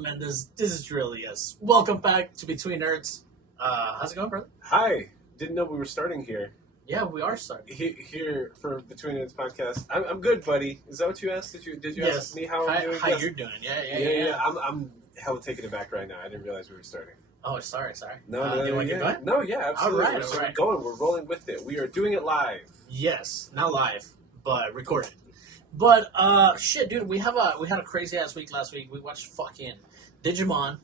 Aldo Mendez. This is Julius. Welcome back to Between Nerds. How's it going, brother? Hi. Didn't know we were starting here. Yeah, we are starting. Here for Between Nerds podcast. I'm good, buddy. Is that what you asked? Did you ask me how I'm doing? How you're doing? Yeah. I'm hella taken aback right now. I didn't realize we were starting. Oh, sorry. No, do you want to get going? No, yeah, absolutely. All right. We're going. We're rolling with it. We are doing it live. Yes, not live, but recorded. But shit, dude, we had a crazy ass week last week. We watched fucking Digimon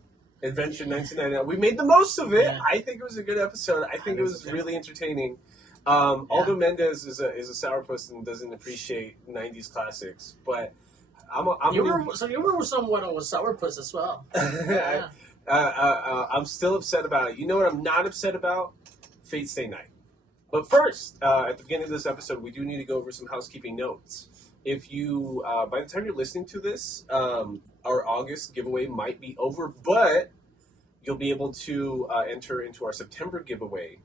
Adventure 1999. We made the most of it. Yeah. I think it was a good episode. I think it was really entertaining. Aldo Mendez is a sourpuss and doesn't appreciate 90s classics, but you were somewhat of a sourpuss as well. Yeah. I'm still upset about it. You know what I'm not upset about? Fate Stay Night. But first, at the beginning of this episode, we do need to go over some housekeeping notes. If you, by the time you're listening to this, our August giveaway might be over, but you'll be able to enter into our September giveaway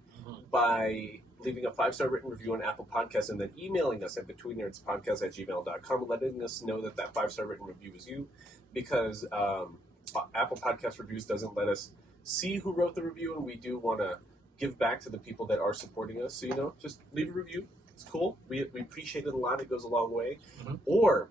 by leaving a 5-star written review on Apple Podcasts and then emailing us at betweennerdspodcast@gmail.com, letting us know that 5-star written review is you, because Apple Podcast reviews doesn't let us see who wrote the review, and we do want to give back to the people that are supporting us. So, just leave a review. It's cool. We appreciate it a lot. It goes a long way. Mm-hmm. Or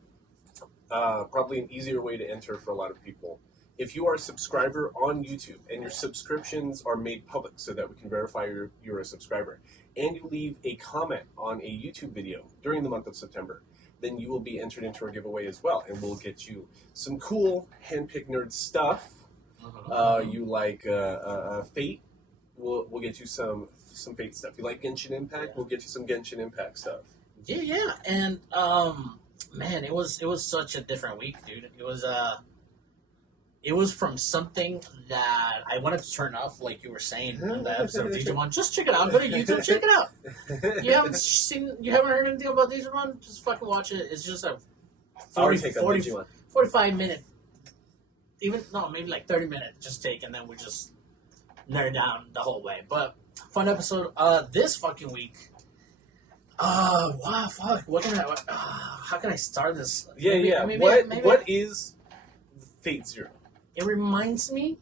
probably an easier way to enter for a lot of people. If you are a subscriber on YouTube and your subscriptions are made public so that we can verify you're a subscriber, and you leave a comment on a YouTube video during the month of September, then you will be entered into our giveaway as well. And we'll get you some cool handpicked nerd stuff. You like Fate. We'll get you some Fate stuff. You like Genshin Impact? We'll get you some Genshin Impact stuff. Yeah, and man, it was such a different week, dude. It was from something that I wanted to turn off, like you were saying in the episode of Digimon. Just check it out. Go to YouTube, check it out. You haven't heard anything about Digimon? Just fucking watch it. It's just a 45 minute, maybe like 30 minute just take, and then we just nerd down the whole way. But fun episode. This fucking week. Wow, fuck. How can I start this? What is Fate Zero? It reminds me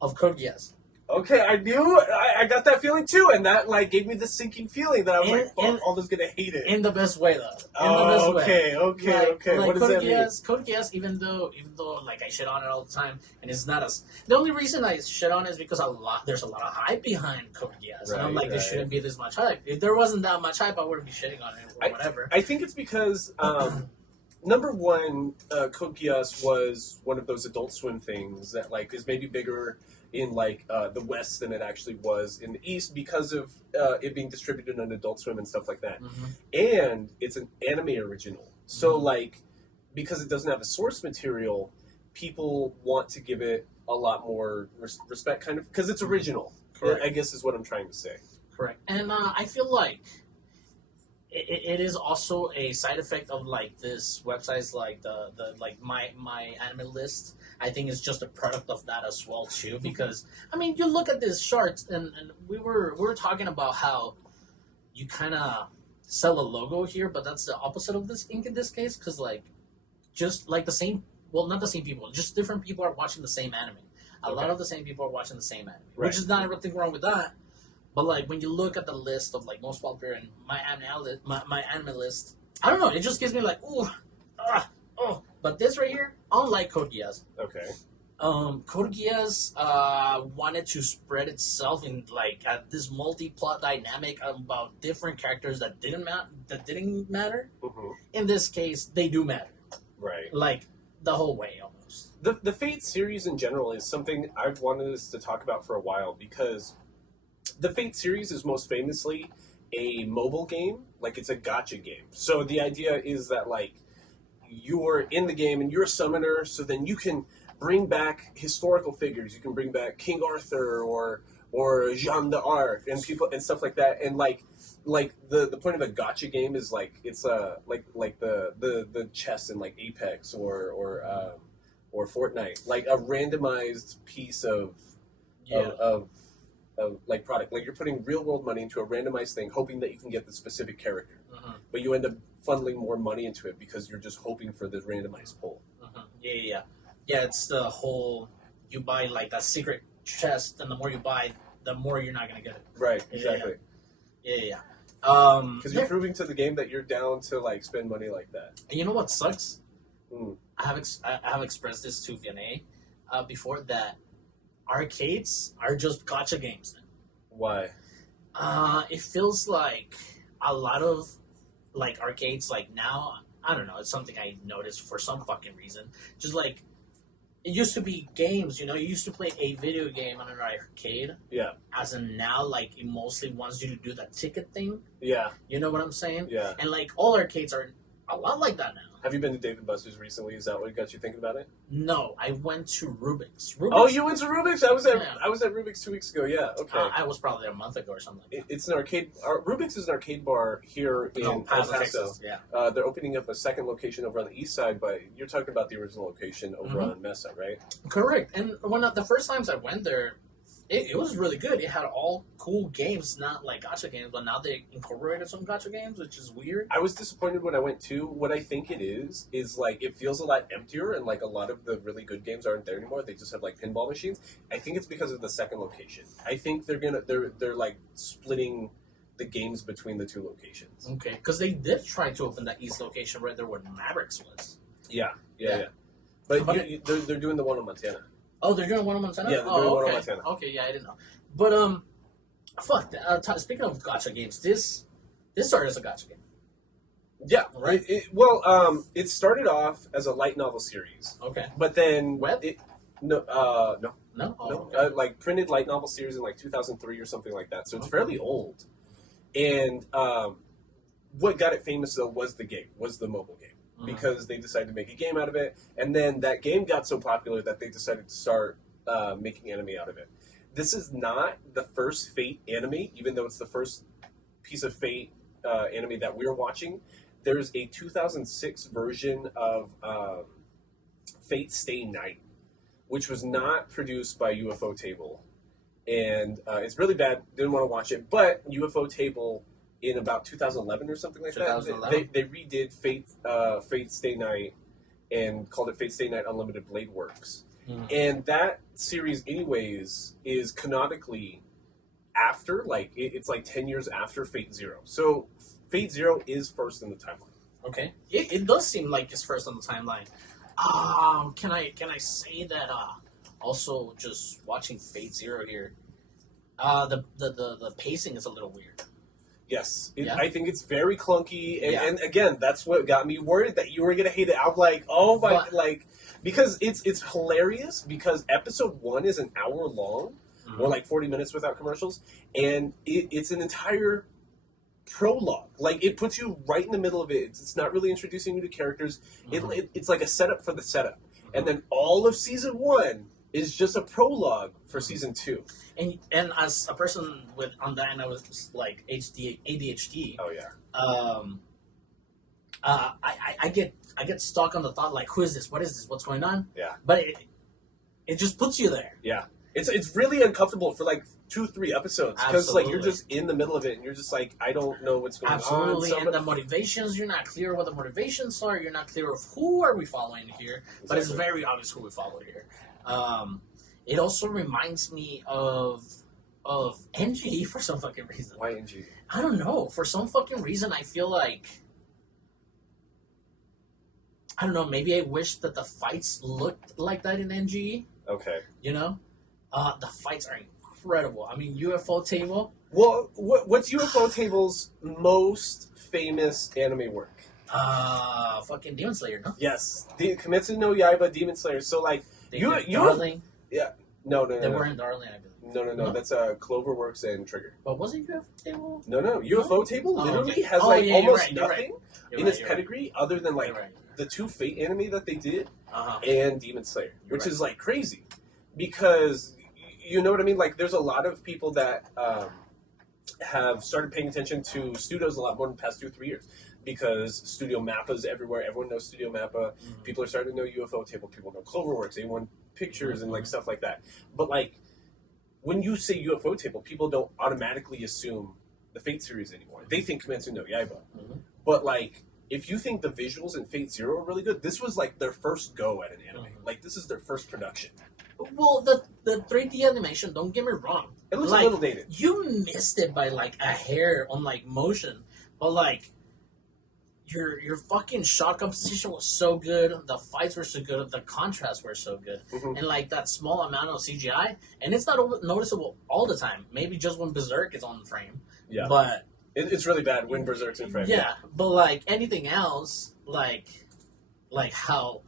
of Code Geass. Okay, I knew. I got that feeling too, and that gave me the sinking feeling that I was Aldo's gonna hate it. In the best way, though. Okay. What does that mean? Code Geass, even though I shit on it all the time, and it's not as. The only reason I shit on it is because there's a lot of hype behind Code Geass, and I'm like, there shouldn't be this much hype. If there wasn't that much hype, I wouldn't be shitting on it or whatever. I think it's because. Number one, Code Geass was one of those Adult Swim things that is maybe bigger in the West than it actually was in the East because of it being distributed on Adult Swim and stuff like that. Mm-hmm. And it's an anime original, so because it doesn't have a source material, people want to give it a lot more respect, kind of because it's original. Correct. I guess is what I'm trying to say. Correct, and I feel like. It is also a side effect of this website's the my anime list. I think it's just a product of that as well too, because you look at this chart and we were talking about how you kind of sell a logo here, but that's the opposite of this ink in this case, because just the same, well, not the same people, just different people are watching the same anime. A lot of the same people are watching the same anime, which is not everything wrong with that. But when you look at the list of most popular and my anime list, I don't know. It just gives me oh. But this right here, unlike Code Geass. Okay. Code Geass wanted to spread itself in at this multi-plot dynamic about different characters that didn't matter. Mm-hmm. In this case, they do matter. Right. The whole way almost. The Fate series in general is something I've wanted us to talk about for a while because. The Fate series is most famously a mobile game, it's a gacha game. So the idea is that you're in the game and you're a summoner, so then you can bring back historical figures. You can bring back King Arthur or Jeanne d'Arc and people and stuff like that. And the point of a gacha game is it's the chess in Apex or Fortnite, a randomized piece of product. You're putting real world money into a randomized thing, hoping that you can get the specific character. But you end up funneling more money into it because you're just hoping for the randomized pull. Yeah. Yeah, it's the whole you buy like that secret chest, and the more you buy, the more you're not gonna get it. Right, exactly. Yeah. Because you're proving to the game that you're down to like spend money like that. And you know what sucks? Mm. I have expressed this to Vianney before that arcades are just gotcha games now. Why? It feels like a lot of like arcades like now. I don't know. It's something I noticed for some fucking reason. Just like it used to be games. You used to play a video game on an arcade. Yeah. As in now, like it mostly wants you to do that ticket thing. Yeah. You know what I'm saying? Yeah. And like all arcades are a lot like that now. Have you been to Dave & Buster's recently? Is that what got you thinking about it? No, I went to Rubik's. Oh, you went to Rubik's? I was at Rubik's 2 weeks ago. Yeah, okay. I was probably there a month ago or something like that. It's an arcade. Rubik's is an arcade bar here in El Paso. Texas, yeah. They're opening up a second location over on the east side, but you're talking about the original location over on Mesa, right? Correct. And the first times I went there, it was really good. It had all cool games, not like gacha games, but now they incorporated some gacha games, which is weird. I was disappointed when I went to. What I think it is like it feels a lot emptier, and like a lot of the really good games aren't there anymore. They just have like pinball machines. I think it's because of the second location. I think they're like splitting the games between the two locations. Okay, because they did try to open that east location right there where Mavericks was. Yeah. But they're doing the one in Montana. Oh, they're doing one in Montana? Yeah, they're doing one in Montana. Okay, yeah, I didn't know. But, fuck, speaking of gacha games, this started as a gacha game. Yeah, right. It started off as a light novel series. Okay. But then... Web? No. No? Oh, no. Okay. Like, printed light novel series in, like, 2003 or something like that. So it's fairly old. And what got it famous, though, was the mobile game. Because they decided to make a game out of it, and then that game got so popular that they decided to start making anime out of it. This is not the first Fate anime, even though it's the first piece of Fate anime that we're watching. There's a 2006 version of Fate Stay Night, which was not produced by UFO Table, and it's really bad. Didn't want to watch it, but UFO Table, in about 2011 or something like that, they redid Fate Stay Night and called it Fate Stay Night Unlimited Blade Works. And that series, anyways, is canonically after, like, it's like 10 years after Fate Zero. So Fate Zero is first in the timeline. Okay. It does seem like it's first on the timeline. Can I say that also just watching Fate Zero here, the pacing is a little weird. Yes, I think it's very clunky, and again, that's what got me worried that you were gonna hate it. I'm like, oh my, because it's hilarious because episode 1 is an hour long, or like 40 minutes without commercials, and it's an entire prologue. Like it puts you right in the middle of it. It's not really introducing you to characters. It's like a setup for the setup, and then all of season 1 is just a prologue for season 2. And as a person with undiagnosed like ADHD, oh yeah, I get stuck on the thought like, who is this? What is this? What's going on? Yeah. But it just puts you there. Yeah. It's really uncomfortable for like 2-3 episodes because like you're just in the middle of it and you're just like, I don't know what's going on. Absolutely, and the motivations, you're not clear what the motivations are. You're not clear of who are we following here, but it's very obvious who we follow here. It also reminds me of NG for some fucking reason. Why NG? I don't know. For some fucking reason, I feel like, I don't know, maybe I wish that the fights looked like that in NG. Okay. You know? The fights are incredible. I mean, UFO Table. Well, what's UFO Table's most famous anime work? Fucking Demon Slayer, no? Yes. Kimetsu no Yaiba, Demon Slayer. So, like, Darling. Yeah. No. They weren't Darling, I believe. No. That's Cloverworks and Trigger. But was it UFO Table? No. UFO Table literally has almost nothing in its pedigree other than like the 2 Fate anime that they did and Demon Slayer, which is like crazy because you know what I mean. Like, there's a lot of people that have started paying attention to studios a lot more in the past 2-3 years. Because Studio Mappa's everywhere. Everyone knows Studio Mappa. People are starting to know UFO Table. People know Cloverworks, A1 Pictures, and like stuff like that. But like, when you say UFO Table, people don't automatically assume the Fate series anymore. They think Kimetsu no Yaiba. But like, if you think the visuals in Fate Zero are really good, this was like their first go at an anime. Like this is their first production. Well, the 3D animation, don't get me wrong. It looks like, a little dated. You missed it by like a hair on like motion, but like your fucking shot composition was so good, the fights were so good, the contrasts were so good, and like that small amount of CGI, and it's not noticeable all the time. Maybe just when Berserk is on frame. Yeah, but it's really bad when Berserk's in frame. Yeah, but like anything else, like how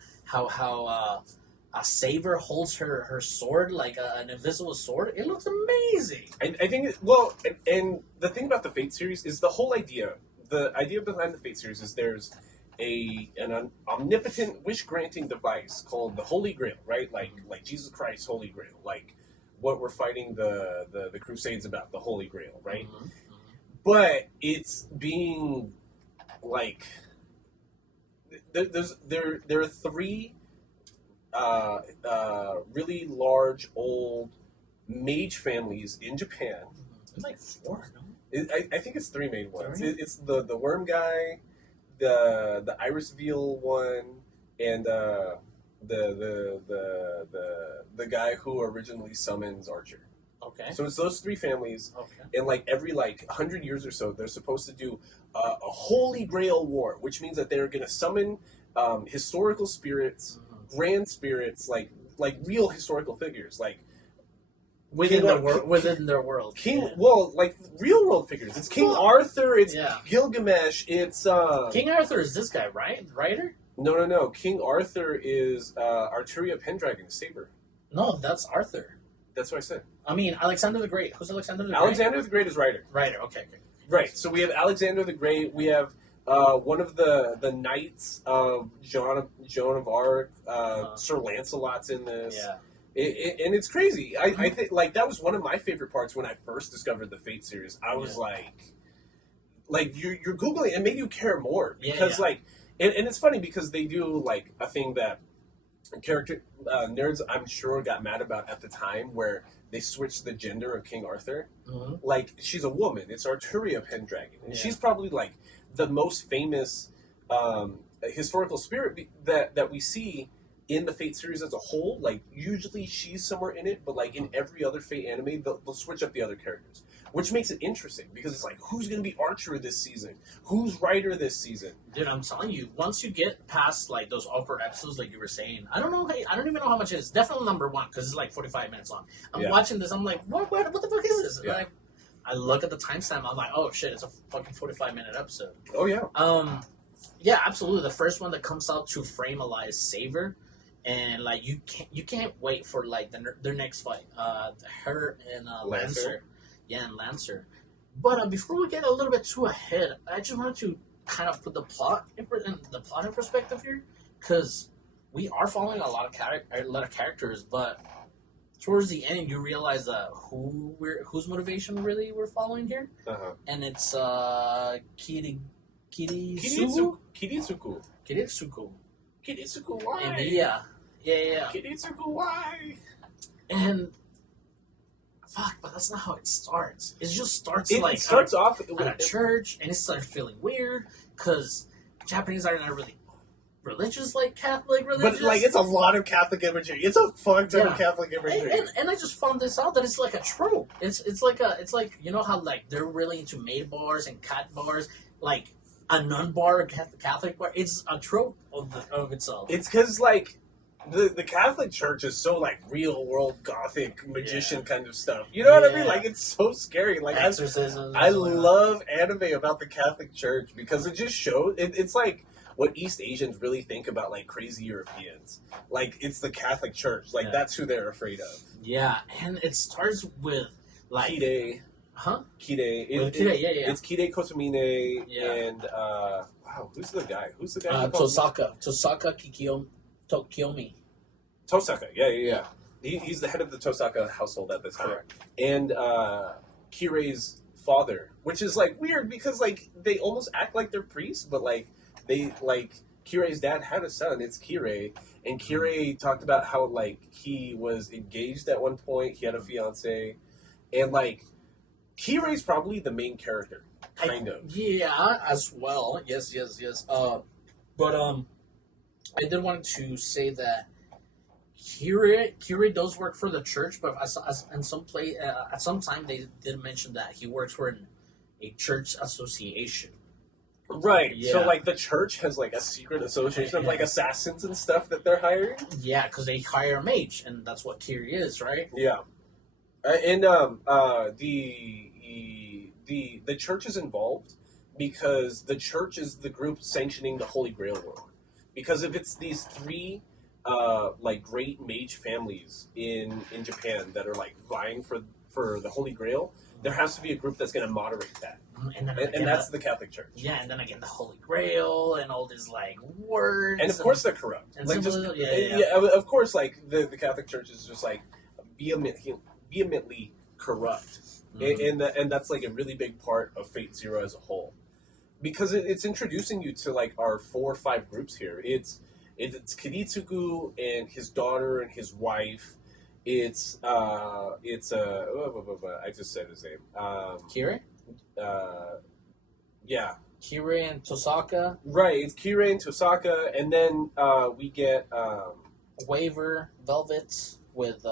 a Saber holds her sword like an invisible sword. It looks amazing. I think and the thing about the Fate series is the whole idea. The idea behind the Fate series is there's an omnipotent wish-granting device called the Holy Grail, right? Like Jesus Christ's Holy Grail, like what we're fighting the Crusades about, the Holy Grail, right? Mm-hmm. But it's being like there are three really large old mage families in Japan. It's like four, no? I think it's three main ones. It's the worm guy, the iris veal one, and the guy who originally summons Archer. Okay. So it's those three families, and like every 100 years or so, they're supposed to do a Holy Grail War, which means that they're going to summon historical spirits, grand spirits, like real historical figures, like. Within their world. Like real world figures. It's King Arthur, it's Gilgamesh, it's King Arthur is this guy, right? Writer? No. King Arthur is Arturia Pendragon, Saber. No, that's Arthur. That's what I said. I mean Alexander the Great. Who's Alexander the Great? Alexander the Great is Writer. Writer, okay. Right. So we have Alexander the Great, we have one of the knights of Joan of Arc, Sir Lancelot's in this. Yeah. And it's crazy. I think that was one of my favorite parts when I first discovered the Fate series. I was like you're Googling and it made you care more because and it's funny because they do a thing that character nerds I'm sure got mad about at the time where they switched the gender of King Arthur. Mm-hmm. Like she's a woman. It's Arturia Pendragon, and she's probably the most famous historical spirit that we see in the Fate series as a whole. Usually she's somewhere in it, but in every other Fate anime, they'll switch up the other characters, which makes it interesting because it's who's going to be Archer this season? Who's Rider this season? Dude, I'm telling you, once you get past those awkward episodes, like you were saying, I don't even know how much it is. Definitely number one because it's 45 minutes long. I'm watching this. I'm like, what the fuck is this? Yeah. I look at the timestamp. I'm like, oh shit, it's a fucking 45-minute episode. Oh yeah. Yeah, absolutely. The first one that comes out to frame alive Saber. And you can't wait for their next fight, her and Lancer, and Lancer. But before we get a little bit too ahead, I just wanted to kind of put the plot in perspective here, because we are following a lot of characters, but towards the end you realize that whose motivation really we're following here, and it's Kiritsuku. Why? And yeah. Kiritsuku, why? And fuck, but that's not how it starts. It just starts it starts off at a church, and it starts feeling weird because Japanese are not really religious like Catholic religious. But it's a lot of Catholic imagery. It's a fuck ton of Catholic imagery. And I just found this out that it's like a trope. It's like you know how they're really into maid bars and cat bars, like a nun bar, a Catholic bar. It's a trope of itself. It's because the Catholic Church is so real world gothic magician kind of stuff. You know what I mean? It's so scary. Exorcisms. I love anime about the Catholic Church because it just shows. It's like what East Asians really think about crazy Europeans. It's the Catholic Church. That's who they're afraid of. Yeah, and it starts with Kide. Huh? Kide. Kide, yeah. It's Kide Kotomine and wow, who's the guy? Tosaka Kiyomi. Tosaka, yeah. He's the head of the Tosaka household at the time. Correct. And Kirei's father, which is weird because they almost act like they're priests, but they Kirei's dad had a son. It's Kirei, and Kirei talked about how he was engaged at one point. He had a fiance, and Kirei's probably the main character kind of. Yeah, as well. Yes. But I did want to say that Kiri does work for the church, but in some at some time they did mention that he works for a church association. Right. Yeah. So like the church has like a secret association of like assassins and stuff that they're hiring. Yeah, because they hire a mage, and that's what Kiri is, right? Yeah. And the church is involved because the church is the group sanctioning the Holy Grail War. Because if it's these three like great mage families in Japan that are like vying for the Holy Grail, there has to be a group that's going to moderate that. And that's the Catholic Church. Yeah, and then again, the Holy Grail and all these like words. And of course they're corrupt. And like just, of course, like the Catholic Church is just like vehemently corrupt. Mm-hmm. And that's like a really big part of Fate Zero as a whole. Because it's introducing you to like our 4 or 5 groups here. It's Kiritsugu and his daughter and his wife. I just said his name. Kiri? Yeah. Kiri and Tosaka. Right, it's Kiri and Tosaka, and then we get Waver, Velvet with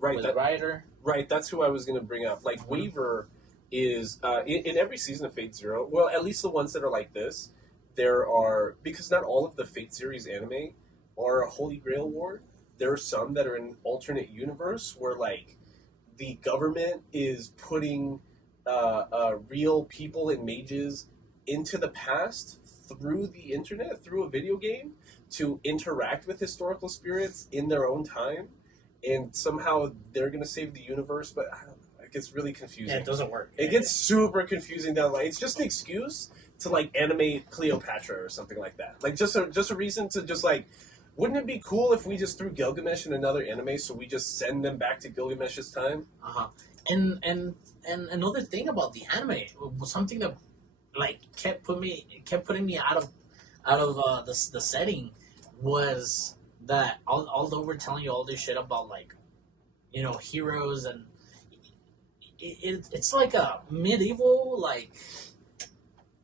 Ryder. Right, that's who I was going to bring up. Like, Waver is, in every season of Fate Zero, well, at least the ones that are like this, there are, because not all of the Fate series anime are a Holy Grail War. There are some that are in alternate universe where, like, the government is putting real people and mages into the past through the internet, through a video game, to interact with historical spirits in their own time, and somehow they're going to save the universe, but I don't know, it gets really confusing. Yeah, it doesn't work. It gets super confusing down the line. It's just an excuse to, like, animate Cleopatra or something like that. Like, just a reason to just, like, wouldn't it be cool if we just threw Gilgamesh in another anime, so we just send them back to Gilgamesh's time? And another thing about the anime was something that like kept putting me out of the setting was that although we're telling you all this shit about like heroes and it's like a medieval like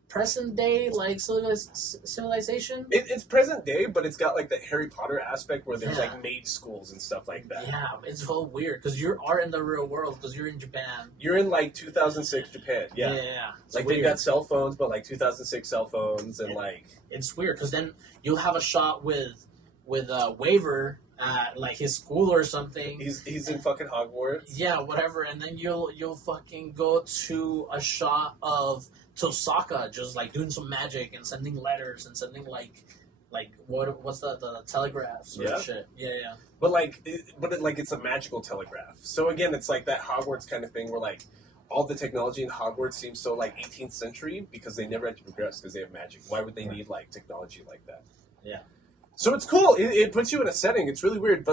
present day like civilization. It's present day, but it's got like the Harry Potter aspect where there's like mage schools and stuff like that. Yeah, it's so weird because you are in the real world because you're in Japan. You're in like 2006 Japan. Yeah. It's like weird. They've got cell phones, but like 2006 cell phones and like it's weird because then you'll have a shot with Waver at like his school or something. He's in fucking Hogwarts. Yeah, whatever, and then you'll fucking go to a shot of Tosaka just like doing some magic and sending letters and sending like what's the telegraphs or shit. Yeah. But it's a magical telegraph. So again, it's like that Hogwarts kind of thing where like all the technology in Hogwarts seems so like 18th century because they never had to progress because they have magic. Why would they need like technology like that? Yeah. So it's cool. It puts you in a setting. It's really weird.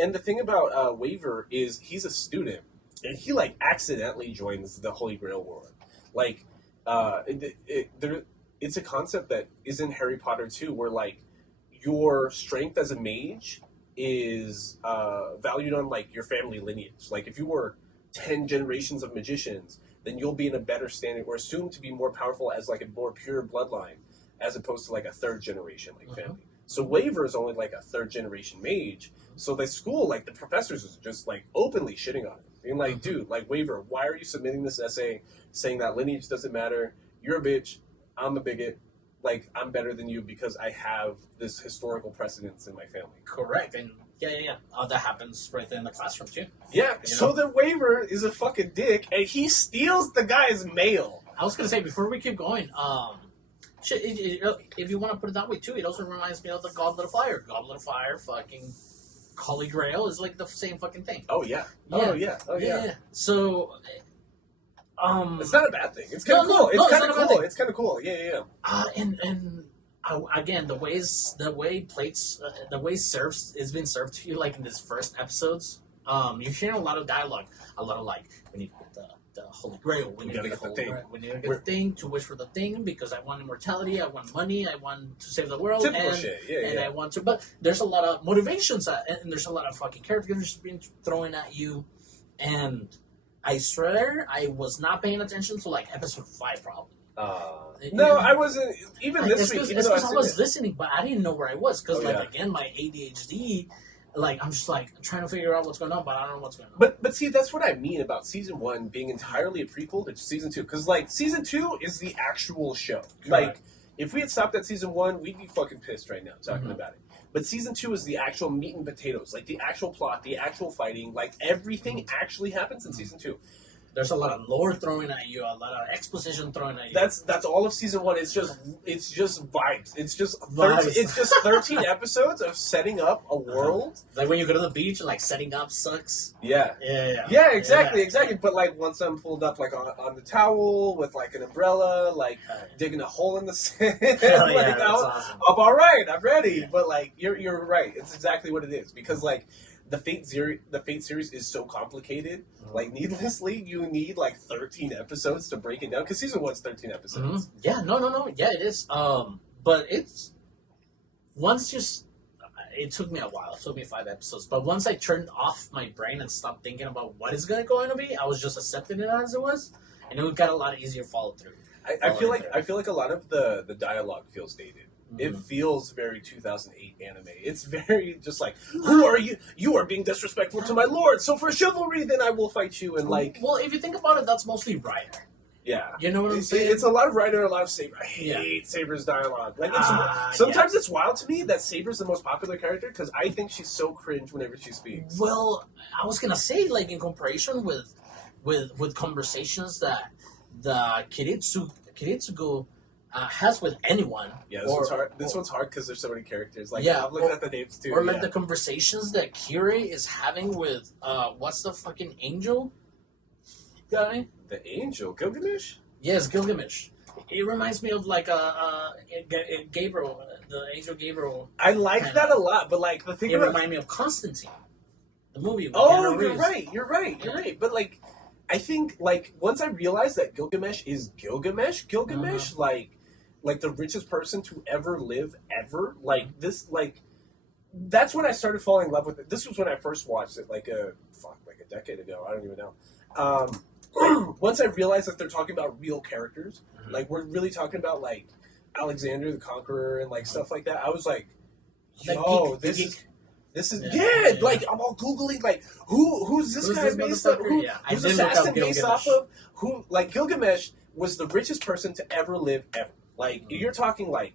And the thing about Waver is he's a student and he like accidentally joins the Holy Grail War. Like it's a concept that is in Harry Potter too, where like your strength as a mage is valued on like your family lineage. Like if you were 10 generations of magicians, then you'll be in a better standing or assumed to be more powerful as like a more pure bloodline as opposed to like a 3rd generation like family. So Waver is only like a 3rd generation mage. So the school, like the professors is just like openly shitting on him. Being like, dude, like Waver, why are you submitting this essay saying that lineage doesn't matter? You're a bitch. I'm a bigot. Like, I'm better than you because I have this historical precedence in my family. Correct. And yeah. That happens right there in the classroom too. Yeah. So the Waver is a fucking dick and he steals the guy's mail. I was going to say, before we keep going, if you want to put it that way too, it also reminds me of the Goblet of Fire. Goblet of Fire, fucking Holy Grail is like the same fucking thing. Oh yeah. Yeah. So, it's not a bad thing. It's kind of cool. It's kind of cool. It's kind of cool. Yeah. Again, the way plates, the way serves is being served to you, like in these first episodes. You're hearing a lot of dialogue, a lot of like, we need to get the Holy Grail. We need to get the thing. We need to get the thing to wish for the thing because I want immortality. I want money. I want to save the world. Typical shit. Yeah. I want to. But there's a lot of motivations and there's a lot of fucking characters being thrown at you, and I swear I was not paying attention to like episode 5 probably. No, I wasn't. Even Like, this week, even it's though I because I was listening, but I didn't know where I was. Because, again, my ADHD, like, I'm just, like, trying to figure out what's going on, but I don't know what's going on. But see, that's what I mean about season 1 being entirely a prequel to season 2. Because, like, season 2 is the actual show. Correct. Like, if we had stopped at season 1, we'd be fucking pissed right now talking about it. But season 2 is the actual meat and potatoes. Like, the actual plot, the actual fighting. Like, everything actually happens in season 2. There's a lot of lore thrown at you, a lot of exposition thrown at you. That's all of season 1. It's just vibes. It's just 13 episodes of setting up a world. Like when you go to the beach, like setting up sucks. Yeah, exactly. But like once I'm pulled up like on the towel with like an umbrella, like digging a hole in the sand, like awesome. I'm all right. I'm ready. But like you're right. It's exactly what it is because like. The Fate series is so complicated. Like, needlessly, you need, like, 13 episodes to break it down. Because season 1's 13 episodes. Mm-hmm. Yeah, no. Yeah, it is. But it's... Once just... It took me a while. It took me 5 episodes. But once I turned off my brain and stopped thinking about what it's going to be, I was just accepting it as it was. And it got a lot easier to follow through. I feel like a lot of the dialogue feels dated. It feels very 2008 anime. It's very just like, who are you? You are being disrespectful to my lord. So for chivalry, then I will fight you. And like, well, if you think about it, that's mostly Ryder. Yeah, you know what I'm saying. It's a lot of Ryder, a lot of Saber. I hate Saber's dialogue. Like, sometimes it's wild to me that Saber's the most popular character because I think she's so cringe whenever she speaks. Well, I was gonna say, like in comparison with conversations that the Kiritsugo has with anyone. Yeah, this one's hard. This one's hard because there's so many characters. Like, yeah, I'm looking at the names too. Or like the conversations that Kirei is having with what's the fucking angel guy? The angel, Gilgamesh. Yes, Gilgamesh. It reminds me of like Gabriel, the angel Gabriel. I like that a lot, but like the thing. It reminds me of Constantine, the movie. Oh, you're right. But like, I think like once I realized that Gilgamesh is Gilgamesh, like the richest person to ever live ever, like this, like that's when I started falling in love with it. This was when I first watched it, like a decade ago. I don't even know. Once I realized that they're talking about real characters, like we're really talking about like Alexander the Conqueror and like stuff like that, I was like, yo, this is like I'm all googling like who's this guy based off? Who's assassin based off of? Who like Gilgamesh was the richest person to ever live ever. Like you're talking like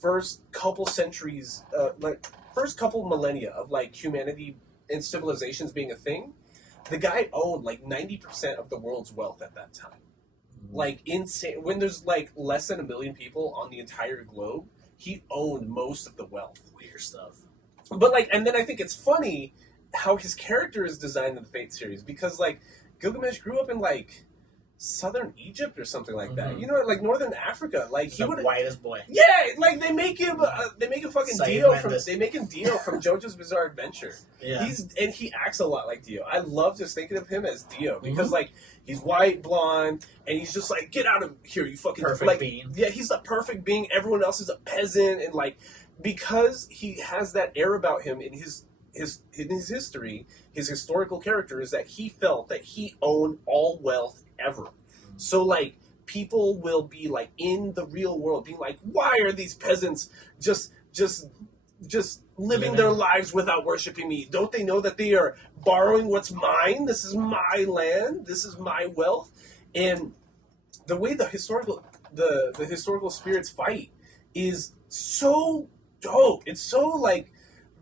first couple centuries, like first couple millennia of like humanity and civilizations being a thing. The guy owned like 90% of the world's wealth at that time. Like insane. When there's like less than 1 million people on the entire globe, he owned most of the wealth. Weird stuff. But like, and then I think it's funny how his character is designed in the Fate series because like Gilgamesh grew up in like southern Egypt or something like that. You know, like northern Africa. Like he the whitest boy. Yeah, like they make him fucking Dio from JoJo's Bizarre Adventure. Yeah, he acts a lot like Dio. I love just thinking of him as Dio because like he's white, blonde, and he's just like, get out of here, you fucking perfect being. Yeah, he's a perfect being. Everyone else is a peasant, and like because he has that air about him in his history, his historical character is that he felt that he owned all wealth ever. So like people will be like in the real world being like, why are these peasants just living their lives without worshiping me? Don't they know that they are borrowing what's mine? This is my land. This is my wealth. And the way the historical spirits fight is so dope. It's so like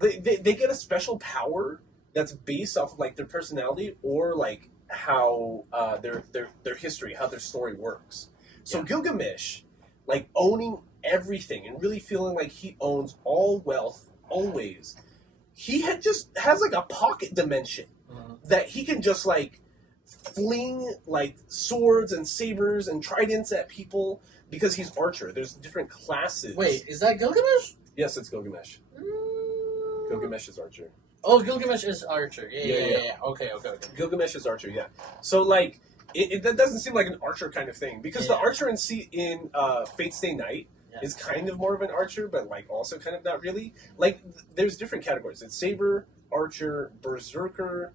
they get a special power that's based off of like their personality or like how their history, how their story works. So Gilgamesh, like owning everything and really feeling like he owns all wealth always, he has like a pocket dimension that he can just like fling like swords and sabers and tridents at people because he's Archer. There's different classes. Wait, is that Gilgamesh? Yes, it's Gilgamesh. Gilgamesh is Archer. Oh, Gilgamesh is Archer. Yeah. Okay. Gilgamesh is Archer, yeah. So, like, that doesn't seem like an Archer kind of thing. Because the Archer in Fate Stay Night is kind of more of an Archer, but, like, also kind of not really. Like, there's different categories. It's Saber, Archer, Berserker...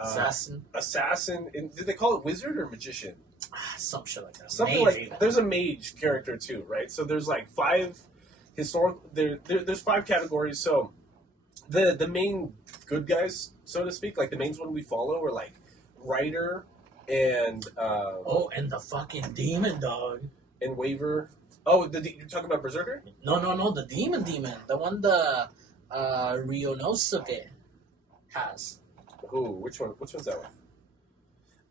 Assassin. And did they call it Wizard or Magician? Some shit like that. Something Mage like even. there's a mage character too, right? So there's like five historical. There's five categories. So the main good guys, so to speak, like the main one we follow, are like Rider and and the fucking demon dog. and Waver. Oh, you're talking about Berserker? No, the demon, the one the Ryonosuke has. Who? Which one? Which one's that one?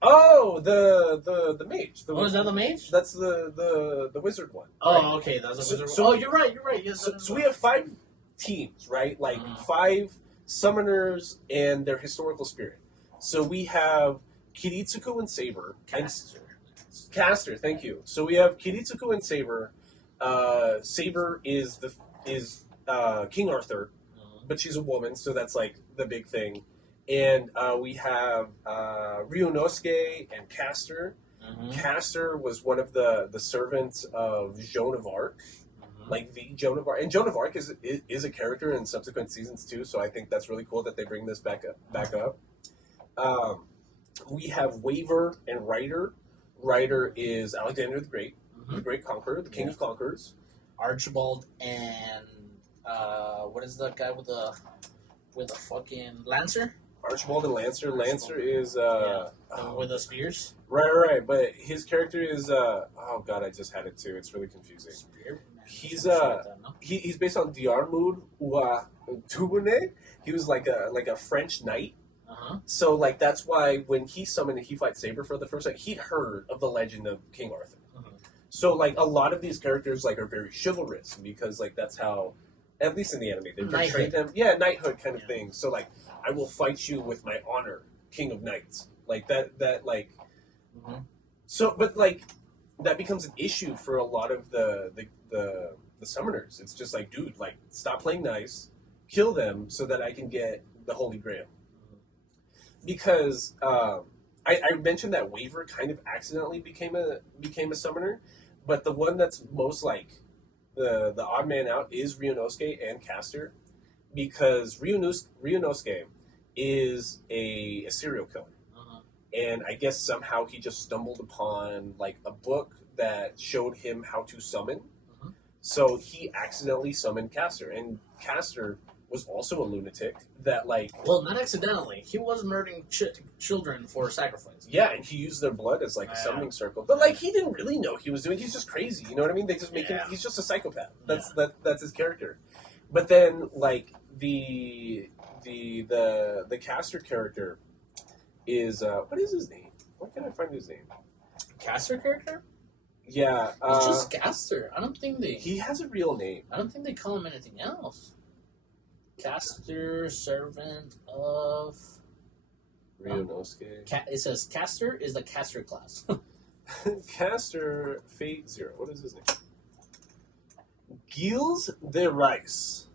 Oh, the mage. Is that the mage? That's the wizard one. Oh, right? okay, that's a So- wizard. so- You're right. Yes. So we have five teams, right? Like five summoners and their historical spirit. So we have Kiritsuku and Saber. Caster, thank you. So we have Kiritsuku and Saber. Saber is King Arthur, but she's a woman, so that's like the big thing. And we have Ryonosuke and Caster. Caster was one of the servants of Joan of Arc, like the Joan of Arc. And Joan of Arc is a character in subsequent seasons too, so I think that's really cool that they bring this back up. We have Waver and Rider. Rider is Alexander the Great, the Great Conqueror, the King of Conquerors. Archibald and what is the guy with the fucking Lancer? Archibald and Lancer. Lancer is With the spears. right. But his character is oh god, I just had it too. It's really confusing. He's he's based on Diarmuid Tubune. He was like a French knight. So like that's why when he summoned and he fights Saber for the first time, he'd heard of the legend of King Arthur. So like a lot of these characters like are very chivalrous because like that's how, at least in the anime, they portray them. Yeah, knighthood kind of thing. So like I will fight you with my honor, King of Knights. Like that like. So but like that becomes an issue for a lot of the summoners. It's just like, dude, like stop playing nice, kill them so that I can get the Holy Grail. Because I mentioned that Waver kind of accidentally became a summoner, but the one that's most like the odd man out is Ryonosuke and Caster, because Ryonosuke is a serial killer, and I guess somehow he just stumbled upon like a book that showed him how to summon, so he accidentally summoned Caster, and Caster was also a lunatic that like... Well, not accidentally. He was murdering children for sacrifice. Yeah, and he used their blood as like a summoning circle. But like he didn't really know he was doing. He's just crazy. You know what I mean? They just make him. He's just a psychopath. That's his character. But then like the Caster character is what is his name? Where can I find his name? Caster character? Yeah, it's just Caster. I don't think he has a real name. I don't think they call him anything else. Caster, servant of Ryonosuke. It says Caster is the caster class. Caster Fate Zero. What is his name? Gilles de Rice.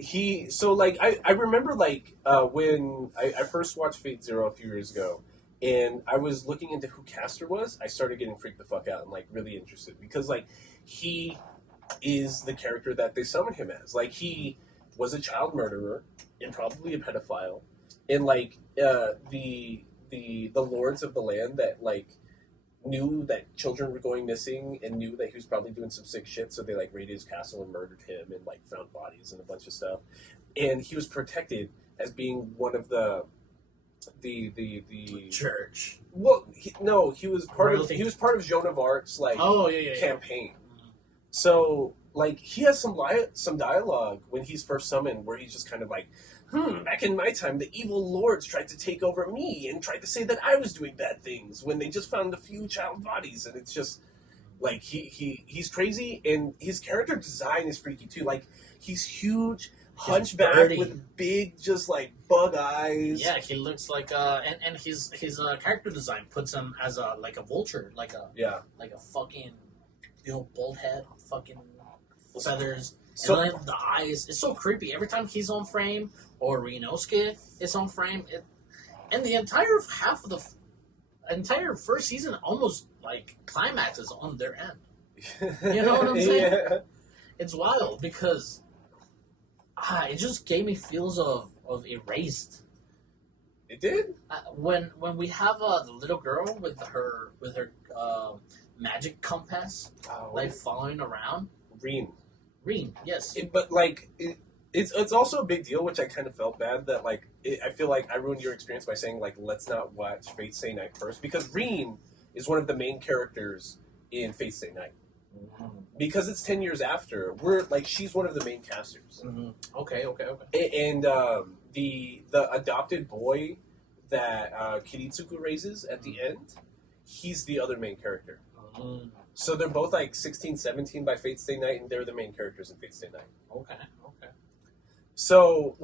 I remember when I first watched Fate Zero a few years ago, and I was looking into who Caster was. I started getting freaked the fuck out and like really interested because like he is the character that they summon him as. Like he was a child murderer and probably a pedophile, and like the lords of the land that like knew that children were going missing and knew that he was probably doing some sick shit, so they like raided his castle and murdered him and like found bodies and a bunch of stuff. And he was protected as being one of the church. Well, he was part of Joan of Arc's like campaign. So, like, he has some dialogue when he's first summoned where he's just kind of like, back in my time, the evil lords tried to take over me and tried to say that I was doing bad things when they just found a few child bodies. And it's just, like, he's crazy, and his character design is freaky, too. Like, he's huge, hunchback with big, just, like, bug eyes. Yeah, he looks like, and his character design puts him as a vulture, like a fucking... bald head, fucking feathers, and then the eyes. It's so creepy. Every time he's on frame, or Ryonosuke is on frame, and the entire half of the entire first season almost like climaxes on their end. You know what I'm saying? Yeah. It's wild because it just gave me feels of erased. It did? When we have the little girl with her magic compass, like following around. Reen, yes. It's also a big deal, which I kind of felt bad that I feel like I ruined your experience by saying let's not watch Fate Stay Night first, because Reen is one of the main characters in Fate Stay Night. Mm-hmm. Because it's 10 years after, she's one of the main casters. Mm-hmm. Okay. And the adopted boy that Kiritsuku raises at the end, he's the other main character. Mm-hmm. So they're both 16, 17 by Fate Stay Night, and they're the main characters in Fate Stay Night. Okay. So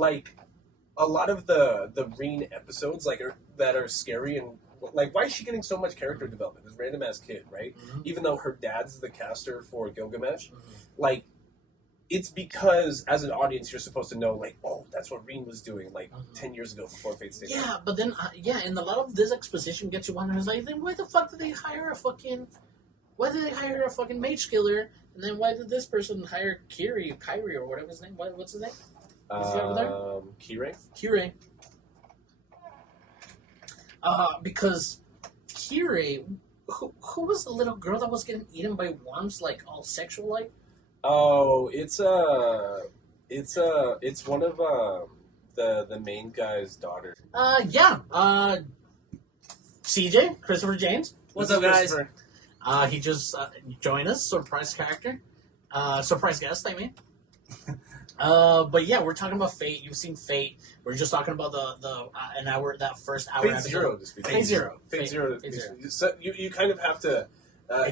a lot of the Reen episodes that are scary and why is she getting so much character development? This random ass kid, right? Mm-hmm. Even though her dad's the caster for Gilgamesh, mm-hmm. It's because as an audience you're supposed to know that's what Reen was doing mm-hmm. 10 years ago before Fate Stay Night. Yeah, but then and a lot of this exposition gets you wondering then why the fuck did they hire a fucking mage killer, and then why did this person hire Kyrie or whatever his name? What's his name? Is he over there? Kirei. Because Kirei, who was the little girl that was getting eaten by worms, all sexual like? Oh, it's one of the main guy's daughters. CJ, Christopher James. What's up, guys? He just joined us, surprise guest, I mean. But yeah, we're talking about Fate. You've seen Fate. We're just talking about that first hour. Fate Zero. Fate Zero. So you kind of have to.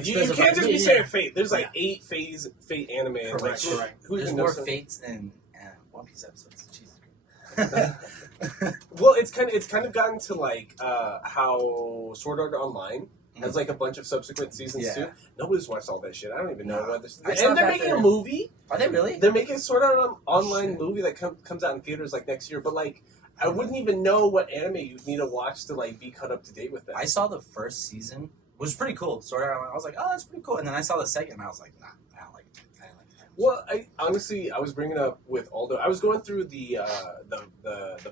You can't just be saying Fate. There's 8 Fate anime. Correct. There's more Fates than One Piece episodes. Jesus. Well, it's kind of gotten to how Sword Art Online has a bunch of subsequent seasons too. Nobody's watched all that shit. I don't even know what this. And they're making a movie. Are they really? They're making a Sword Art Online movie that comes out in theaters next year. But I wouldn't even know what anime you'd need to watch to be caught up to date with that. I saw the first season, which was pretty cool. Sword Art Online. I was like, oh, that's pretty cool. And then I saw the second, and I was like, nah, I don't like it. Well, I was bringing up with Aldo. I was going through the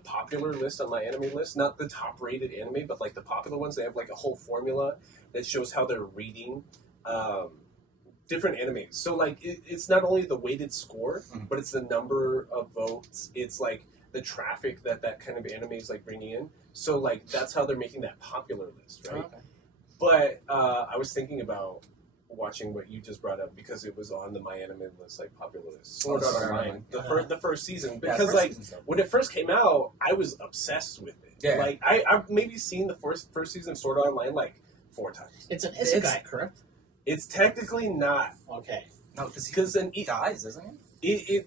popular list on my anime list, not the top rated anime, but the popular ones. They have a whole formula that shows how they're rating different animes. So it's not only the weighted score, mm-hmm. but it's the number of votes. It's the traffic that kind of anime is bringing in. So that's how they're making that popular list, right? Okay. But I was thinking about watching what you just brought up because it was on the My Anime list, popular list. Sword Art Online, the first season, because when it first came out, I was obsessed with it. Yeah. I've maybe seen the first season of Sword Art Online 4 times. It's an isekai, correct? It's technically not. Okay. No, because then he dies, doesn't he?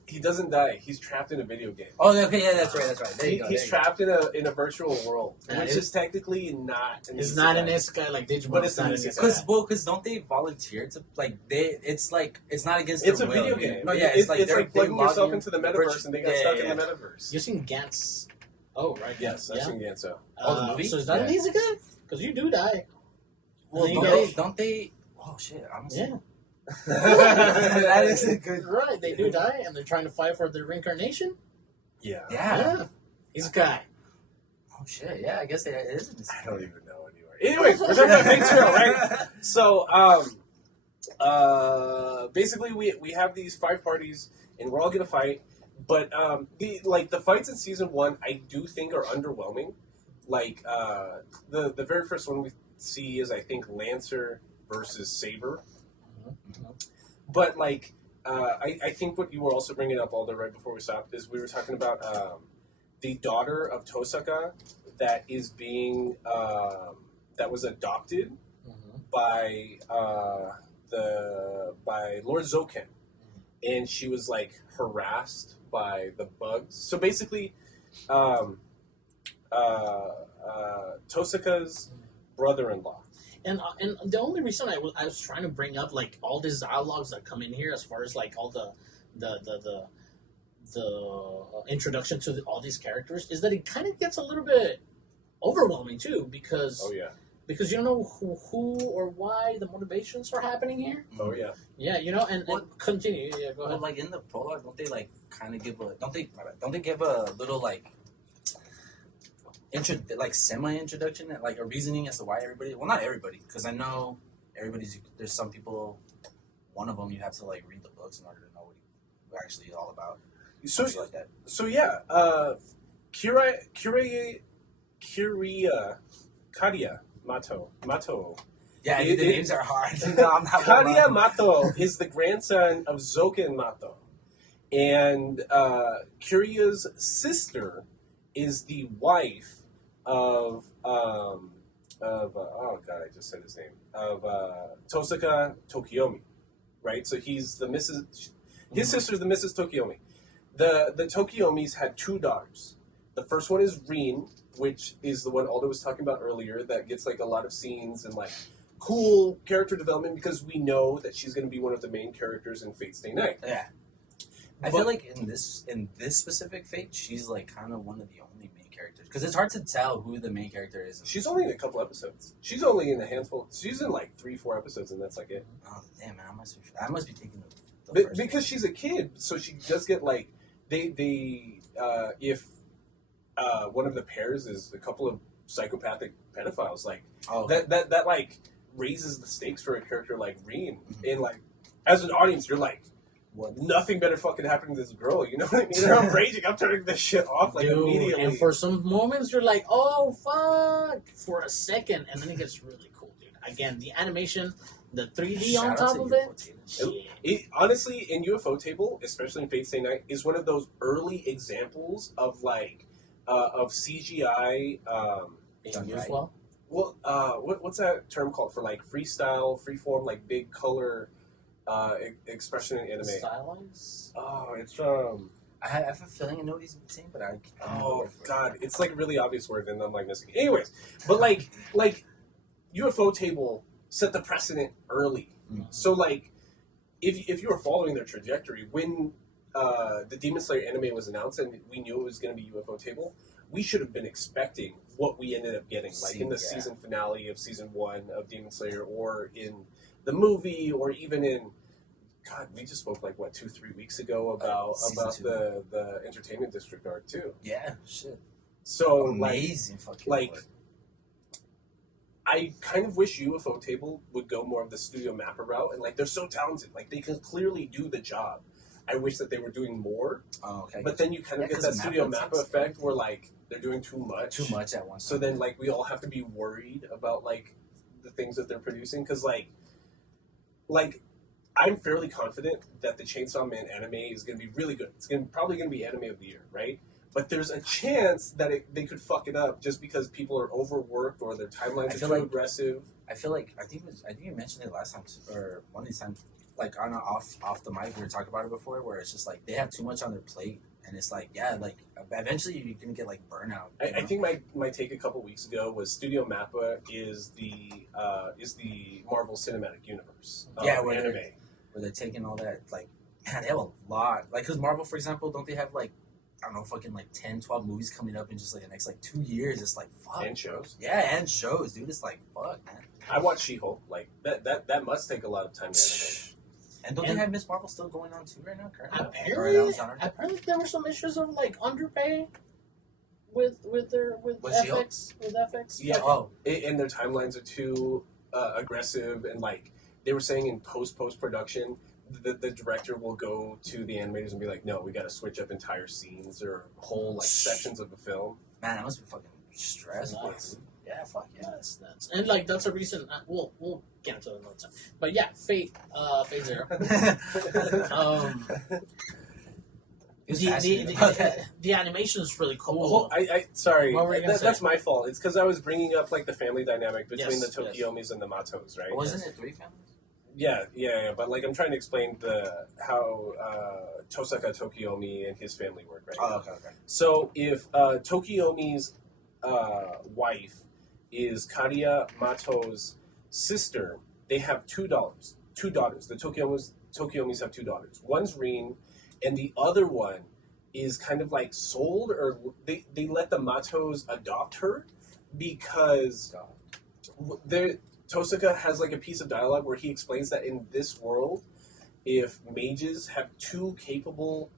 He doesn't die. He's trapped in a video game. Oh, okay, yeah, that's right. There you go. He's trapped in a virtual world, which is technically not. It's not an isekai like Digimon, but it's not an isekai. Because don't they volunteer to it's not against. It's their a will. video game. No, yeah, it's plugging yourself into the metaverse and they got stuck in the metaverse. You've seen Gantz? Oh, right. Yes, I've seen Gantz. The movie. So is that an isekai? Because you do die. Well, don't they? Oh shit! Honestly. Yeah. That is a good. Right, they do die, and they're trying to fight for their reincarnation. Yeah. He's a guy. Oh shit! Yeah, I guess it is. I don't even know anymore. Anyways, we're talking about Fate Zero, right? So, basically, we have these 5 parties, and we're all gonna fight. But the fights in season 1, I do think are underwhelming. The very first one we see is, I think, Lancer versus Saber. Mm-hmm. But I think what you were also bringing up, Aldo, right before we stopped, is we were talking about the daughter of Tosaka that is being that was adopted mm-hmm. by Lord Zoken, and she was harassed by the bugs. So basically, Tosaka's brother-in-law. And the only reason I was trying to bring up all these dialogues that come in here, as far as all the introduction to all these characters, is that it kind of gets a little bit overwhelming too, because because you don't know who or why the motivations are happening here. Oh yeah, and continue. Yeah, go ahead. Well, in the prologue, don't they kind of give a don't they give a little like semi-introduction, like a reasoning as to why everybody. Well, not everybody, because I know there's some people. One of them you have to like read the books in order to know what you're actually all about. So, Something like that. so yeah, Karia Mato. Yeah, It- the it- names are hard. No, I'm not gonna Karia lie. Mato is the grandson of Zoken Mato, and Kiria's sister is the wife of oh god, I just said his name, of Tosaka Tokiomi, right? So he's the Mrs. His sister's the Mrs. Tokiomi. The Tokiomis had two daughters. The first one is Rin, which is the one Aldo was talking about earlier, that gets like a lot of scenes and like cool character development because we know that she's going to be one of the main characters in Fate Stay Night. Yeah. I feel like in this specific Fate, she's like kind of one of the only main characters because it's hard to tell who the main character is. She's only in a couple episodes. She's only in a handful. She's in like 3-4 episodes, and that's like it. Oh damn, man! I must be taking the first Because she's a kid, so she does get like if one of the pairs is a couple of psychopathic pedophiles, like oh, that like raises the stakes for a character like Reen, and like as an audience, you're like, what? nothing better fucking happened to this girl. You know what I mean? And I'm raging. I'm turning this shit off like Dude, immediately. and for some moments you're like, oh fuck, for a second, and then it gets really cool, dude. Again, the animation, the 3D on Shout out top to of UFO it. Table. It, honestly, in UFO Table, especially in Fate Stay Night, is one of those early examples of like of CGI. Being used Right. well. Well, what's that term called for like freestyle, freeform, like big color expression in anime? Stylized. Oh, it's I have a feeling I know what he's saying, but I don't know oh word for it. god, it's like a really obvious word, and I'm like missing it. Anyways, but like UFO Table set the precedent early. Mm. So like, if you were following their trajectory when the Demon Slayer anime was announced and we knew it was going to be UFO Table, we should have been expecting what we ended up getting, like in the season finale of season 1 of Demon Slayer, or in the movie, or even in. God, we just spoke like what 2-3 weeks ago about Season 2. the Entertainment District arc too. Yeah, shit. So Amazing fucking like work. I kind of wish UFO Table would go more of the studio mapper route, and like they're so talented, like they can clearly do the job. I wish that they were doing more, Oh, okay. but then you kind of Yeah, get 'cause that the studio Mappa mapper takes- effect where like they're doing too much. Too much at once. So then like we all have to be worried about like the things that they're producing, because like I'm fairly confident that the Chainsaw Man anime is going to be really good. It's probably going to be anime of the year, right? But there's a chance that they could fuck it up just because people are overworked or their timelines I are feel too like- aggressive. I feel like I think you mentioned it last time or one of these times, like on off the mic we were talking about it before, where it's just like they have too much on their plate, and it's like like eventually you're gonna get like burnout. I think my take a couple weeks ago was Studio Mappa is the Marvel Cinematic Universe of Yeah, where anime. where they're taking all that like man, they have a lot. Like because Marvel, for example, don't they have like I don't know, fucking like 10, 12 movies coming up in just like the next like 2 years? It's like fuck. And shows. Yeah, and shows, dude. It's like fuck, man. I watched She-Hulk. Like that must take a lot of time to animate. And don't And- they have Miss Marvel still going on too right now? Currently? Or that Apparently, was on her? apparently there were some issues of like underpay with Was She-Hulk? FX with FX. Yeah. Oh, And their timelines are too aggressive, and like they were saying in post production, the director will go to the animators and be like, "No, we got to switch up entire scenes or whole like sections of the film." man, that must be fucking stressful. Nuts. Dude. Yeah, fuck yeah. That's and like that's a recent. We'll get into it another time. But yeah, Fate Zero. He was The, fascinated about that. the animation is really Oh, cool. I sorry, What were you gonna say? that's my fault. It's because I was bringing up like the family dynamic between Yes, the Tokiomis and the Matos, right? Wasn't it 3 families? Yeah. But like I'm trying to explain how Tosaka Tokiomi and his family work, right? Oh, okay. So if Tokiomi's wife is Karia Mato's sister, they have two daughters. The Tokiomis have 2 daughters. One's Rin, and the other one is kind of like sold, or they let the Matos adopt her because Tosaka has like a piece of dialogue where he explains that in this world, if mages have 2 capable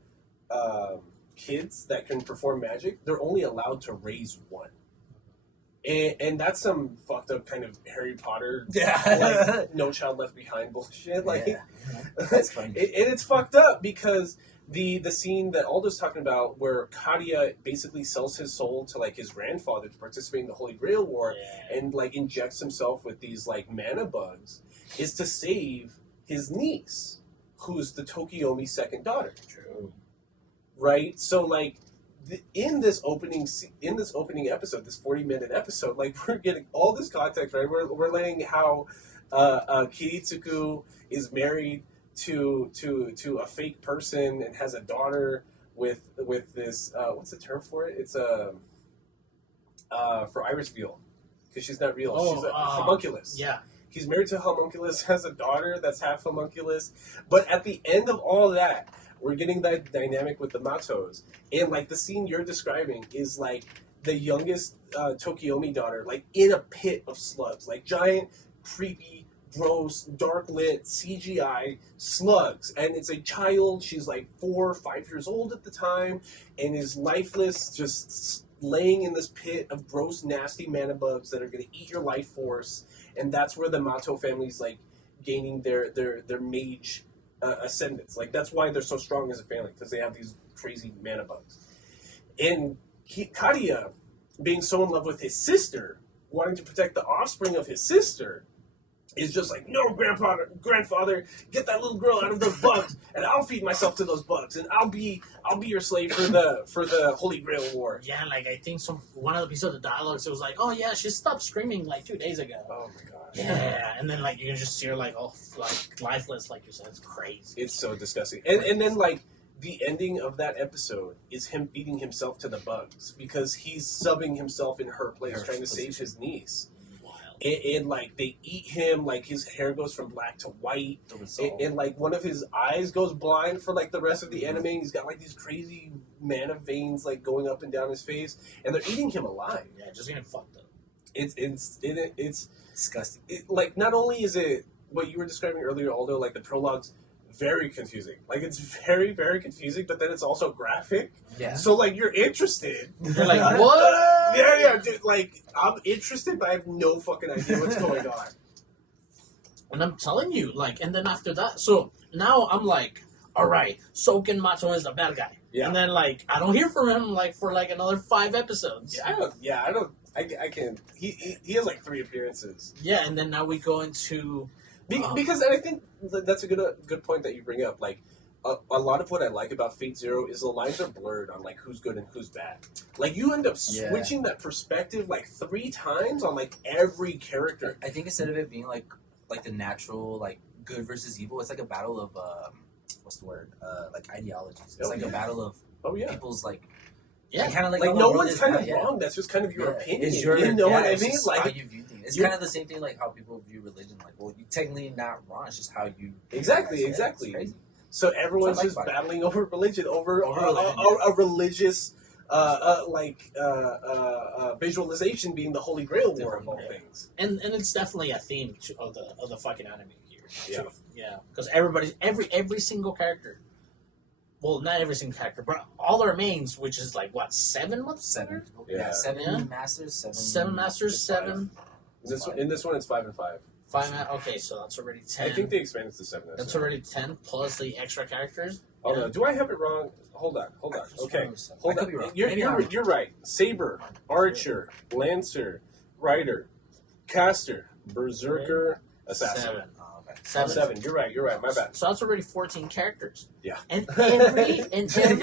kids that can perform magic, they're only allowed to raise 1. And that's some fucked up kind of Harry Potter, Yeah. like No Child Left Behind bullshit. Like, Yeah. That's funny. and it's fucked up because the scene that Aldo's talking about, where Kadia basically sells his soul to like his grandfather to participate in the Holy Grail War, and like injects himself with these like mana bugs, is to save his niece, who's the Tokiomi's second daughter. True. Right? So like in this opening episode, this 40-minute episode, like we're getting all this context, right? We're laying how Kiritsuku is married to a fake person and has a daughter with this what's the term for it? It's for Irish veal, because she's not real. She's a homunculus. Yeah. He's married to a homunculus, has a daughter that's half homunculus. But at the end of all that, we're getting that dynamic with the Matos. And, like, the scene you're describing is, like, the youngest Tokiomi daughter, like, in a pit of slugs. Like, giant, creepy, gross, dark-lit, CGI slugs. And it's a child. She's, like, 4 or 5 years old at the time and is lifeless, just laying in this pit of gross, nasty mana bugs that are going to eat your life force. And that's where the Mato family's like gaining their mage ascendants. Like that's why they're so strong as a family, because they have these crazy mana bugs. And Kadia, being so in love with his sister, wanting to protect the offspring of his sister, is just like, no, grandfather, get that little girl out of those bugs, and I'll feed myself to those bugs, and I'll be your slave for the Holy Grail War. Yeah, like I think one of the pieces of the dialogues, it was like, oh yeah, she stopped screaming like 2 days ago. Oh my gosh. Yeah, and then like you can just see her like like lifeless, like you said. It's crazy. It's so disgusting. And then like the ending of that episode is him feeding himself to the bugs because he's subbing himself in her place, trying to save his niece. And like they eat him, like his hair goes from black to white, and like one of his eyes goes blind for like the rest of the anime. And he's got like these crazy mana veins like going up and down his face, and they're eating him alive. Yeah, just getting fucked up. It's disgusting. Like not only is it what you were describing earlier, Aldo, like the prologue's very confusing. Like it's very, very confusing, but then it's also graphic. Yeah. So like you're interested. You're like, what? Yeah, dude. Like I'm interested, but I have no fucking idea what's going on. And I'm telling you, like, and then after that, so now I'm like, all right, Soken Mato is the bad guy. Yeah. And then like I don't hear from him like for like another 5 episodes. I can. He has like 3 appearances. Yeah, and then now we go into because and I think that's a good point that you bring up. Like a lot of what I like about Fate Zero is the lines are blurred on like who's good and who's bad. Like you end up switching that perspective like 3 times on like every character. I think instead of it being like the natural like good versus evil, it's like a battle of what's the word? Like ideologies. It's like a battle of people's like. Yeah, kind of like no one's kind of wrong. That's just kind of your opinion. It's your, you know what I mean? Like how you view things. It's kind of the same thing like how people view religion. Like, well, you technically not wrong. It's just how you exactly. It's crazy. So everyone's just battling over religion, over a religious visualization being the Holy Grail War of all things. And it's definitely a theme of the fucking anime here. Yeah, because every single character. Well, not every single character, but all our mains, which is like what 7 months? 7. Yeah. 7 masters. 7 masters. 7. In this one, it's 5 and 5. 5. Okay, so that's already 10. I think they expanded to 7. That's already 10 plus the extra characters. Oh no, do I have it wrong? Hold on. Okay, hold on. Wrong. You're right. Saber, Archer, Lancer, Rider, Caster, Berserker, Assassin. 7. You're right. My bad. So that's already 14 characters. Yeah. And every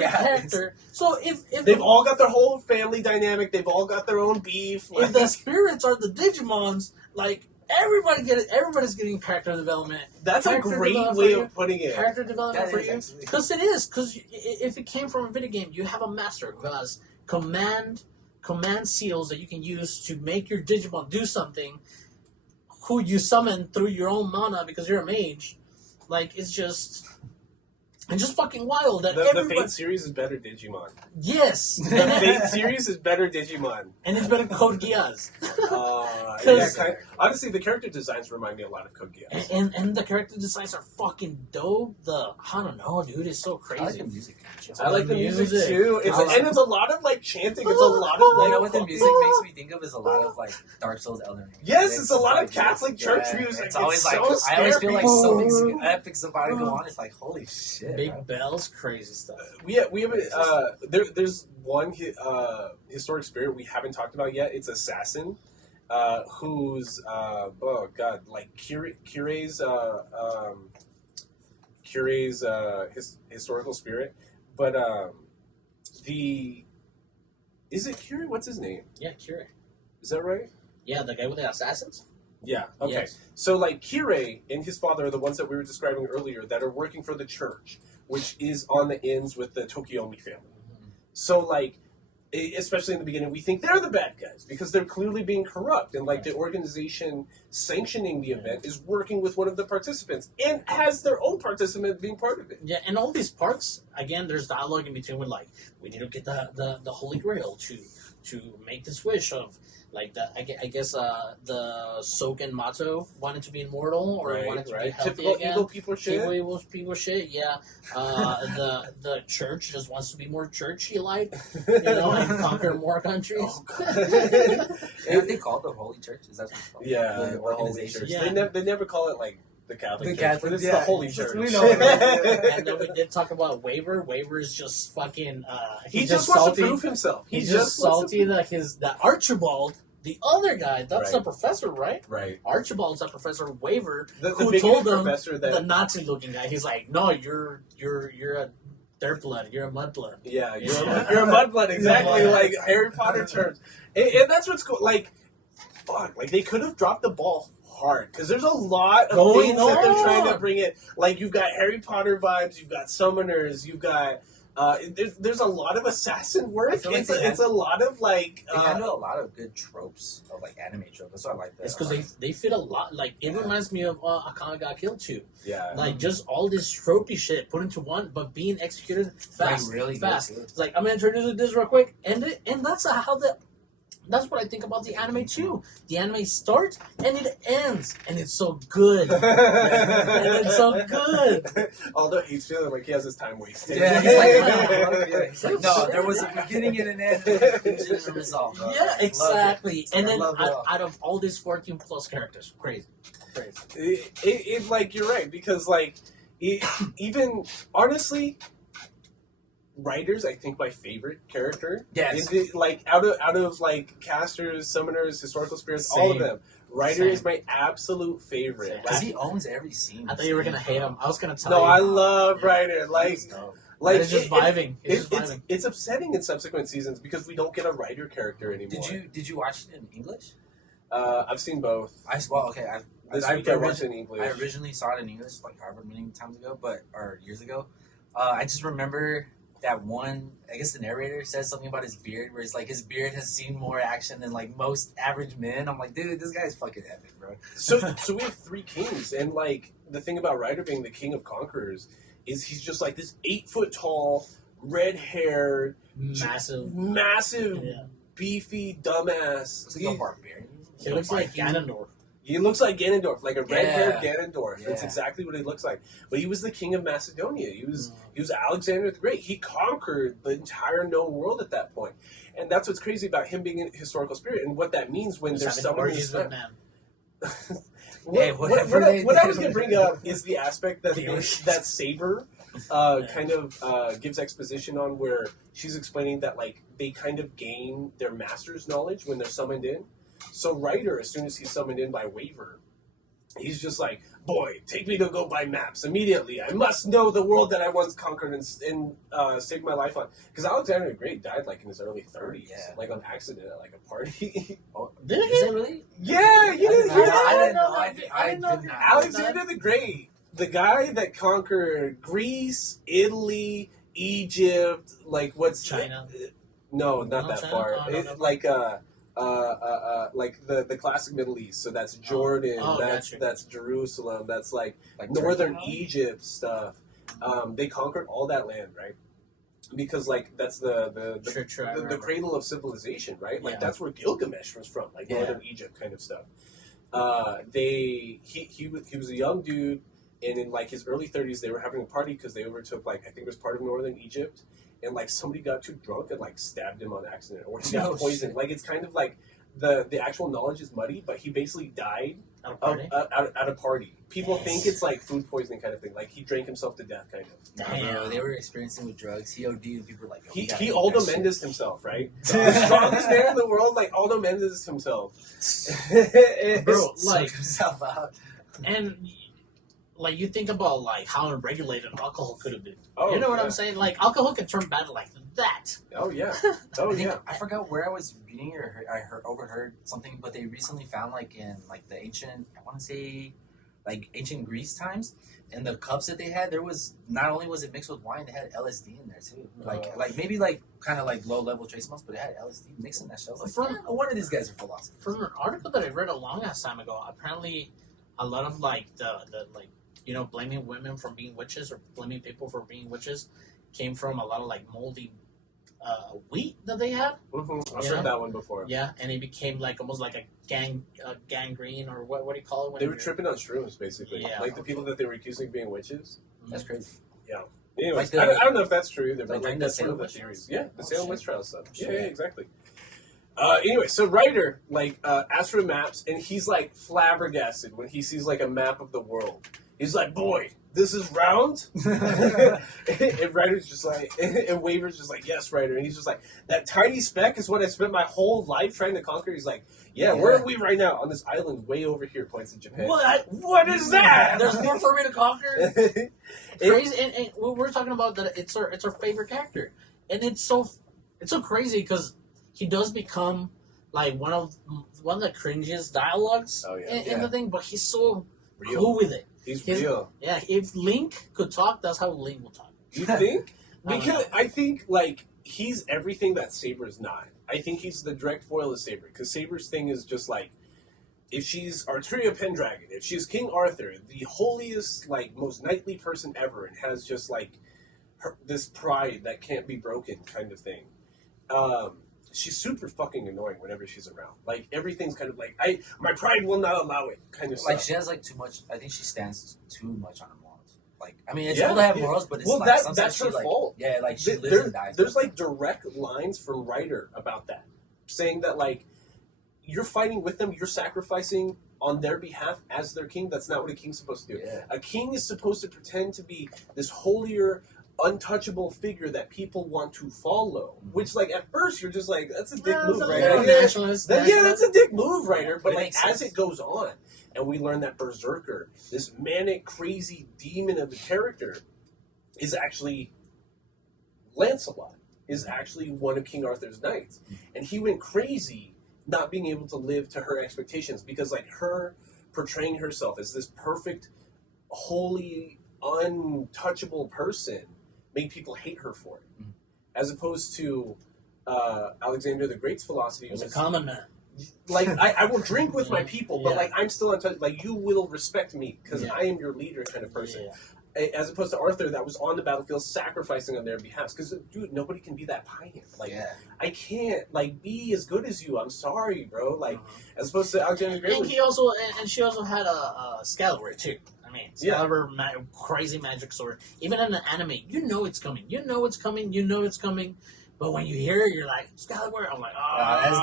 character. So if they've all got their whole family dynamic, they've all got their own beef. If the spirits are the Digimons, like everybody's getting character development. That's a great way of putting it. Character development for you, because it is. Because if it came from a video game, you have a master who has command seals that you can use to make your Digimon do something. Who you summon through your own mana because you're a mage. Like, it's just... and just fucking wild that The everybody. Fate series is better Digimon. Yes, The Fate series is better Digimon. and it's better Code Geass. Honestly, the character designs remind me a lot of Code Geass. And the character designs are fucking dope. I don't know, dude, it's so crazy. I like the music. I like the music too. It's I like- a lot of like chanting. It's a lot of like. You know what the music makes me think of is a lot of like Dark Souls, Elden Ring. Yes, it's a lot of Catholic church yeah, music. It's always like so I always feel like something's scary. epic's about to go on. It's like holy shit. Big bro. bells, crazy stuff. We have there's one historic spirit we haven't talked about yet. It's Assassin, who's oh god, like Cure's his historical spirit, but is it Cure? What's his name? Yeah, Kira. Is that right? Yeah, the guy with the assassins. Yeah. Okay. Yes. So like Kire and his father are the ones that we were describing earlier that are working for the church, which is on the ends with the Tokiomi family. So like, especially in the beginning, we think they're the bad guys because they're clearly being corrupt, and like the organization sanctioning the event is working with one of the participants and has their own participant being part of it. Yeah, and all these parts, again, there's dialogue in between with like, we need to get the Holy Grail to make this wish of like I guess the Soken Mato wanted to be immortal or wanted to be healthy Typical again. evil people shit. Evil people shit, yeah. The church just wants to be more churchy like, you know, and conquer more countries. Oh, God. Aren't they called the Holy Church? Is that what it's called? Yeah, the the Holy organization. Church. Yeah. They never call it like the Catholic Church, but it's yeah, the Holy it's Church. just- we know it. And then we did talk about Waver. Waver is just fucking. He He's just just wants salty. to prove himself. He's just salty that the Archibald, the other guy, that's the Right. professor, right? Right. Archibald's that Professor Waver, The who beginning told him professor that the Nazi-looking guy. He's like, no, you're a dirt blood. You're a mud blood. yeah, you're a mudblood, exactly, Yeah. like Harry Potter terms, and that's what's cool. Like, fuck, like they could have dropped the ball hard because there's a lot of Going things that they're trying to on. bring in. Like you've got Harry Potter vibes, you've got summoners, you've got. There's a lot of assassin work. I feel like It's a lot of like. They handle a lot of good tropes of like anime tropes. That's why I like that. It's because they fit a lot. Like it reminds me of Akana Got Killed too. Yeah. Like just all this tropey shit put into one, but being executed fast, Like, really good, fast. too. It's like I'm gonna introduce this real quick, and that's what I think about the anime too. The anime starts and it ends, and it's so good. And it's so good. Although he's feeling like he has his time wasted. Yeah, he's like, he's like, no, there was a beginning and an end, and a conclusion and a result. Bro. Yeah, exactly. And I then love it all. out of all these 14 plus characters, crazy. It like you're right because like even honestly, writers I think my favorite character Yes. like out of like casters, summoners, historical spirits, all of Same. them. Writer Same. is my absolute favorite. Same. Because he owns every scene. I thought you were gonna hate him. I was gonna tell No, you. I love Yeah. Writer. Like He's dope. It's just vibing. It's just vibing. it's upsetting in subsequent seasons because we don't get a writer character anymore. Did you watch it in English? I've seen both. This I week I watched it in English. I originally saw it in English like however many times ago, or years ago. I just remember that one. I guess the narrator says something about his beard, where it's like his beard has seen more action than like most average men. I'm like, dude, this guy's fucking epic, bro. So we have three kings, and like the thing about Ryder being the king of conquerors is he's just like this 8 foot tall, red haired, Massive. Yeah. beefy dumbass. Looks like a barbarian. He looks like Ganondorf. He looks like Ganondorf, like a red-haired Yeah. Ganondorf. That's Yeah. exactly what he looks like. But he was the king of Macedonia. He was Alexander the Great. He conquered the entire known world at that point. And that's what's crazy about him being a historical spirit and what that means when Just there's having someone orgies with men. Hey, whatever they what I did. was going to bring up is the aspect that The orgies. that Saber kind of gives exposition on, where she's explaining that like they kind of gain their master's knowledge when they're summoned in. So Ryder, as soon as he's summoned in by Waver, he's just like, boy, take me to go buy maps immediately. I must know the world that I once conquered and saved my life on. Because Alexander the Great died like in his early 30s, Yeah. like on accident at like a party. Did Is it really? Yeah, you didn't hear that? I didn't know. I didn't know. did not. Alexander the Great, the guy that conquered Greece, Italy, Egypt, like what's China. No, not No, that China? far. Oh, no. Like the classic Middle East. So that's Jordan. Oh, that's gotcha. that's Jerusalem. That's like Like northern Turkey? Egypt stuff. They conquered all that land, right? Because like that's the cradle of civilization, right? Like that's where Gilgamesh was from, like northern Egypt kind of stuff. He was a young dude, and in like his early 30s, they were having a party because they overtook like I think it was part of northern Egypt, and like somebody got too drunk and like stabbed him on accident, or he got poisoned. Like it's kind of like the actual knowledge is muddy, but he basically died at a party. People think it's like food poisoning kind of thing. Like he drank himself to death, kind of. Damn, they were experiencing with drugs. He OD'd, and people were like, he Aldo Mendes himself, right? The strongest man in the world, like Aldo Mendes himself. Bro, like himself out. And like you think about like how unregulated alcohol could have been. Oh, you know what I'm saying? Like alcohol can turn bad like that. Oh yeah. Oh yeah. I forgot where I was reading or overheard something, but they recently found like in like the ancient, I want to say, like ancient Greece times, and the cups that they had, there was not only was it mixed with wine, they had LSD in there too. Like maybe like kind of like low level trace amounts, but it had LSD mixed in that shit. I was like, one of these guys are philosophers. From an article that I read a long ass time ago, apparently a lot of like the like blaming women for being witches or blaming people for being witches came from a lot of like moldy wheat that they had. Mm-hmm. I've heard that one before. Yeah, and it became like almost like a gangrene or what do you call it? When they were tripping on shrooms, basically. Yeah, like the people that they were accusing of being witches. That's crazy. Yeah. Anyways, like I don't know if that's true either, but like that's the one of the Salem theories. Yeah, the Salem witch trial stuff. Shit. Yeah, exactly. Anyway, so Ryder asks for maps, and he's like flabbergasted when he sees like a map of the world. He's like, "Boy, this is round." And Ryder's just like, and Waver's just like, "Yes, Ryder." And he's just like, "That tiny speck is what I spent my whole life trying to conquer." He's like, "Yeah, where are we right now? On this island way over here." Points to Japan. What is that? There's more for me to conquer. Crazy, and we're talking about that. It's our favorite character, and it's so crazy because he does become like one of the cringiest dialogues in the thing, but he's so cool with it. He's real. Yeah, if Link could talk, that's how Link will talk. You think? Because I think like he's everything that Saber's not. I think he's the direct foil of Saber, because Saber's thing is just like, if she's Arturia Pendragon, if she's King Arthur, the holiest, like most knightly person ever, and has just like this pride that can't be broken kind of thing. She's super fucking annoying whenever she's around. Like everything's kind of like my pride will not allow it kind of stuff. Like she has like too much. I think she stands too much on her morals. Like I mean, it's cool to have morals, but it's like that's her fault. Yeah, like she lives and dies. There's like direct lines from Ryder about that, saying that like you're fighting with them, you're sacrificing on their behalf as their king. That's not what a king's supposed to do. Yeah. A king is supposed to pretend to be this holier, untouchable figure that people want to follow. Which, like, at first you're just like, that's a dick move, right? Yeah, that's a dick move, Ryder. But like, as it goes on, and we learn that Berserker, this manic, crazy demon of the character, is actually Lancelot. Is actually one of King Arthur's knights, and he went crazy not being able to live to her expectations, because like her portraying herself as this perfect, holy, untouchable person made people hate her for it, as opposed to Alexander the Great's philosophy. He was a common man. Like I will drink with my people, but like I'm still untouchable. Like you will respect me because I am your leader, kind of person. Yeah. As opposed to Arthur, that was on the battlefield sacrificing on their behalf. Because, dude, nobody can be that pioneer. Like, I can't, like, be as good as you. I'm sorry, bro. Like, as opposed to Alexander the Great. And she also had a Excalibur, too. I mean, Excalibur, crazy magic sword. Even in the anime, you know it's coming. You know it's coming. You know it's coming. But when you hear it, you're like, Excalibur. I'm like, oh, that's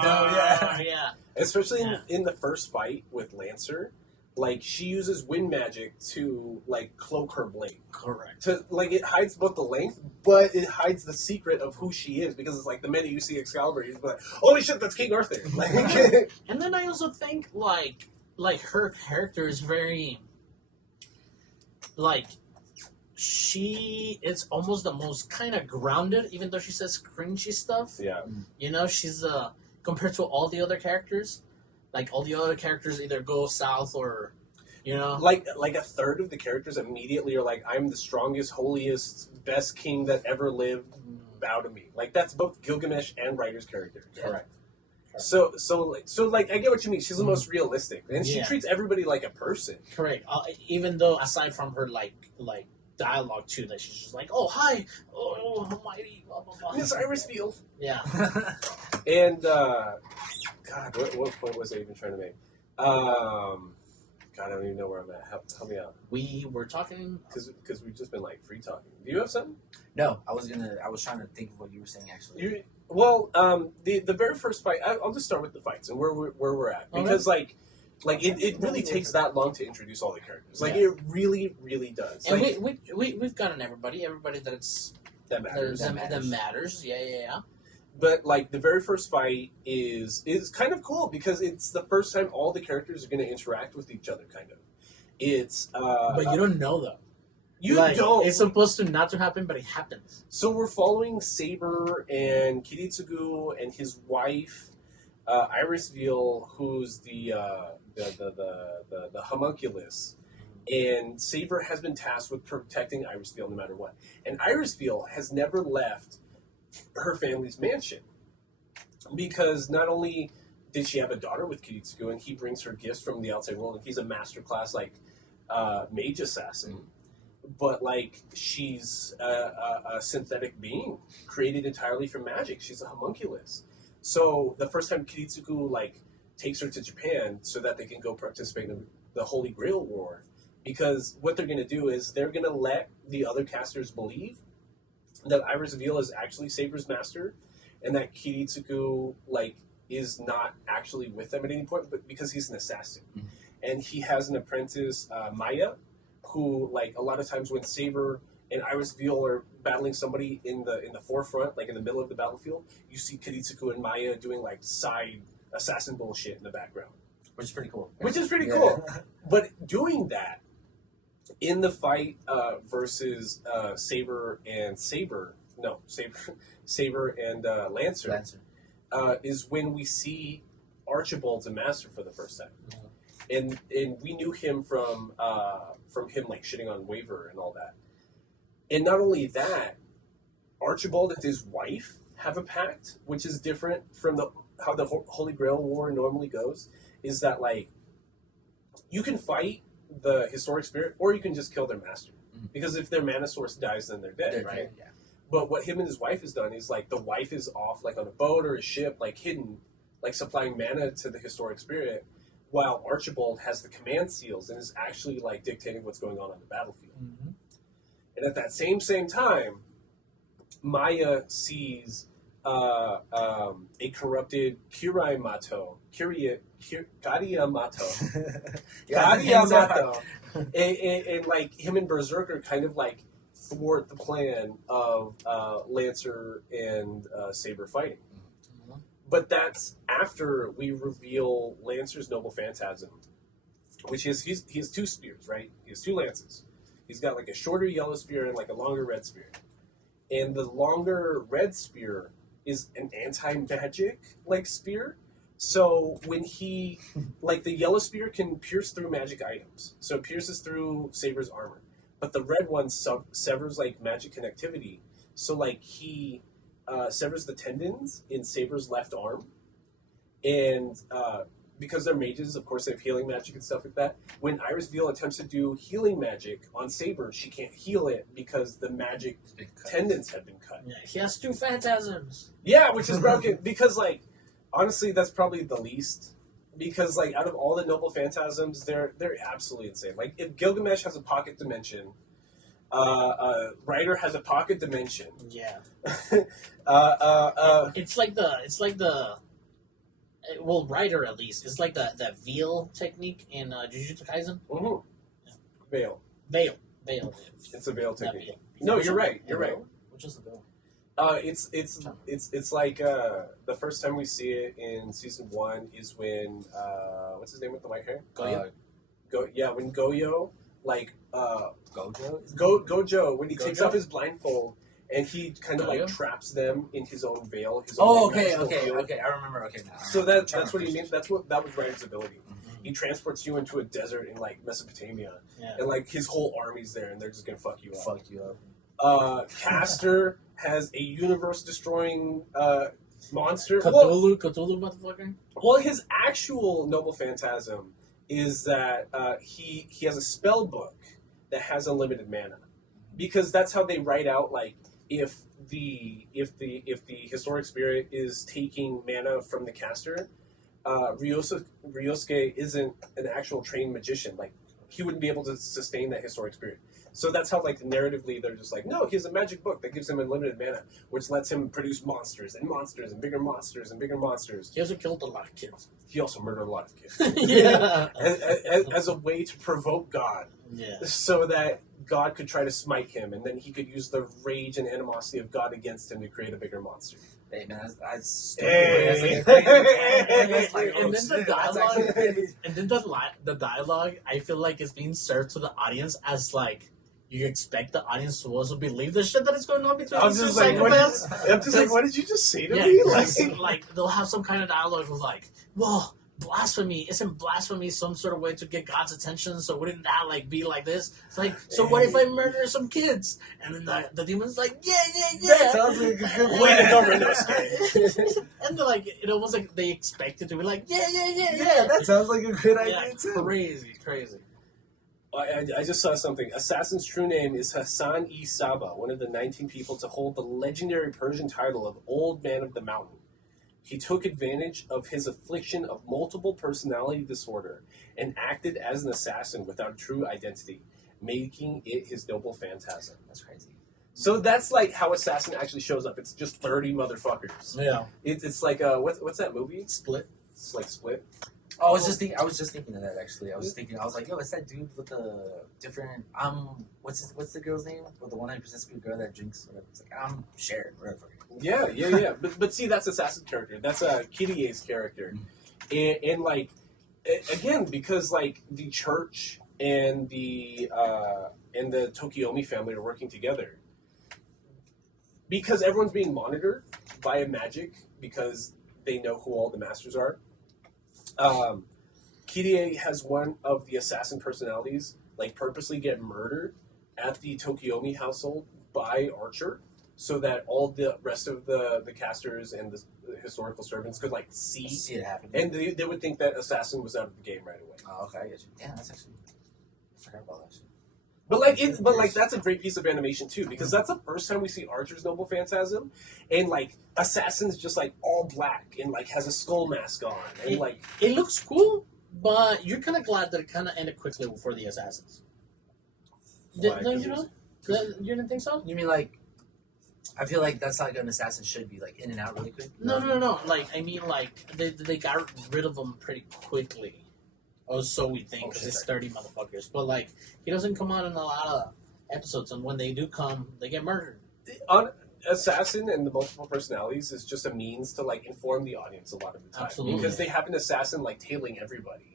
dope, yeah. Especially in the first fight with Lancer. Like, she uses wind magic to, like, cloak her blade. Correct. To, like, it hides both the length, but it hides the secret of who she is, because it's like, the minute you see Excalibur, you're like, holy shit, that's King Arthur. Like, and then I also think, like her character is very, like, she is almost the most kind of grounded, even though she says cringy stuff. Yeah. You know, she's, compared to all the other characters, like, all the other characters either go south or, you know. Like a third of the characters immediately are like, I'm the strongest, holiest, best king that ever lived. Bow to me. Like, that's both Gilgamesh and Ryder's character. Yeah. Correct. So I get what you mean. She's the most realistic. And she treats everybody like a person. Correct. Even though, aside from her, like dialogue too. That she's just like, "Oh hi, oh almighty, blah blah blah." Miss Irisfield. Yeah. And God, what point was I even trying to make? God, I don't even know where I'm at. Help me out. We were talking Because we've just been like free talking. Do you have something? No, I was trying to think of what you were saying actually. The very first fight. I'll just start with the fights and where we're at, because it really takes that long to introduce all the characters. Like it really does. And like, we've gotten everybody that matters. that matters. Yeah. But like the very first fight is kind of cool because it's the first time all the characters are going to interact with each other. Kind of. It's but you don't know though. You like, don't. It's supposed to not to happen, but it happens. So we're following Saber and Kiritsugu and his wife, Irisveal, who's the homunculus. And Saber has been tasked with protecting Irisveal no matter what. And Irisveal has never left her family's mansion. Because not only did she have a daughter with Kiritsugu, and he brings her gifts from the outside world, and he's a masterclass, mage assassin. But like she's a synthetic being created entirely from magic. She's a homunculus. So the first time Kiritsugu takes her to Japan so that they can go participate in the Holy Grail War, because what they're going to do is they're going to let the other casters believe that Irisveal is actually Saber's master, and that Kiritsugu is not actually with them at any point, but because he's an assassin, and he has an apprentice, Maya, who a lot of times when Saber and Irisveal are battling somebody in the forefront, in the middle of the battlefield, you see Kiritsugu and Maya doing side assassin bullshit in the background, which is pretty cool. Cool. But doing that in the fight versus Saber and Lancer. Is when we see Archibald the Master for the first time. And we knew him from him shitting on Waver and all that. And not only that, Archibald and his wife have a pact, which is different from how the Holy Grail War normally goes. Is that you can fight the historic spirit, or you can just kill their master. Because if their mana source dies, then they're dead, right? Dead, yeah. But what him and his wife has done is the wife is off on a boat or a ship, hidden, supplying mana to the historic spirit, while Archibald has the command seals and is actually dictating what's going on the battlefield. And at that same time, Maya sees a corrupted Gariamato, and him and Berserker kind of thwart the plan of Lancer and Saber fighting. But that's after we reveal Lancer's Noble Phantasm, which he has two spears, right? He has two lances. He's got a shorter yellow spear and a longer red spear. And the longer red spear is an anti-magic spear. So when he the yellow spear can pierce through magic items. So it pierces through Saber's armor. But the red one severs magic connectivity. So he severs the tendons in Saber's left arm, and because they're mages, of course they have healing magic and stuff like that. When Irisveal attempts to do healing magic on Saber, she can't heal it because the magic tendons have been cut. Yeah, he has two phantasms. Yeah, which is broken because honestly, that's probably the least. Because out of all the Noble Phantasms, they're absolutely insane. If Gilgamesh has a pocket dimension, Ryder has a pocket dimension. Yeah. It's Ryder at least. It's the veil technique in Jujutsu Kaisen. Veil. Veil. It's a veil technique. No, you're right. You're right. Which is the veil? It's the first time we see it in season 1 is when what's his name with the white hair? Goyo. When Goyo Gojo when he takes off his blindfold and he kind of traps them in his own veil. Okay. I remember. Okay, now. So that's what he means. That was Ryder's ability. He transports you into a desert in Mesopotamia, and his whole army's there, and they're just gonna fuck you up. Castor has a universe-destroying monster. Cthulhu, motherfucker. Well, his actual Noble Phantasm is that he has a spell book that has unlimited mana, because that's how they write out like if the historic spirit is taking mana from the caster, Ryosuke isn't an actual trained magician. Like he wouldn't be able to sustain that historic spirit. So that's how, like, narratively, they're just like, no, he has a magic book that gives him unlimited mana, which lets him produce monsters and monsters and bigger monsters and bigger monsters. He also killed a lot of kids. He also murdered a lot of kids. Yeah. As a way to provoke God. Yeah. So that God could try to smite him, and then he could use the rage and animosity of God against him to create a bigger monster. Hey man, that's stupid. Hey. That's like, And oh, then the shit, that's dialogue, actually- and then the dialogue, I feel like is being served to the audience as like you expect the audience to also believe the shit that is going on between I'm these two just like, psychopaths. what did you just say to Yeah, me? like they'll have some kind of dialogue with like, well, blasphemy isn't blasphemy some sort of way to get God's attention, so wouldn't that like be like this? It's like, so what if I murder some kids? And then the demon's like, yeah. That sounds like a good Way to plan. go, Rinosuke. And they're like, it almost like they expect it to be like, yeah. Yeah, that sounds like a good idea Yeah, too. crazy. I just saw something. Assassin's true name is Hassan-e Saba, one of the 19 people to hold the legendary Persian title of Old Man of the Mountain. He took advantage of his affliction of multiple personality disorder and acted as an assassin without a true identity, making it his noble phantasm. That's crazy. So that's like how Assassin actually shows up. It's just 30 motherfuckers. Yeah. It's like what's that movie? Split. It's like Split. Oh, I was just thinking of that actually. I was like, yo, it's that dude with the different what's the girl's name? Well, the 100% speed girl that drinks whatever. It's like Sharon, whatever. Yeah. But see, that's Assassin's character. That's Kirie's character, and like again, because like the church and the Tokiomi family are working together, because everyone's being monitored by a magic because they know who all the masters are. Kirie has one of the assassin personalities like purposely get murdered at the Tokiomi household by Archer, so that all the rest of the casters and the historical servants could like see it happen. and they would think that assassin was out of the game right away. Oh, okay, I get you. Yeah, that's actually I forgot about that shit. But that's a great piece of animation too, because that's the first time we see Archer's noble phantasm, and like Assassin's just like all black and like has a skull mask on, and like It looks cool, but you're kind of glad that it kind of ended quickly before the assassins. Why? Don't you know? You didn't think so? You mean like? I feel like that's how an assassin should be, like in and out really quick. No. Like I mean, like they got rid of him pretty quickly. Oh, so we think, because it's 30 motherfuckers. But like, he doesn't come out in a lot of episodes, and when they do come, they get murdered. Assassin and the multiple personalities is just a means to like inform the audience a lot of the time. Absolutely. Because they have an assassin like tailing everybody.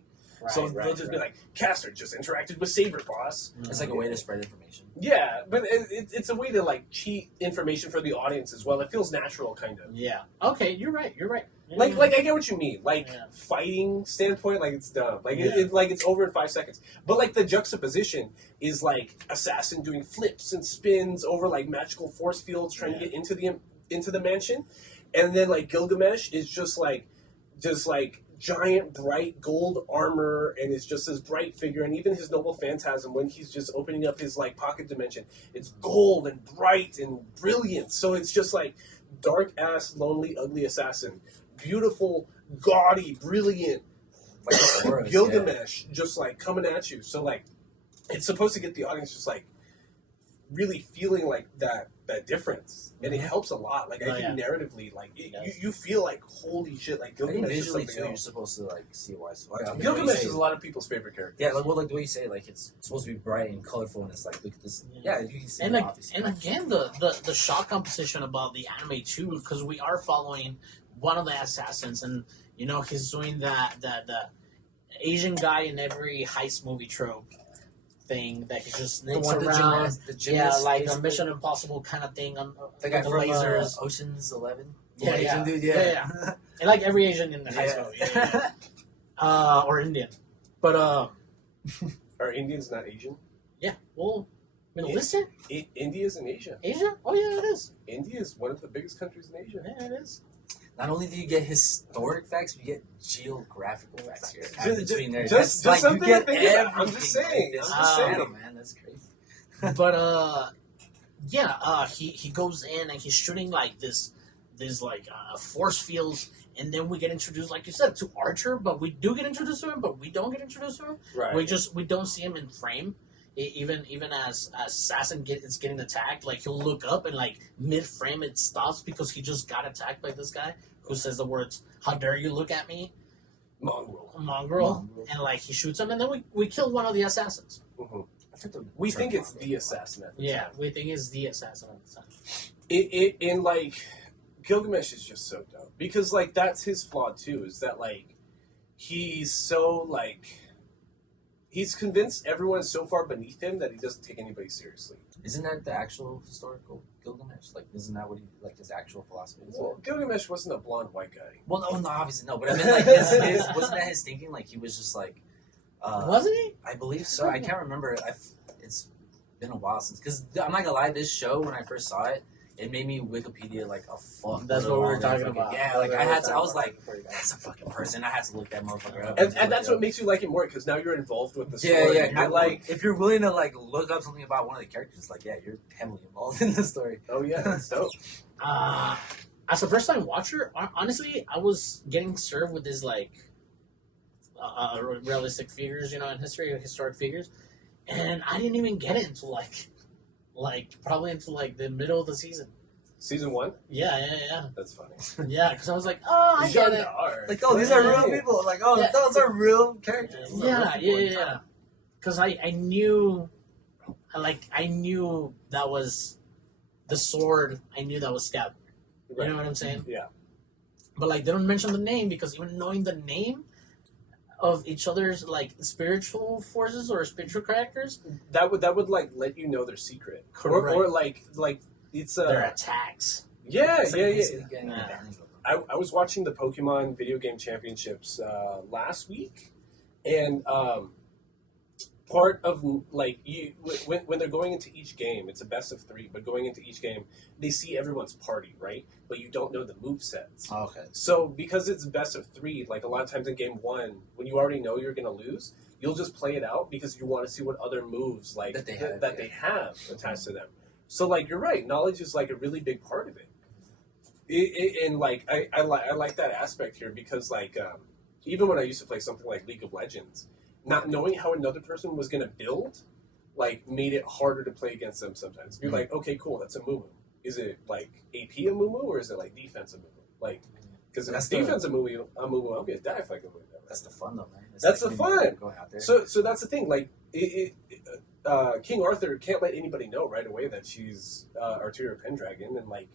So they'll just be right. like, Caster just interacted with Saber, boss. It's like a way to spread information. Yeah, but it's a way to like cheat information for the audience as well. It feels natural, kind of. Yeah. Okay, you're right. Yeah. Like I get what you mean. Like fighting standpoint, like it's dumb. Like it's over in 5 seconds. But like the juxtaposition is like assassin doing flips and spins over like magical force fields trying to get into the mansion, and then like Gilgamesh is just like giant bright gold armor, and it's just this bright figure, and even his noble phantasm when he's just opening up his like pocket dimension, it's gold and bright and brilliant. So it's just like dark ass lonely ugly assassin, beautiful gaudy brilliant like Gilgamesh just like coming at you. So like it's supposed to get the audience just like really feeling like that difference, and it helps a lot. Like I think narratively, like you feel like holy shit, like Gilgamesh visually is too, you're else. supposed to like see why. Gilgamesh is a lot of people's favorite character. Yeah, like the way you say it, like it's supposed to be bright and colorful, and it's like look at this. Yeah, you can see. And it, like, obviously. and again, the shot composition about the anime too, because we are following one of the assassins, and you know he's doing that the Asian guy in every heist movie trope thing that he just sneaks around. The gymnast, Yeah, like a basically. Mission Impossible kind of thing on The guy the from lasers. Ocean's 11. Yeah, Asian dude, yeah. And like every Asian in the heist movie, or Indian, but Are Indians not Asian? yeah, well, Middle Eastern, India's in Asia. Asia. Oh yeah, it is. India is one of the biggest countries in Asia. Yeah, it is. Not only do you get historic facts, you get geographical facts here. Just something to think about. I'm just saying. Man, that's crazy. But he goes in and he's shooting like this like force fields, and then we get introduced, like you said, to Archer. But we do get introduced to him, but we don't get introduced to him. Right. We don't see him in frame. Even as Assassin is getting attacked, like he'll look up and like mid frame it stops because he just got attacked by this guy who says the words "How dare you look at me, mongrel," and like he shoots him, and then we kill one of the assassins. Mm-hmm. We think it's the assassin. Yeah, we think it's the assassin at the time. In like Gilgamesh is just so dumb because like that's his flaw too. Is that like he's so like. He's convinced everyone is so far beneath him that he doesn't take anybody seriously. Isn't that the actual historical Gilgamesh? Like, isn't that what he like his actual philosophy is? Well, Gilgamesh wasn't a blonde white guy. Well, no, obviously no. But I mean, like, his wasn't that his thinking? Like, he was just like, wasn't he? I believe so. I can't remember. It's been a while since. Because I'm not gonna lie, this show when I first saw it, it made me Wikipedia like a fuck. That's what we were talking about. Yeah, like I was like, that's a fucking person. I had to look that motherfucker up. And that's what makes you like it more because now you're involved with the story. Yeah, yeah. You're like, if you're willing to like look up something about one of the characters, like yeah, you're heavily involved in the story. oh yeah, that's dope. As a first time watcher, honestly, I was getting served with this like realistic figures, in history, historic figures, and I didn't even get it until probably into like the middle of the season. Season 1? Yeah. That's funny. Yeah, because I was like, oh, I get it. Like, oh, these are real people. Like, oh, those are real characters. Yeah. Because I knew that was the sword. I knew that was Scab. Right. You know what I'm saying? Yeah. But like, they don't mention the name because even knowing the name of each other's like spiritual forces or spiritual characters, that would like let you know their secret, Correct. or like it's their attacks. Yeah. I I was watching the Pokemon Video Game Championships last week, and part of like when they're going into each game, it's a best of 3. But going into each game, they see everyone's party, right? But you don't know the move sets. Oh, okay. So because it's best of 3, like a lot of times in game 1, when you already know you're gonna lose, you'll just play it out because you want to see what other moves like that they have attached to them. So like you're right, knowledge is like a really big part of it. And like I like that aspect here because like even when I used to play something like League of Legends, not knowing how another person was going to build, like, made it harder to play against them sometimes. Be like, okay, cool, that's a Mumu. Is it, like, AP a Mumu, or is it, like, defense a Mumu? Like, because if it's defense a Mumu, I'll get die if I can win that. That's the fun, though, man. That's the fun. Going out there. So that's the thing. Like, King Arthur can't let anybody know right away that she's Arturo Pendragon and, like,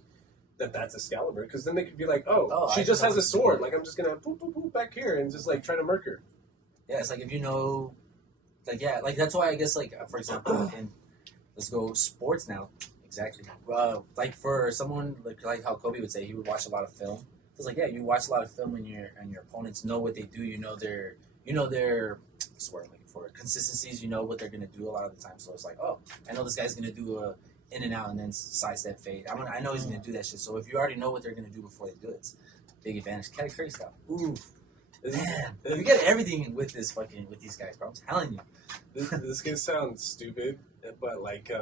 that's Excalibur, because then they could be like, oh she just has a sword. Like, I'm just going to boop, boop, boop back here and just, like, try to murk her. Yeah, it's like if you know, like like that's why I guess like for example, let's go sports now. Exactly. Like for someone like how Kobe would say he would watch a lot of film. It's like you watch a lot of film and your opponents know what they do. You know their what's the word I'm looking for, consistencies. You know what they're gonna do a lot of the time. So it's like, oh, I know this guy's gonna do a in and out and then sidestep fade. I know he's gonna do that shit. So if you already know what they're gonna do before they do it, it's a big advantage. Kind of crazy stuff. Ooh. Man, you get everything with these guys, bro. I'm telling you. This can sound stupid, but like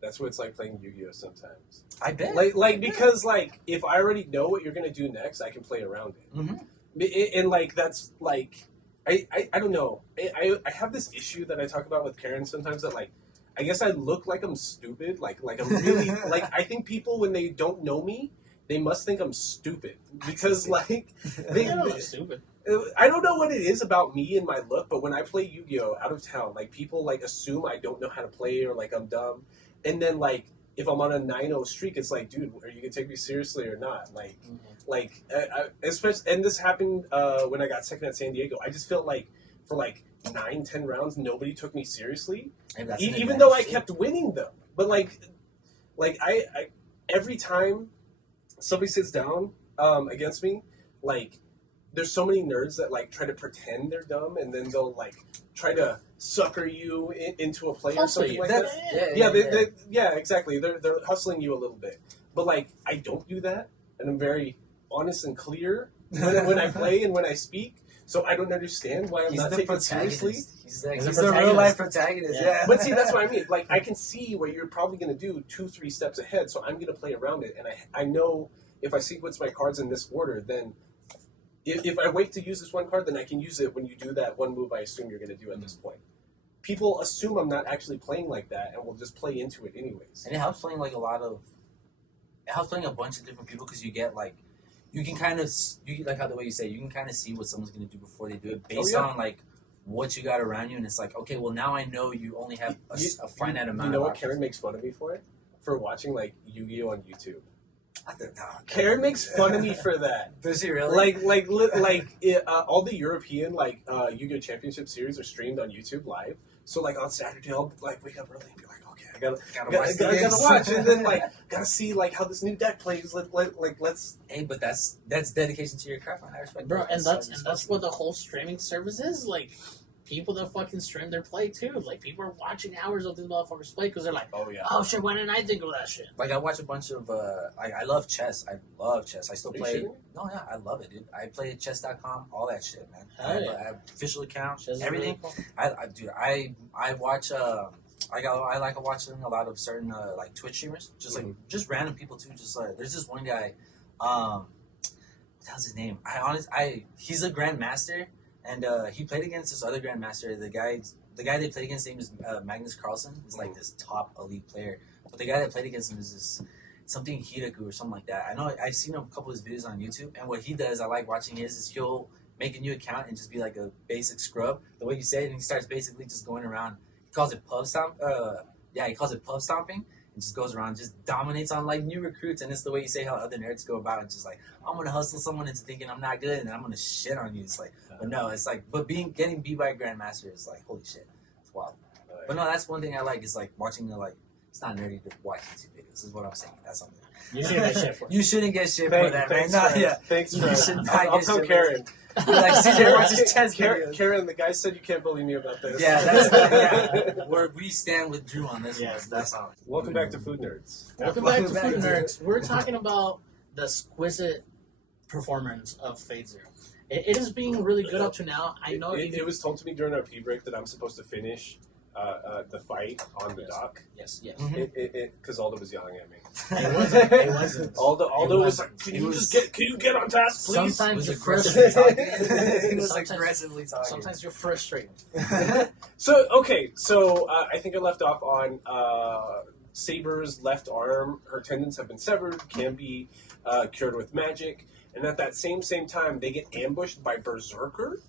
that's what it's like playing Yu-Gi-Oh! Sometimes. I bet. Because like if I already know what you're gonna do next, I can play around it. Mm-hmm. And like that's like I don't know. I have this issue that I talk about with Karen sometimes that like I guess I look like I'm stupid. Like I'm really like I think people when they don't know me, they must think I'm stupid because like they look stupid. I don't know what it is about me and my look, but when I play Yu-Gi-Oh! Out of town, like people like assume I don't know how to play or like I'm dumb, and then like if I'm on a 9-0 streak, it's like, dude, are you gonna take me seriously or not? Like, especially, and this happened when I got second at San Diego. I just felt like for like 9-10 rounds, nobody took me seriously, even though I kept winning them. But like I every time somebody sits down against me, like. There's so many nerds that like try to pretend they're dumb and then they'll like try to sucker you into a play or something like that. Yeah, exactly. They're hustling you a little bit, but like I don't do that, and I'm very honest and clear when I play and when I speak. So I don't understand why I'm not taken seriously. He's He's the the real life protagonist. protagonist. Yeah. But see, that's what I mean. Like, I can see what you're probably going to do 2-3 steps ahead, so I'm going to play around it. And I know if I sequence my cards in this order, then if I wait to use this one card, then I can use it when you do that one move I assume you're going to do at this point. People assume I'm not actually playing like that and will just play into it anyways. And it helps playing like it helps playing a bunch of different people because you get like, you can kind of, like how the way you say, you can kind of see what someone's going to do before they do it based on like what you got around you. And it's like, okay, well now I know you only have a finite amount You know of what options. Karen makes fun of me for it? For watching like Yu-Gi-Oh on YouTube. Karen Makes fun of me for that. Does she really? All the European Yu-Gi-Oh Championship series are streamed on YouTube live. So like on Saturday, I'll like wake up early and be like, okay, I gotta watch, and then like gotta see like how this new deck plays. Let's. Hey, but that's dedication to your craft, man. I respect Bro, that. and that's what the whole streaming service is. Like, people that fucking stream their play too. Like, people are watching hours of these motherfuckers play because they're like, Oh yeah. oh shit, why didn't I think of that shit? Like I watch a bunch of I love chess. I love chess. I still Are you play. serious? No, yeah, I love it, dude. I play at chess.com, all that shit, man. Hell yeah. I have official account, Chess is everything. really cool. I watch I like watching a lot of certain like Twitch streamers, just like just random people too. Just like there's this one guy, what the hell's his name? He's a grandmaster, and he played against this other grandmaster. The guy they played against, his name is Magnus Carlsen. He's like this top elite player, but the guy that played against him is this something Hiraku or something like that. I know I've seen a couple of his videos on YouTube, and what he does, I like watching his is he'll make a new account and just be like a basic scrub, the way you say it, and he starts basically just going around. He calls it pub stomp. He calls it pub stomping, and just goes around, just dominates on like new recruits, and it's the way you say how other nerds go about it, just like I'm gonna hustle someone into thinking I'm not good, and then I'm gonna shit on you. It's like, but no, it's like, but getting beat by a grandmaster is like, holy shit, it's wild. But no, that's one thing I like is like watching the like. It's not nerdy to watch YouTube videos. Is what I'm saying. That's something. You shouldn't get shit for it. You shouldn't get shit for that, man. Thanks, You Fred. should not I'll get tell shit for Karen. Like CJ watches chess videos. Karen, the guy said you can't bully me about this. Yeah, that's where we stand with Drew on this. Yes, one. That's all. Welcome back to Food Nerds. Welcome back to Food Nerds. We're talking about the exquisite performance of Fate Zero. It is being really good up to now. I know It was told to me during our pee break that I'm supposed to finish the fight on the dock. Yes. Because Aldo was yelling at me. It wasn't. Aldo was like, can you get on task, please? Sometimes you're aggressively frustrated. talking. He was Sometimes- aggressively talking. Sometimes you're frustrated. So I think I left off on Saber's left arm. Her tendons have been severed, can be cured with magic. And at that same time, they get ambushed by Berserker.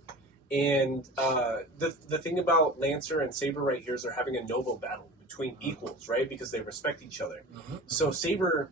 And the thing about Lancer and Saber right here is they're having a noble battle between equals, right? Because they respect each other. So Saber,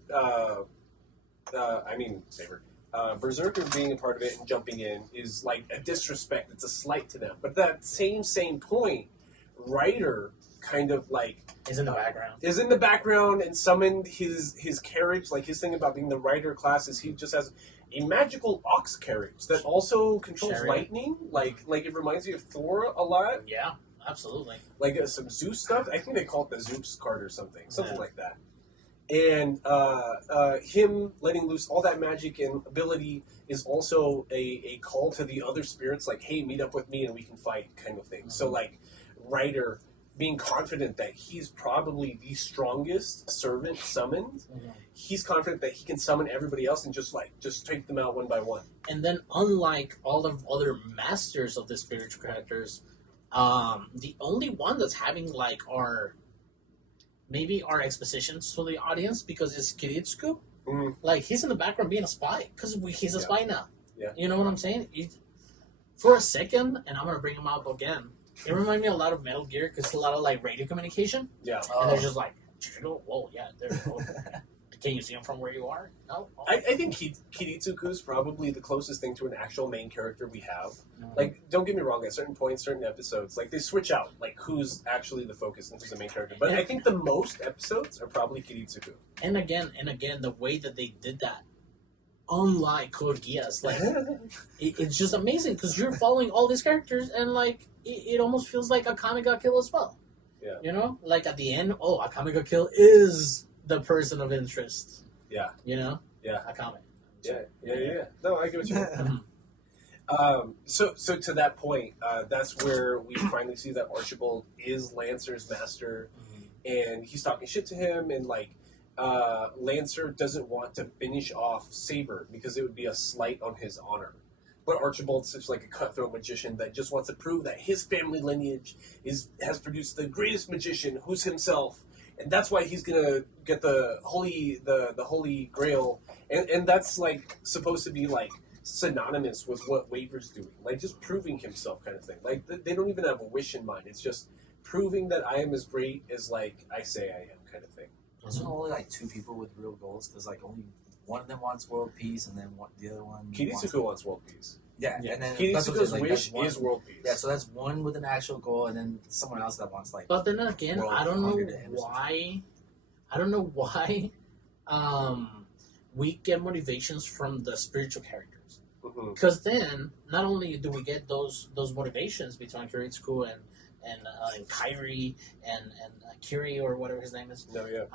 Berserker being a part of it and jumping in is like a disrespect. It's a slight to them. But at that same point, Ryder kind of like Is in the background. And summoned his carriage. Like his thing about being the Rider class is he just has a magical ox carriage that also controls Chariot. lightning. Like it reminds you of Thor a lot. Yeah, absolutely. Like some Zeus stuff. I think they call it the Zeus card or something like that. And him letting loose all that magic and ability is also a call to the other spirits, like, hey, meet up with me and we can fight, kind of thing. So like Ryder being confident that he's probably the strongest servant summoned, he's confident that he can summon everybody else and just take them out one by one. And then, unlike all of other masters of the spiritual characters, the only one that's having like our expositions to the audience, because it's Kiritsuku. Like, he's in the background being a spy because he's a spy now. Yeah. You know what I'm saying? For a second, and I'm gonna bring him up again. It reminded me a lot of Metal Gear because it's a lot of like radio communication. Yeah. And they're just like, whoa, yeah, can you see him from where you are? No. Oh. I think Kiritsuku is probably the closest thing to an actual main character we have. Like, don't get me wrong, at certain points, certain episodes, like, they switch out, like, who's actually the focus and who's the main character. But I think the most episodes are probably Kiritsuku. And again, the way that they did that, unlike Code Geass, like, it's just amazing because you're following all these characters and, like, it almost feels like Akame ga Kill as well. Yeah. You know? Like, at the end, Akame ga Kill is the person of interest. Yeah. You know? Yeah. Akame. Yeah. No, I get what you mean. So to that point, that's where we finally see that Archibald is Lancer's master, and he's talking shit to him, and like Lancer doesn't want to finish off Saber because it would be a slight on his honor. But Archibald's such like a cutthroat magician that just wants to prove that his family lineage has produced the greatest magician, who's himself, and that's why he's gonna get the Holy Grail, and that's like supposed to be like synonymous with what Waver's doing, like just proving himself kind of thing. Like they don't even have a wish in mind. It's just proving that I am as great as like I say I am kind of thing. There's only like 2 people with real goals because like only one of them wants world peace and then the other one Kiritsuko wants world peace. Yeah, and then Kiritsuko's like, wish is world peace. Yeah, so that's one with an actual goal, and then someone else that wants like. But then again, I don't know why. I don't know why. We get motivations from the spiritual characters, because then not only do we get those motivations between Kiritsuko and Kairi and Kiri or whatever his name is. No, yeah.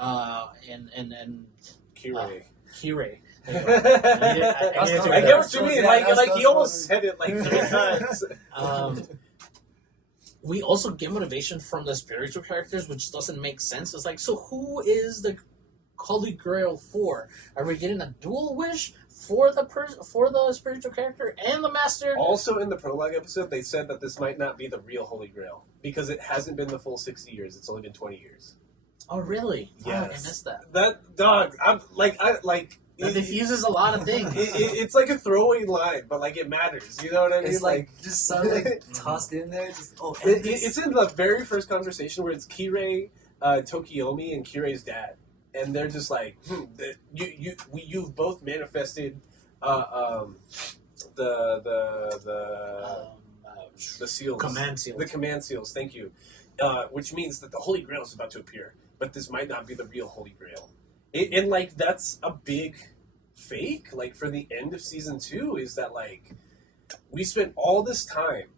And Kirei. Kirei. I get what you mean. Like he almost said it like 3 times. We also get motivation from the spiritual characters, which doesn't make sense. It's like, so who is the Holy Grail for? Are we getting a dual wish for the spiritual character and the master? Also, in the prologue episode, they said that this might not be the real Holy Grail because it hasn't been the full 60 years. It's only been 20 years. Oh, really? Yes. Oh, I missed that. That dog. That diffuses a lot of things. It's like a throwaway line, but like it matters. You know what I mean? It's like just so like tossed in there. Just it's in the very first conversation where it's Kirei, Tokiomi, and Kirei's dad, and they're just like, you've both manifested the seals, command seals. The command seals. Thank you. Which means that the Holy Grail is about to appear, but this might not be the real Holy Grail. And like that's a big fake. Like for the end of season 2, is that like we spent all this time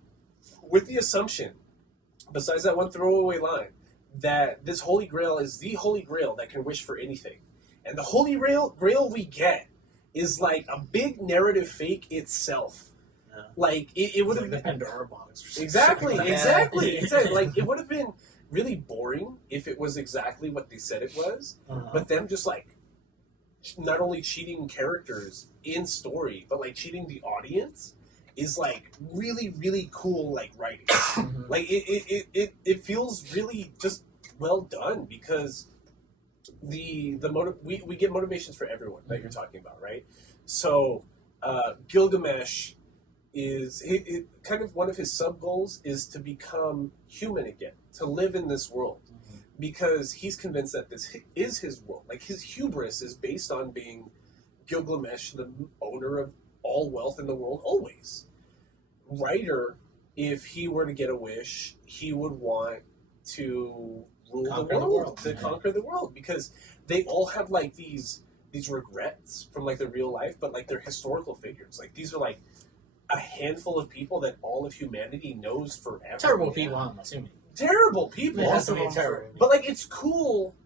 with the assumption, besides that one throwaway line, that this Holy Grail is the Holy Grail that can wish for anything, and the Holy Grail we get is like a big narrative fake itself. Yeah. Like it would have been Pandora box. Exactly. Like it would have been really boring if it was exactly what they said it was, but them just like not only cheating characters in story, but like cheating the audience is like really, really cool. Like writing, like it feels really just well done because we get motivations for everyone that you're talking about, right? So Gilgamesh is kind of one of his sub goals is to become human again, to live in this world, because he's convinced that this is his world. Like his hubris is based on being Gilgamesh, the owner of all wealth in the world, always. Ryder, if he were to get a wish, he would want to rule the world, to conquer the world, because they all have like these regrets from like their real life, but like they're historical figures. Like these are like a handful of people that all of humanity knows forever. Terrible people, I'm assuming. Terrible people. It has to be terrible. But like it's cool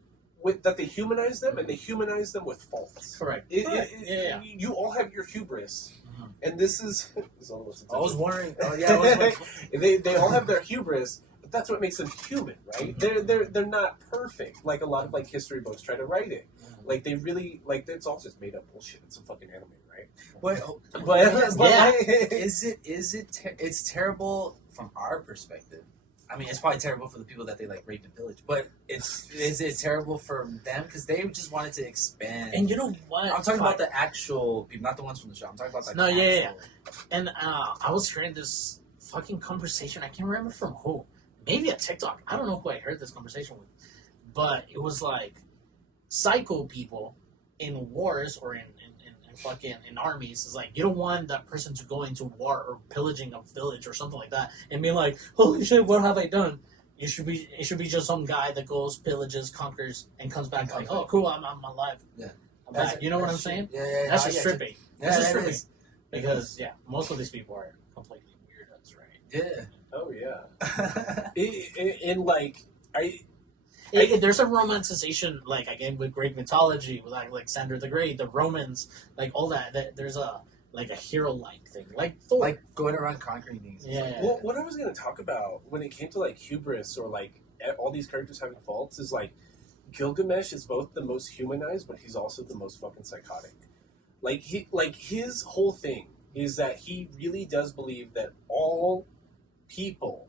that they humanize them, and they humanize them with faults. Correct. Yeah. You all have your hubris, and this is almost. I was wondering. They all have their hubris, but that's what makes them human, right? They're not perfect like a lot of like history books try to write it. Like they really like it's all just made up bullshit. It's a fucking anime, right? It's terrible from our perspective. I mean, it's probably terrible for the people that they like rape and pillage, but is it terrible for them because they just wanted to expand? And you know what? I'm talking about the actual people, not the ones from the show. I'm talking about like yeah. And I was hearing this fucking conversation. I can't remember from who. Maybe a TikTok. I don't know who I heard this conversation with, but it was like psycho people in wars or in armies is like, you don't want that person to go into war or pillaging a village or something like that and be like, holy shit, what have I done? It should be just some guy that goes, pillages, conquers, and comes back like, oh cool, I'm alive. Yeah. I'm back. You know what I'm saying? Yeah. That's just trippy. That's just trippy. Because most of these people are completely weirdos, right? Yeah. Oh yeah. And like there's a romanticization, like again with Greek mythology, with like Alexander the Great, the Romans, like all that. There's a like a hero-like thing, like Thor. Like going around conquering things. Yeah. Well, what I was going to talk about when it came to like hubris or like all these characters having faults is like Gilgamesh is both the most humanized, but he's also the most fucking psychotic. Like his whole thing is that he really does believe that all people,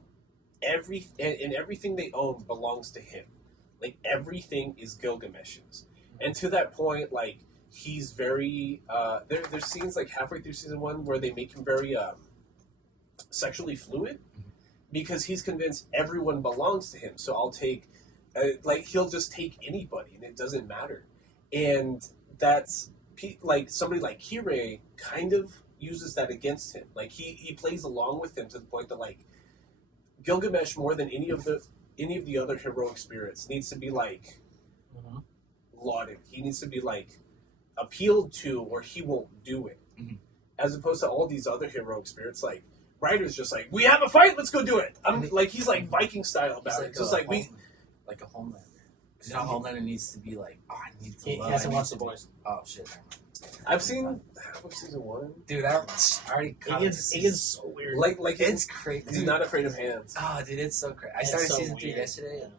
everything they own belongs to him. Like everything is Gilgamesh's, and to that point, like he's very. There's scenes like halfway through season 1 where they make him very sexually fluid, because he's convinced everyone belongs to him. So I'll take, like he'll just take anybody, and it doesn't matter. And that's like somebody like Kirei kind of uses that against him. Like he plays along with him to the point that like Gilgamesh, more than any of the other heroic spirits, needs to be like lauded. He needs to be like appealed to, or he won't do it. As opposed to all these other heroic spirits, like Ryder's just like, we have a fight, let's go do it. I'm like, he's like Viking style about it. Just like like a Homelander. Because Homelander needs to be like, oh, I need to. He hasn't watched The Boys. Oh shit. I've seen half of season 1. Dude, I already. It gets so weird. Like it's crazy. He's not afraid of hands. Oh, dude, it's so crazy. I started so season 3 weird. yesterday. And,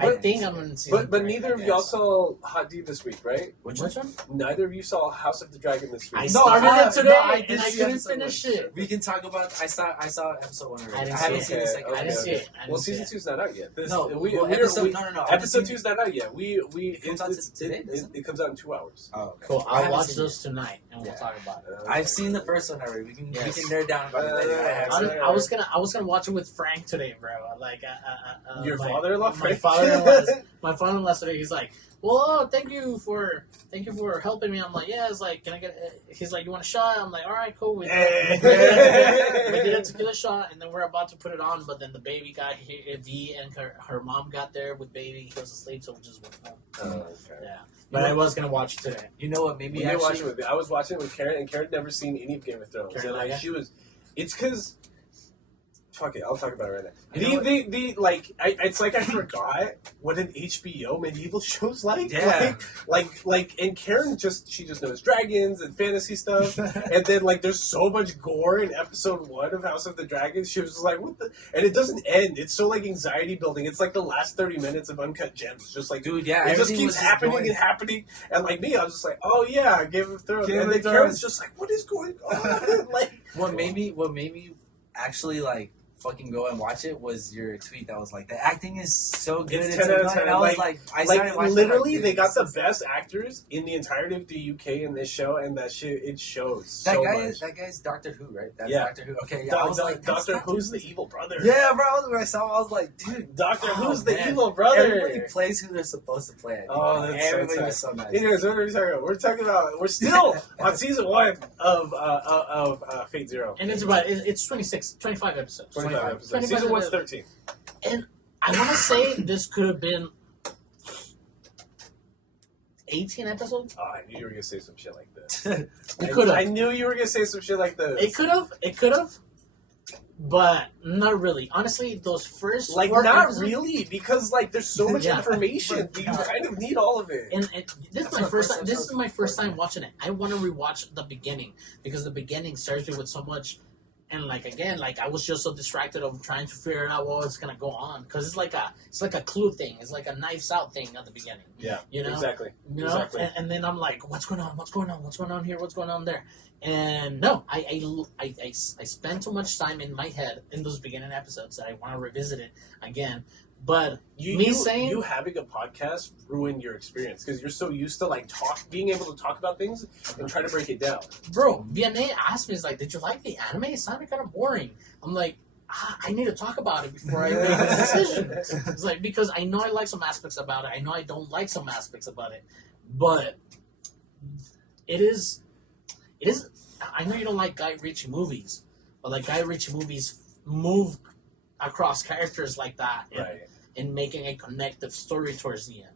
I think I'm in season But 3. neither of y'all saw Hot D this week, right? Which one? Neither of you saw House of the Dragon this week. I No, I started didn't it today, I did and I see couldn't episode finish one. it. We can talk about. I saw episode 1 already. I didn't haven't see seen it. the second. Okay. I didn't see it. Well, season 2's not out yet. No, we're- episode. we- No. Episode 2's not out yet. It comes out today, doesn't it comes out in 2 hours. Oh, okay. Cool. I I'll haven't watch seen those tonight, and we'll Yeah. talk about it. I've seen the first one already. We can nerd down about it Uh, later. yeah. I was gonna watch it with Frank today, bro. Like, Your my- father-in-law, My Frank? father-in-law today. He's like, well, thank you for helping me. I'm like, yeah. It's like, can I get? He's like, you want a shot? I'm like, all right, cool. We did a tequila shot, and then we're about to put it on. But then the baby got here. V and her mom got there with baby. He was asleep, so we just went home. Okay. Yeah, but I was gonna watch it today. You know what? Maybe We didn't watch actually. it with, I was watching it with Karen, and Karen never seen any of Game of Thrones. Karen, And like yeah. she was, it's because, fuck it, I'll talk about it right now. You know It's like I forgot what an HBO medieval show's like. Yeah. And Karen she just knows dragons and fantasy stuff, and then like there's so much gore in episode 1 of House of the Dragon. She was just like, what the? And it doesn't end. It's so like anxiety building. It's like the last 30 minutes of Uncut Gems. Just like, Dude, yeah, it just everything keeps was just happening going- and happening. And like me, I was just like, oh yeah, Game of Thrones. Game and of then Thrones. Karen's just like, what is going on? Like, What made me actually like fucking go and watch it was your tweet that was like, the acting is so good. It's 10 out of 10. I was like, I started like watching literally, it, like, they got the dude, best actors in the entirety of the UK in this show, and that shit, it shows That so guy much. that guy's Doctor Who, right? That's Yeah. Doctor Who. Okay, yeah. I was like, that's Doctor Who's the Who. evil brother. Yeah, bro. When I saw him, I was like, dude, Doctor oh, Who's the man. evil brother. Everybody plays who they're supposed to play. I think. Oh, that's so everybody tight. was so nice. Anyways, what are we talking about? We're still on season 1 of Fate Zero. And it's 25 episodes. 25 episodes. 25 Season 1's episodes. 13. And I want to say this could have been 18 episodes. Oh, I knew you were going to say some shit like this. It could I have. knew you were going to say some shit like this. It could have. But not really. Honestly, those first Like, 4 not episodes- really, because, like, there's so much Yeah. information. You kind of need all of it. And this is my first time. This is my first time episode. watching it. I want to rewatch the beginning because the beginning serves me with so much. And like again, like I was just so distracted of trying to figure out what was gonna go on because it's like a clue thing. It's like a Knives Out thing at the beginning. Yeah, you know exactly. You know, Exactly. and then I'm like, what's going on? What's going on? What's going on here? What's going on there? And no, I spend too much time in my head in those beginning episodes that I want to revisit it again. But you having a podcast ruined your experience because you're so used to like being able to talk about things and try to break it down. bro, Vianney asked me, he's like, did you like the anime? It sounded kind of boring. I'm like, I need to talk about it before I make a decision. It's like, because I know I like some aspects about it. I know I don't like some aspects about it. But it is, I know you don't like Guy Ritchie movies, but like Guy Ritchie movies move across characters like that and making a connective story towards the end.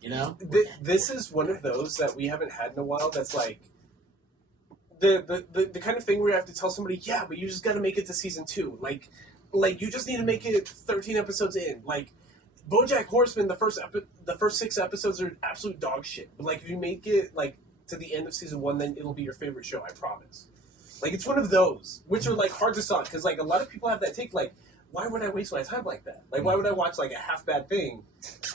You know? This is one of those that we haven't had in a while that's like the kind of thing where you have to tell somebody, yeah, but you just got to make it to season 2. Like you just need to make it 13 episodes in. Like BoJack Horseman, the first 6 episodes are absolute dog shit. But like if you make it like to the end of season 1, then it'll be your favorite show. I promise. Like, it's one of those which are like hard to solve because like a lot of people have that take like, why would I waste my time like that? Like, why would I watch like a half bad thing?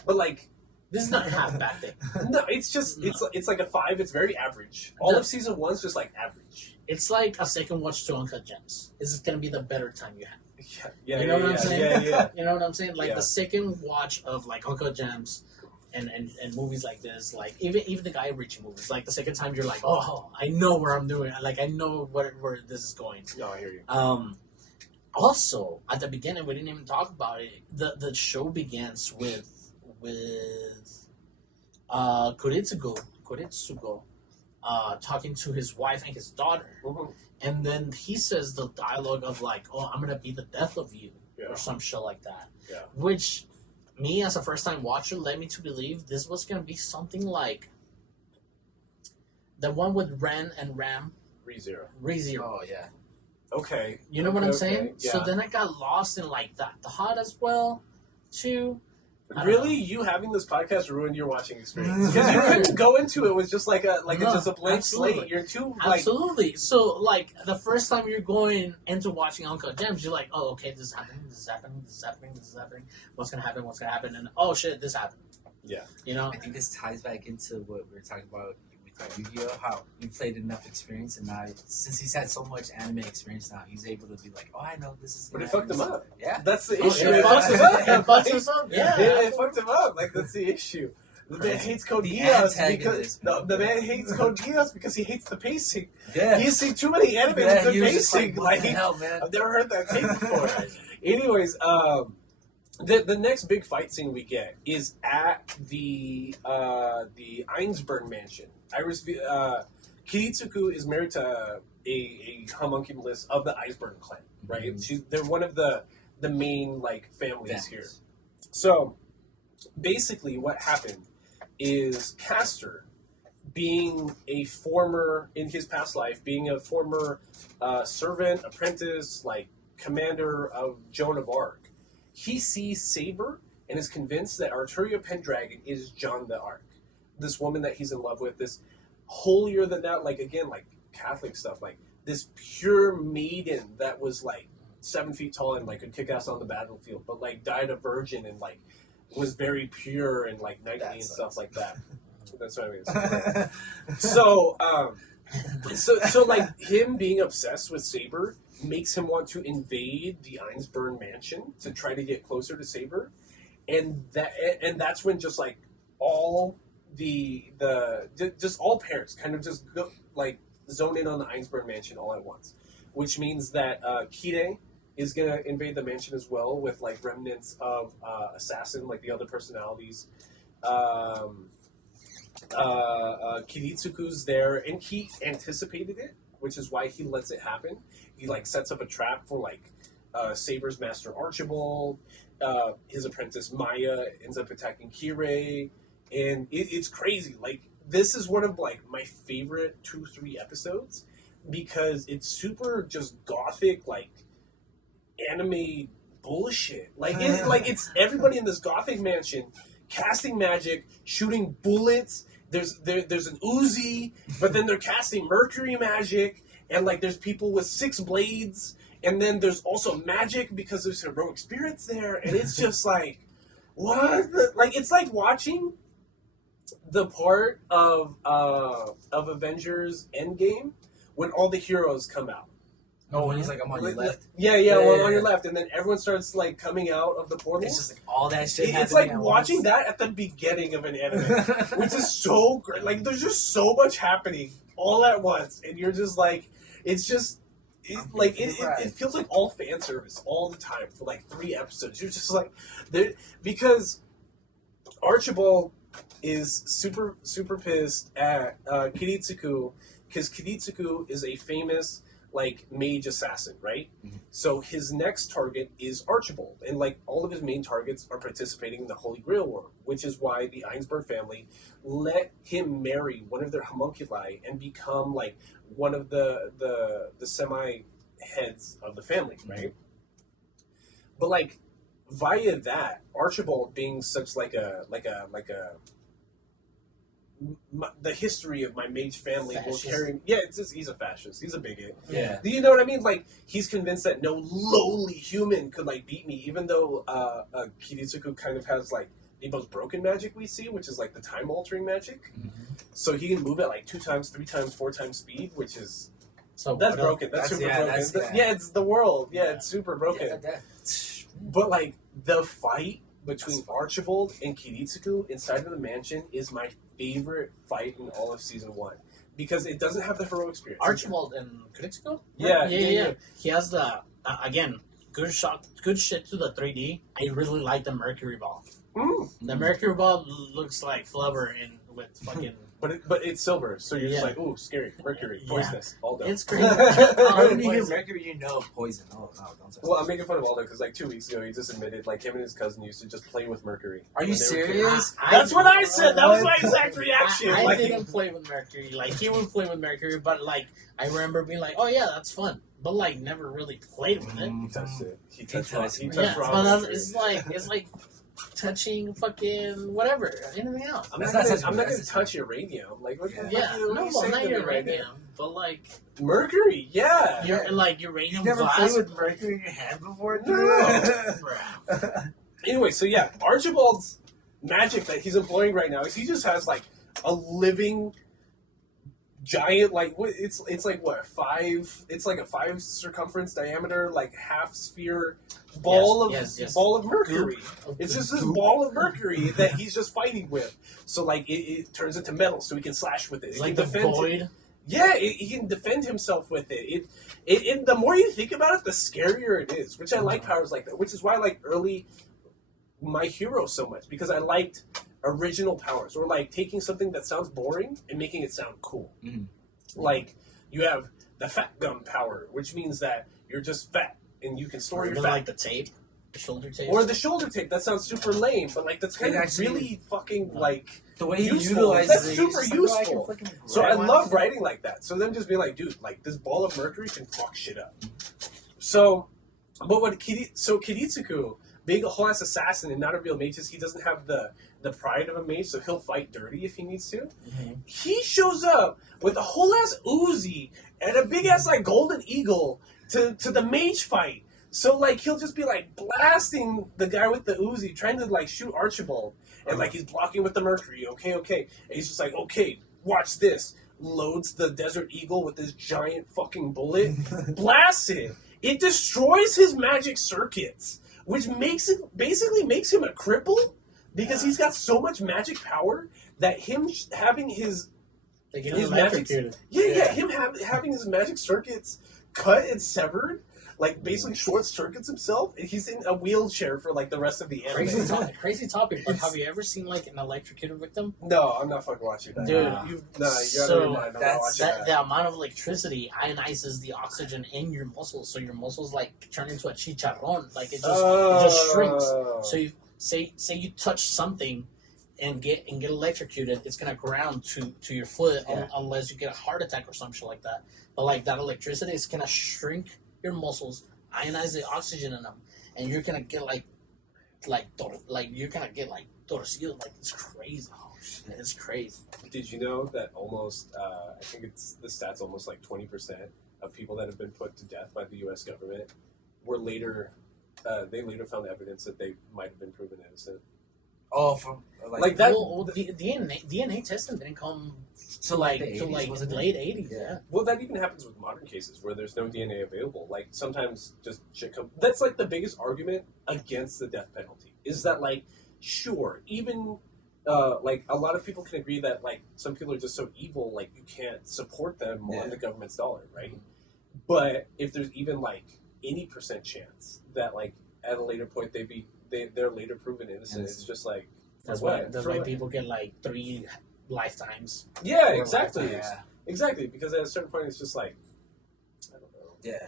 But like, This is not a half bad thing. no, it's just it's like a 5. It's very average. All of season 1's just like average. It's like a second watch to Uncut Gems. This is gonna be the better time you have. Yeah, You know what I'm saying? Yeah. You know what I'm saying? Like Yeah. the second watch of like Uncut Gems and movies like this, like even the Guy Ritchie movies, like the second time you're like, oh, I know where I'm doing. Like I know where this is going. No, I hear you. Also, at the beginning, we didn't even talk about it. The show begins with Kuritsugo talking to his wife and his daughter, and then he says the dialogue of like, "Oh, I'm gonna be the death of you," or some shit like that. Yeah. Which, me as a first time watcher, led me to believe this was gonna be something like the one with Ren and Ram. ReZero. Oh yeah. Okay. You know what I'm Okay, saying? yeah. So then I got lost in like that thought as well, too. Really, you having this podcast ruined your watching experience because you couldn't go into it with just like just a blank slate. You're too like Absolutely. So like the first time you're going into watching Uncut Gems, you're like, oh, okay, this is happening, this is happening, this is happening, this is happening. What's gonna happen? What's gonna happen? And oh shit, this happened. Yeah. You know. I think this ties back into what we were talking about with Yu-Gi-Oh! How he played enough experience, and now since he's had so much anime experience now, he's able to be like, oh, I know this is. But it fucked him up. Yeah, that's the Oh, issue. yeah, It fucks him up. It fucks us up. Yeah. It fucked him up. Like that's the issue. The man hates Code Geass because the man hates Code Geass because he hates the pacing. Yeah, He's seen too many anime with good he was just pacing. like, what the hell, man? I've never heard that tape before. Anyways, the next big fight scene we get is at the Einsburn mansion. Kiritsuku is married to a homunculus of the Einsburn clan, right? They're one of the main like families here. So basically, what happened is Castor, being a former in his past life, being a former servant, apprentice, like commander of Joan of Arc, he sees Saber and is convinced that Arturia Pendragon is Joan of Arc, this woman that he's in love with, this holier than that, like again, like Catholic stuff, like this pure maiden that was like 7 feet tall and like could kick ass on the battlefield, but like died a virgin and like was very pure and like knightly and stuff like that. That's what I mean. So like him being obsessed with Saber makes him want to invade the Einsburn mansion to try to get closer to Saber, and that's when just like all just all parents kind of just go, like zone in on the Einsburn mansion all at once, which means that Kide is gonna invade the mansion as well with like remnants of Assassin, like the other personalities. Kiritsuku's there, and he anticipated it, which is why he lets it happen. He like sets up a trap for like Saber's master Archibald. His apprentice Maya ends up attacking Kirei, and it's crazy. Like this is one of like my favorite 2-3 episodes because it's super just gothic, like anime bullshit. Like it's everybody in this gothic mansion casting magic, shooting bullets. There's an Uzi, but then they're casting Mercury magic, and like there's people with 6 blades, and then there's also magic because there's heroic spirits there, and it's just like, what? Like it's like watching the part of Avengers Endgame when all the heroes come out. Oh, when he's like, I'm on your left. Yeah, well, on your left, and then everyone starts like coming out of the portal. It's just like all that shit. It's like watching that at the beginning of an anime, which is so great. Like, there's just so much happening all at once, and you're just like, it's just. It feels like all fan service all the time for like 3 episodes. You're just like, because Archibald is super pissed at Kiritsuku because Kiritsuku is a famous like mage assassin, right? Mm-hmm. So his next target is Archibald, and like all of his main targets are participating in the Holy Grail War, which is why the Einsburn family let him marry one of their homunculi and become like one of the semi heads of the family, right? But like via that, Archibald being such like a the history of my mage family Fascist. will carry. Yeah, it's just, he's a fascist. He's a bigot. Yeah. Do you know what I mean? Like, he's convinced that no lowly human could like beat me, even though Kiritsugu kind of has like the most broken magic we see, which is like the time altering magic. So he can move at like 2 times, 3 times, 4 times speed, which is So that's what broken. That's super broken. yeah. It's the world. Yeah, Yeah. it's super broken. Yeah, But like the fight between Archibald and Kiritsugu inside of the mansion is my favorite fight in all of season 1 because it doesn't have the heroic spirit. Archibald and Kritsuko? Yeah. He has the again good shit to the 3D. I really like the Mercury Ball. The Mercury Ball looks like flubber in with fucking. But it's silver, so you're just Yeah. like, ooh, scary, mercury, poisonous, Aldo. It's crazy. When you hear mercury, you know poison. Oh no, don't say Well, I'm making fun of Aldo because like 2 weeks ago he just admitted like him and his cousin used to just play with mercury. Are you when they were kids. serious? That's what I said. That was my exact reaction. I Like, didn't play with Mercury. Like he would play with Mercury, but like I remember being like, "Oh yeah, that's fun," but like never really played with it. he touched it. He touched touched it. Yeah, raw but mercury. it's like touching fucking whatever, anything else. I'm That's not not gonna touching touch uranium. Like, what the fuck Yeah, what are no, you well, saying not to me right uranium, but like now? Mercury, yeah. you're like uranium You never glass. played with mercury in your hand before? No. Bro. Anyway, so yeah, Archibald's magic that he's employing right now is he just has like a living giant it's like what 5 it's like a 5 circumference diameter like half sphere ball of mercury. It's just this ball of mercury that he's just fighting with. So like it turns into metal, so he can slash with it. It's It like can the defend void. Yeah, he can defend himself with it. It the more you think about it, the scarier it is. Which I like powers like that. Which is why I like early My Hero so much, because I liked original powers, or like taking something that sounds boring and making it sound cool. Like you have the fat gum power, which means that you're just fat and you can store your fat. Like the tape, the shoulder tape, Or the shoulder tape. That sounds super lame, but like that's kind of actually- really fucking like The way he useful. utilizes That's it, super he's just like, oh, I useful. can fucking So I grab love my- writing like that. So them just being like, dude, like this ball of mercury can fuck shit up. So, but what Kiritsugu, being a whole ass assassin and not a real mage, is he doesn't have the pride of a mage, so he'll fight dirty if he needs to. He shows up with a whole ass Uzi and a big ass like golden eagle to the mage fight. So like he'll just be like blasting the guy with the Uzi, trying to like shoot Archibald, and like he's blocking with the mercury. Okay, and he's just like, okay, watch this. Loads the Desert Eagle with this giant fucking bullet, blasts it. It destroys his magic circuits, which basically makes him a cripple because he's got so much magic power that him having his magic, having his magic circuits cut and severed, like basically short circuits himself, and he's in a wheelchair for like the rest of the anime. Crazy topic, but have you ever seen like an electrocuted victim? No, I'm not fucking watching that. Dude, you gotta so be mine. I'm not watching that. the amount of electricity ionizes the oxygen in your muscles, so your muscles like turn into a chicharron, like it just shrinks. So you say you touch something and get electrocuted, it's gonna ground to your foot unless you get a heart attack or some shit like that. But like that electricity is gonna shrink your muscles, ionize the oxygen in them, and you're gonna get you're gonna get torcido. Like it's crazy. Oh shit, it's crazy. Did you know that almost, I think it's the stats, almost like 20% of people that have been put to death by the U.S. government were later, they later found evidence that they might have been proven innocent. Oh, from Like that. Well, the DNA testing didn't come to like the 80s, to like wasn't it? late 80s. Yeah. Well, that even happens with modern cases where there's no DNA available. Like sometimes just shit comes. That's like the biggest argument against the death penalty. Is that like, sure, even like a lot of people can agree that like some people are just so evil, like you can't support them on the government's dollar, right? But if there's even like any % chance that like at a later point they're later proven innocent, it's just like That's for why what? that's For why what? people get like 3 lifetimes. Yeah, Or exactly. Yeah. Exactly, because at a certain point it's just like, I don't know. Yeah.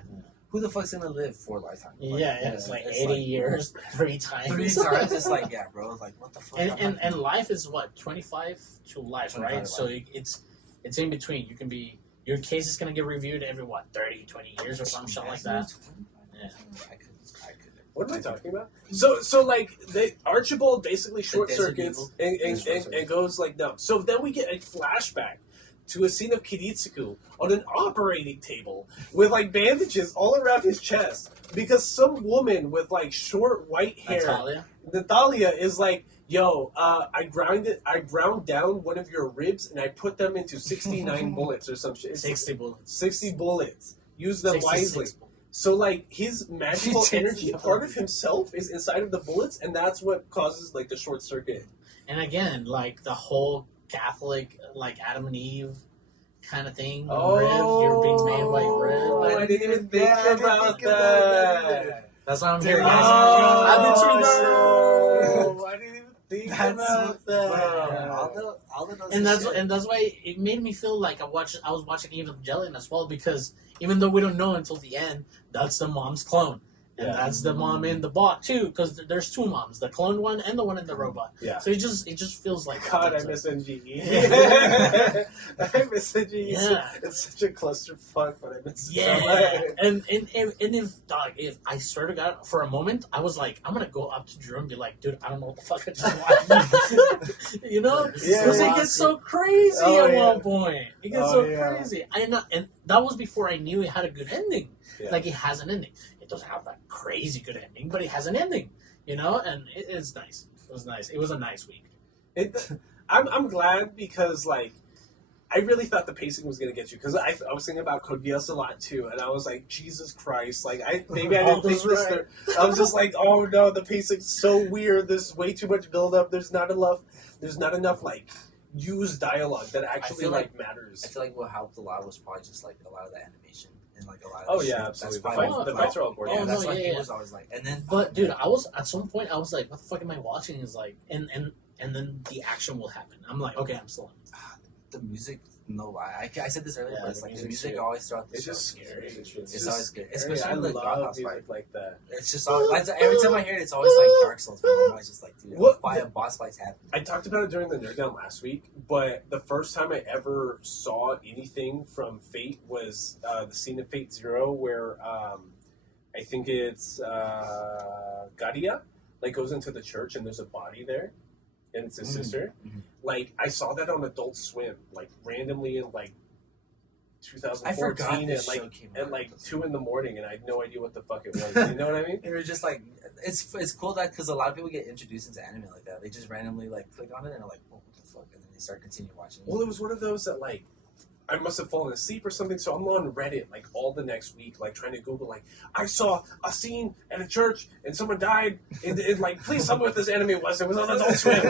Who the fuck's gonna live 4 lifetimes? It's like 80 years 3 times. 3 times. It's like, yeah, bro. It's like, what the fuck? and life is what 25 to life, 25 right? to So life. it's in between. You can be your case is gonna get reviewed every 30, 20 years or some shit like that. Yeah. I could. What am I talking about? So like Archibald basically short circuits and goes like no. So then we get a flashback to a scene of Kiritsugu on an operating table with like bandages all around his chest because some woman with like short white hair, Natalia is like, yo, I ground down one of your ribs and I put them into 69 bullets or some shit. 60 bullets. 60 bullets. Use them wisely. So, like, his magical energy, part of himself, is inside of the bullets, and that's what causes, like, the short circuit. And again, like, the whole Catholic, like, Adam and Eve kind of thing. Oh, Rib, you're being made by rib. I didn't even think about that. That's why I'm here. I've been trying I didn't even think about that. And that's why it made me feel like I was watching Evangelion as well, because even though we don't know until the end, that's the mom's clone. And that's the mom in the bot too, because there's two moms, the clone one and the one in the robot. Yeah. So it just feels like God, I miss NGE. I miss NGE. Yeah. It's such a clusterfuck, but I miss it Yeah. so much. And if I swear to God, for a moment I was like, I'm gonna go up to Drew and be like, dude, I don't know what the fuck I just watched. You know? Because it gets so crazy at one point. It gets crazy. And that was before I knew it had a good ending. Yeah. Like, it has an ending. It doesn't have that crazy good ending, but it has an ending, you know, and it's nice. It was nice. It was a nice week. I'm glad because, like, I really thought the pacing was going to get you because I was thinking about Code Geass a lot too, and I was like, Jesus Christ, like, maybe I didn't think this through. I was just like, oh no, the pacing's so weird. There's way too much build-up. There's not enough, like, used dialogue that actually, like, matters. I feel like what helped a lot was probably just, like, a lot of the animation. And like a lot of absolutely. The fights are all gorgeous. That's why he was always like, and then. But dude, I was at some point I was like, what the fuck am I watching? Is like, and then the action will happen. I'm like, okay, I'm still in. The music, no lie. I said this earlier, but it's like the music always throughout the show. It's scary. It's always good, especially I the love music like that. It's just always, every time I hear it, it's always like Dark Souls. But I'm always just like, dude, boss fights happen. I talked about it during the Nerd Down last week, but the first time I ever saw anything from Fate was the scene of Fate Zero, where I think it's Gadia like goes into the church and there's a body there. And it's his sister. Mm-hmm. Like, I saw that on Adult Swim, like, randomly in, like, 2014 at, like, 2 in the morning, and I had no idea what the fuck it was. You know what I mean? It was just, like, it's cool that, because a lot of people get introduced into anime like that. They just randomly, like, click on it, and they're like, oh, what the fuck? And then they start continue watching it. Well, it was one of those that, like, I must have fallen asleep or something, so I'm on Reddit, like, all the next week, like, trying to Google, like, I saw a scene at a church, and someone died, and like, please tell me what this anime was. It was on Adult Swim.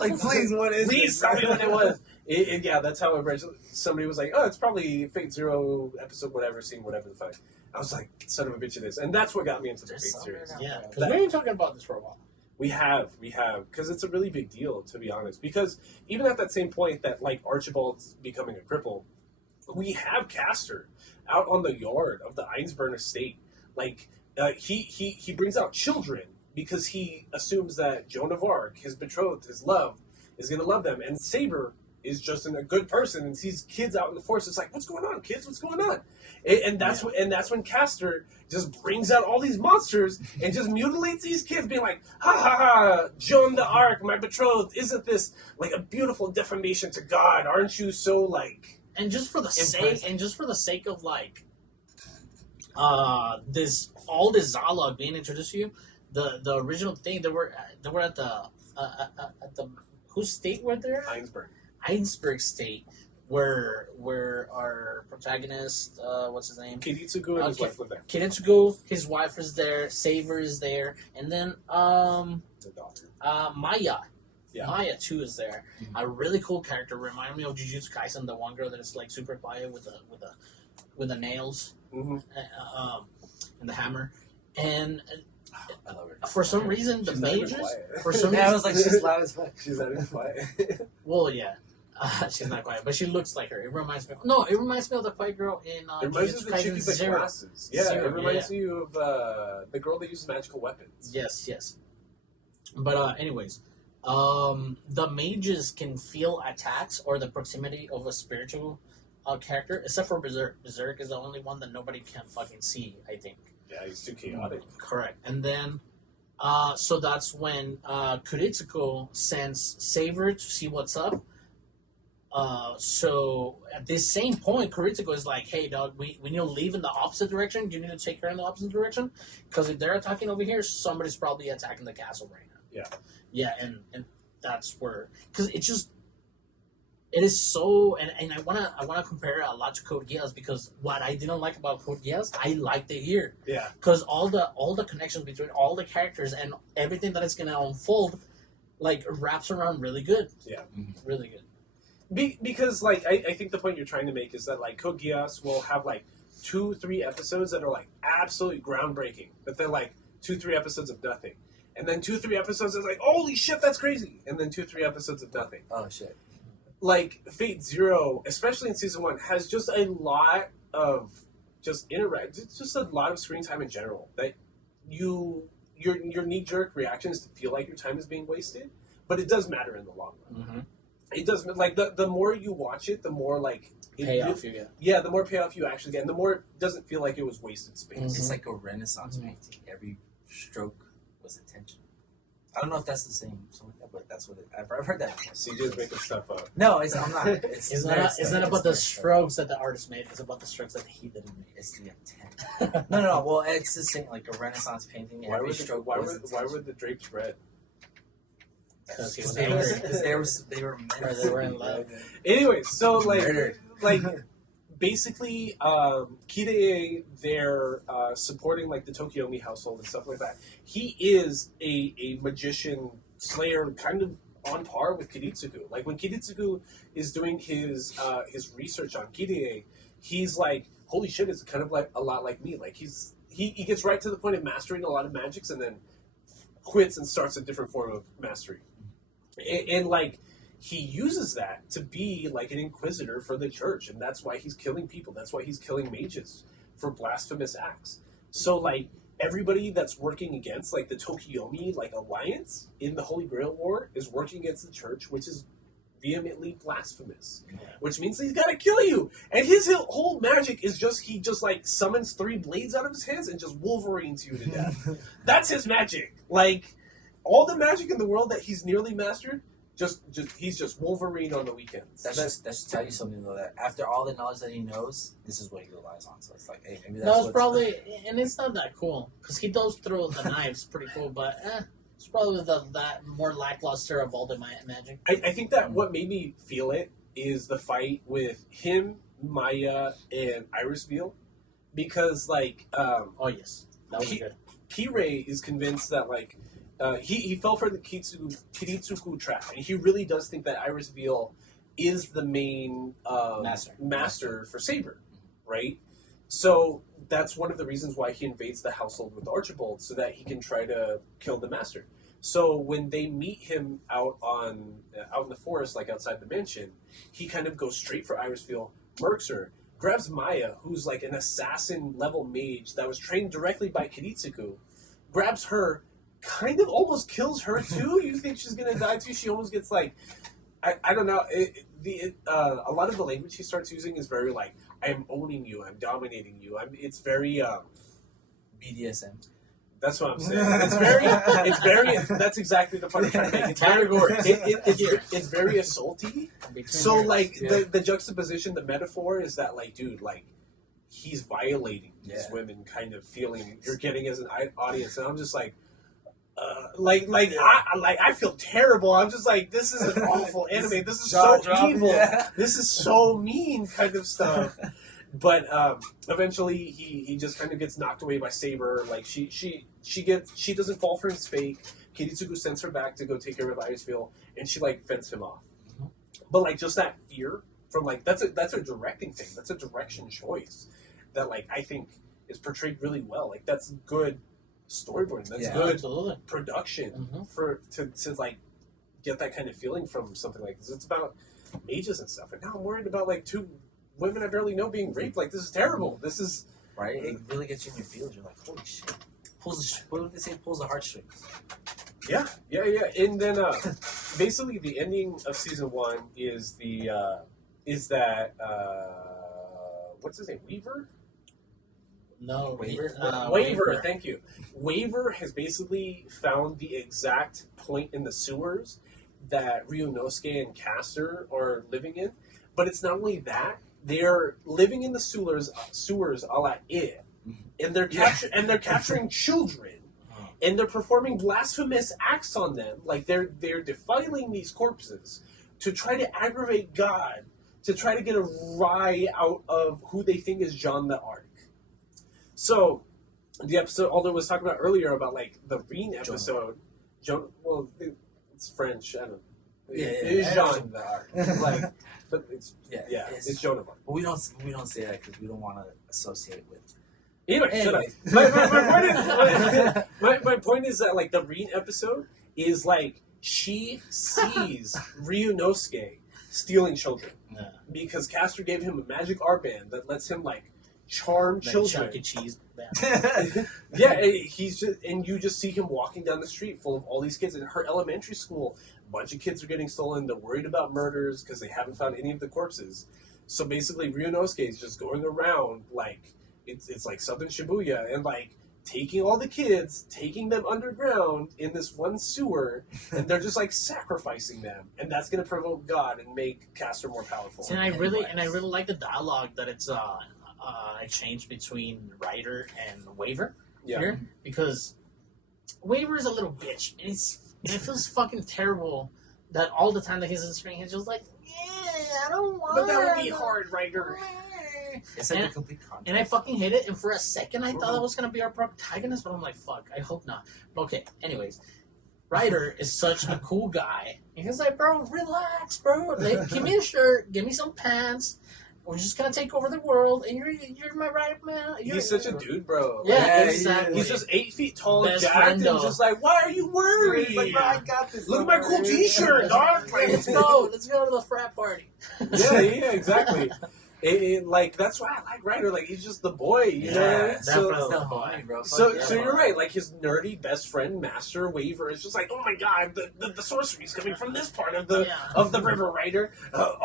like, please, what is Please tell me what it was. Yeah, that's how somebody was like, oh, it's probably Fate Zero episode whatever, scene whatever the fuck. I was like, son of a bitch it is. And that's what got me into the Fate series. Yeah, because we've been talking about this for a while. We have, because it's a really big deal, to be honest. Because even at that same point that, like, Archibald's becoming a cripple, we have Castor out on the yard of the Einsburn estate. Like, he brings out children because he assumes that Joan of Arc, his betrothed, his love, is going to love them. And Saber is just a good person and sees kids out in the forest. It's like, what's going on, kids? What's going on? And that's when Castor just brings out all these monsters and just mutilates these kids, being like, ha ha ha, Joan the Arc, my betrothed, isn't this like a beautiful defamation to God? Aren't you so like? And just for the sake of like, this Zala being introduced to you, the original thing they were at the whose state were there? Einsburg State, where our protagonist, what's his name? Kiritsugu and his wife live there. Kiritsugu, his wife is there. Saber is there, and then the daughter. Maya. Yeah. Maya too is there. Mm-hmm. A really cool character. Reminded me of Jujutsu Kaisen, the one girl that is like super quiet with the nails, and the hammer, and. I love her. For some reason, the mages. I was like, she's loud as fuck. She's not even quiet. Well, yeah, she's not quiet, but she looks like her. It reminds me. It reminds me of the quiet girl in. It reminds me of the chick with the glasses. Yeah, Zero, it reminds you of the girl that uses magical weapons. Yes. But anyways, the mages can feel attacks or the proximity of a spiritual character, except for Berserk. Berserk is the only one that nobody can fucking see, I think. Yeah, he's too chaotic. Correct. And then, so that's when Kuritsuko sends Saber to see what's up. So at this same point, Kuritsuko is like, "Hey, dog, we need to leave in the opposite direction. You need to take her in the opposite direction because if they're attacking over here, somebody's probably attacking the castle right now." Yeah, and that's where because it is so, and I wanna compare it a lot to Code Geass because what I didn't like about Code Geass, I liked it here. Yeah, because all the connections between all the characters and everything that is gonna unfold, like wraps around really good. Yeah, really good. Because like I think the point you're trying to make is that like Code Geass will have like 2-3 episodes that are like absolutely groundbreaking, but then like 2-3 episodes of nothing, and then 2-3 episodes is like holy shit that's crazy, and then 2-3 episodes of nothing. Oh shit. Like Fate Zero, especially in season 1, has just a lot of just just a lot of screen time in general that your knee jerk reaction is to feel like your time is being wasted, but it does matter in the long run. Mm-hmm. It does, like the more you watch it, the more like Payoff you get. Yeah, the more payoff you actually get, and the more it doesn't feel like it was wasted space. Mhm. It's like a Renaissance painting. Every stroke was intentional. I don't know if that's the same, something like that, but that's what I've heard that before. CJ's making stuff up. No, I'm not. It's not about the strokes that the artist made. It's about the strokes that he didn't make. It's the intent. No. Well, it's the same, like a Renaissance painting. Why Every were stroke why was were the drapes red? Because he was they angry. were in love. Anyways, so like murdered. like basically Kide, they're supporting like the Tokiomi household and stuff like that. He is a magician slayer kind of on par with Kiritsugu. Like when Kiritsugu is doing his research on Kide, he's like, holy shit, it's kind of like a lot like me. Like he gets right to the point of mastering a lot of magics and then quits and starts a different form of mastery. And like he uses that to be like an inquisitor for the church, and that's why he's killing people. That's why he's killing mages for blasphemous acts. So like everybody that's working against like the Tokiomi like alliance in the Holy Grail War is working against the church, which is vehemently blasphemous, which means he's got to kill you. And his whole magic is he just like summons 3 blades out of his hands and just Wolverines you to death. That's his magic. Like all the magic in the world that he's nearly mastered, he's just Wolverine on the weekends. That should tell you something though. That after all the knowledge that he knows, this is what he relies on. So it's like, hey, maybe that's That was probably, and it's not that cool because he does throw the knives, pretty cool, but it's probably that more lackluster of all the magic. I think that what made me feel it is the fight with him, Maya, and Iris Veal, because like Oh yes, that was good. Kirei is convinced that like he fell for the Kiritsugu trap, and he really does think that Iris Veal is the main master for Saber, right? So that's one of the reasons why he invades the household with Archibald, so that he can try to kill the master. So when they meet him out in the forest, like outside the mansion, he kind of goes straight for Iris Veal, murks her, grabs Maya, who's like an assassin level mage that was trained directly by Kiritsugu, grabs her, kind of almost kills her too. You think she's gonna die too? She almost gets like, I don't know. A lot of the language he starts using is very like, I'm owning you, I'm dominating you. It's very BDSM. That's what I'm saying. It's very. That's exactly the part I'm trying to make. It's Categories. It's very assaulty. So like the juxtaposition, the metaphor is that like, dude, like he's violating these women, kind of feeling you're getting as an audience, and I'm just like. I feel terrible. I'm just like, this is an awful anime. This is so evil. Yeah. This is so mean, kind of stuff. But eventually, he just kind of gets knocked away by Saber. Like she doesn't fall for his fake. Kiritsugu sends her back to go take care of Iris Veal, and she like fends him off. Mm-hmm. But like just that fear from like that's a directing thing. That's a direction choice that like I think is portrayed really well. Like that's good storyboarding. That's good production to like get that kind of feeling from something like this. It's about mages and stuff, and now I'm worried about like 2 women I barely know being raped. Like this is terrible. This is right. It really gets you in your feels. You're like, holy shit. What would they say? Pulls the heartstrings. Yeah. And then basically the ending of season 1 is that what's his name? Weaver. No, Waver? Waver, thank you. Waver has basically found the exact point in the sewers that Ryunosuke and Caster are living in. But it's not only that, they're living in the sewers a la it. And they're capturing children. And they're performing blasphemous acts on them. Like they're defiling these corpses to try to aggravate God, to try to get a rise out of who they think is John the Ark. So, the episode Aldo was talking about earlier about like the Reen episode. Well, it's French. I don't know. It's Jean d'Arc. Like, but it's it's Joan of Arc. But we don't say that because we don't want to associate with. Anyway. My point is that like the Reen episode is like she sees Ryunosuke stealing children because Caster gave him a magic armband that lets him like charm children. Chuck E. Cheese. Yeah, he's just, and you just see him walking down the street full of all these kids. In her elementary school, a bunch of kids are getting stolen. They're worried about murders because they haven't found any of the corpses. So basically, Ryunosuke is just going around like it's like Southern Shibuya and like taking all the kids, taking them underground in this one sewer, and they're just like sacrificing them, and that's going to provoke God and make Caster more powerful. And I really like the dialogue that it's exchange between Ryder and Waver here, because Waver is a little bitch, and it feels fucking terrible that all the time that he's on the screen, he's just like, I don't want. But that would be hard, Ryder. It's like a complete contrast. And I fucking hate it. And for a second, I thought that was gonna be our protagonist, but I'm like, fuck. I hope not. Okay. Anyways, Ryder is such a cool guy. And he's like, bro, relax, bro. Like, give me a shirt. Give me some pants. We're just gonna take over the world, and you're my right man. He's such a dude, bro. Yeah, exactly. He's just 8 feet tall, Best jacked, friend, and just like, why are you worried? He's like, bro, I got this. Look at my cool T-shirt, dog. Like, Let's go to the frat party. yeah, exactly. Like that's why I like Ryder. Like he's just the boy, you know. So you're right. Like his nerdy best friend, Master Waver, is just like, oh my god, the sorcery's coming from this part of the river, Ryder.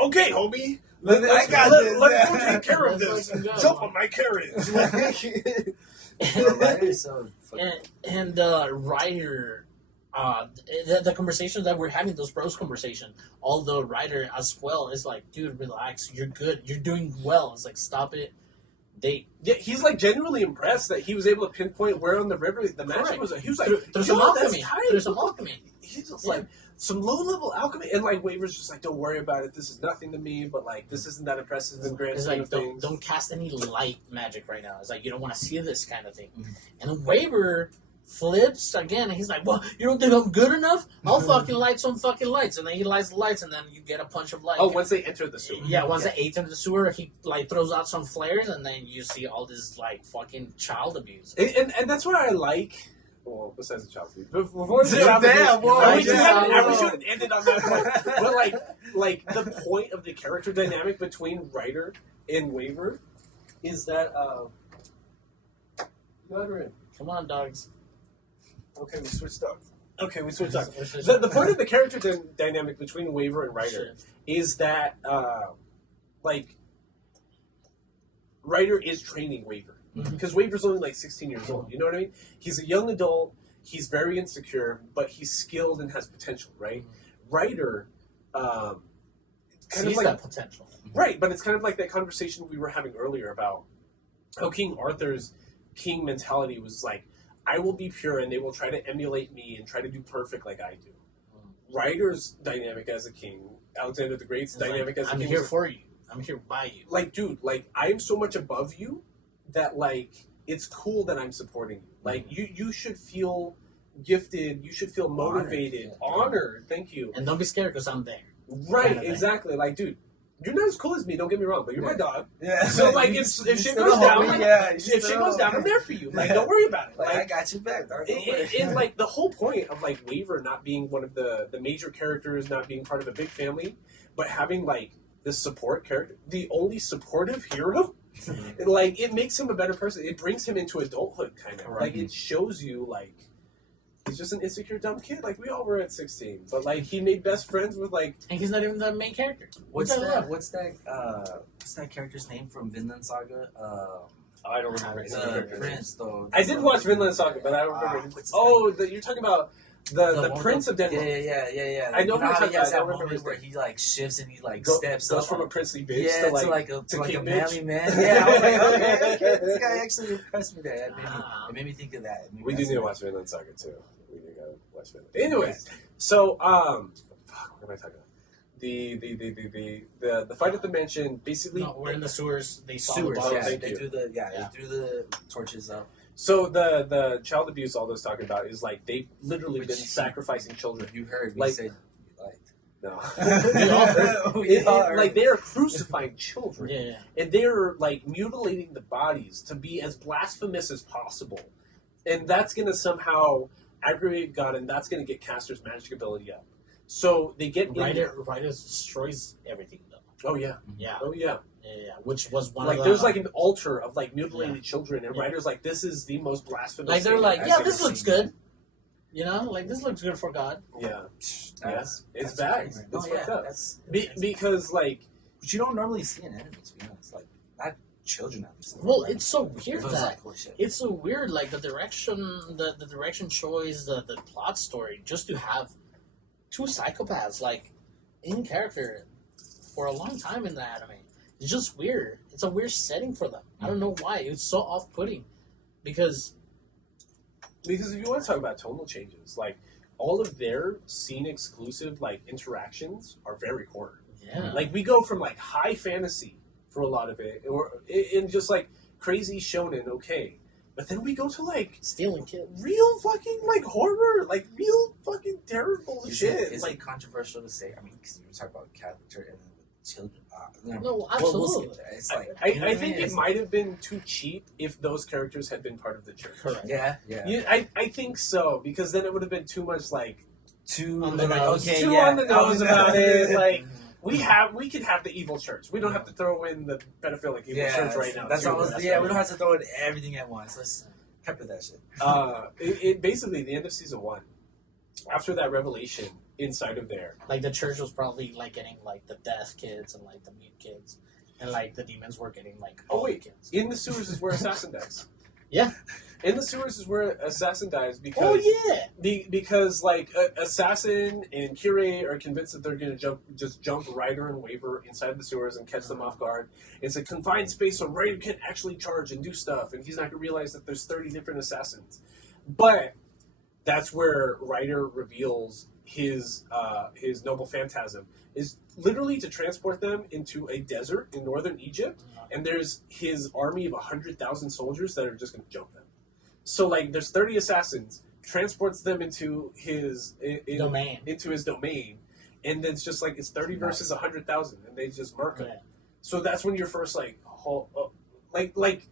Okay, homie, let's go take care of this. Jump on my carriage. Ryder. The conversations that we're having, those bros conversation, although Ryder as well is like, dude, relax, you're good, you're doing well. It's like, stop it. He's like genuinely impressed that he was able to pinpoint where on the river the magic was. He was like, there's some alchemy. There's some alchemy. He's just like some low level alchemy, and like Waver's just like, don't worry about it. This is nothing to me, but like this isn't that impressive in the grand scheme of things. Don't cast any light magic right now. It's like you don't want to see this kind of thing. And then Waver flips again, and he's like, well, you don't think I'm good enough? I'll fucking light some fucking lights. And then he lights the lights, and then you get a punch of light. Oh, once they enter the sewer. Yeah, once they enter the sewer, he like throws out some flares, and then you see all this like fucking child abuse. And that's what I like. Well, besides the child abuse, before the child abuse, I wish we had ended on that point. But like the point of the character dynamic between Ryder and Waver is that Come on, dogs. Okay, we switched up. The point of the character dynamic between Waver and Ryder is that, like, Ryder is training Waver. Because Waver's only, like, 16 years old. You know what I mean? He's a young adult. He's very insecure, but he's skilled and has potential, right? Ryder, kind sees of like that potential. Right, but it's kind of like that conversation we were having earlier about how King Arthur's king mentality was like, I will be pure and they will try to emulate me and try to do perfect like I do. Ryder's dynamic as a king, Alexander the Great's dynamic as a king. I'm here for you. I'm here by you. Like, dude, like, I'm so much above you that, like, it's cool that I'm supporting you. Like, you should feel gifted. You should feel motivated. Honored. Thank you. And don't be scared because I'm there. Right, kind of exactly. Like, dude, you're not as cool as me, don't get me wrong, but you're my dog. Yeah. So, like, if shit goes down, I'm there for you. Like, don't worry about it. Like, I got you back, dog. And, like, the whole point of, like, Waver not being one of the major characters, not being part of a big family, but having, like, this support character, the only supportive hero, like, it makes him a better person. It brings him into adulthood, kind of. Like, it shows you, like, he's just an insecure, dumb kid, like we all were at 16. But like he made best friends with like, and he's not even the main character. What's that character's name from Vinland Saga? I don't remember any of the The characters. prince, though. I did watch Vinland Saga, but I don't remember. What's his You're talking about the one Prince of yeah, Denmark. yeah. I know You know what how you're he has talking about. I don't that remember moment his where name. he like shifts and he like Goes steps from a princely bitch yeah, to like to like king a bitch. manly man. Yeah, I was like, okay, this guy actually impressed me there. It made me think of that. We do need to watch Vinland Saga too. We do gotta watch Vinland. Anyways, so fuck, what am I talking about? The fight at the mansion basically. No, we're in the sewers. They saw Sewers, the bottle. thank they you. threw the torches up. So the child abuse all those talking about is like they've literally Which been sacrificing children. You heard me Like- say you liked. No, We all heard. like they are crucifying children. Yeah. And they're like mutilating the bodies to be as blasphemous as possible, and that's going to somehow aggravate God, and that's going to get Castor's magic ability up. So they get Ryder destroys everything though. Oh yeah, Yeah. oh yeah. Yeah. Which was one Like of the. there's like an altar of like mutilated Yeah. children, and Yeah. Ryder's like, this is the most blasphemous. like they're thing like, I've yeah, ever this seen." looks good. You know, like this looks good for God. Yeah, That's it's that's bad. crazy. It's Oh, fucked yeah, up. that's Because like but you don't normally see in anime, to be honest. Like not children at least. Well, it's so It weird was that like, holy shit. it's so weird. Like the direction choice, the plot story, just to have two psychopaths like in character for a long time in the anime. It's just weird. It's a weird setting for them. I don't know why. It's so off-putting because if you want to talk about tonal changes, like all of their scene exclusive like interactions are very horror. yeah, Like we go from like high fantasy for a lot of it, or in just like crazy shonen, okay, but then we go to like stealing kids. real fucking like horror, like real fucking terrible shit. Is Like it controversial to say? I mean, because you talk about character and children. No, We'll see. absolutely. It's like I, you know I what think mean? it It's might have been too cheap if those characters had been part of the church. Correct. Yeah. I think so, because then it would have been too much like Too On the like, nose. okay, too yeah. on the nose about it. Like Mhm. we could have the evil church. We don't have to throw in the pedophilic evil Yeah, church right now. That's too. all. That's Yeah, fine. we don't have to throw in everything at once. Let's pepper that shit. It basically the end of season 1. After that revelation inside of there, Like the church was probably like getting like the deaf kids and like the mute kids, and like the demons were getting like Oh, all the wait. kids. in the sewers is where Assassin dies. Yeah. In the sewers is where Assassin dies because Oh yeah. because like Assassin and Kirei are convinced that they're going to jump Ryder and Waver inside the sewers and catch them off guard. It's a confined space so Ryder can actually charge and do stuff, and he's not going to realize that there's 30 different assassins. But that's where Ryder reveals his noble phantasm is literally to transport them into a desert in northern Egypt, and there's his army of 100,000 soldiers that are just going to jump them. So like there's 30 assassins, transports them into his Domain. into his domain, and then it's just like it's 30 versus 100,000, and they just murk him. Yeah. So that's when you're first like, like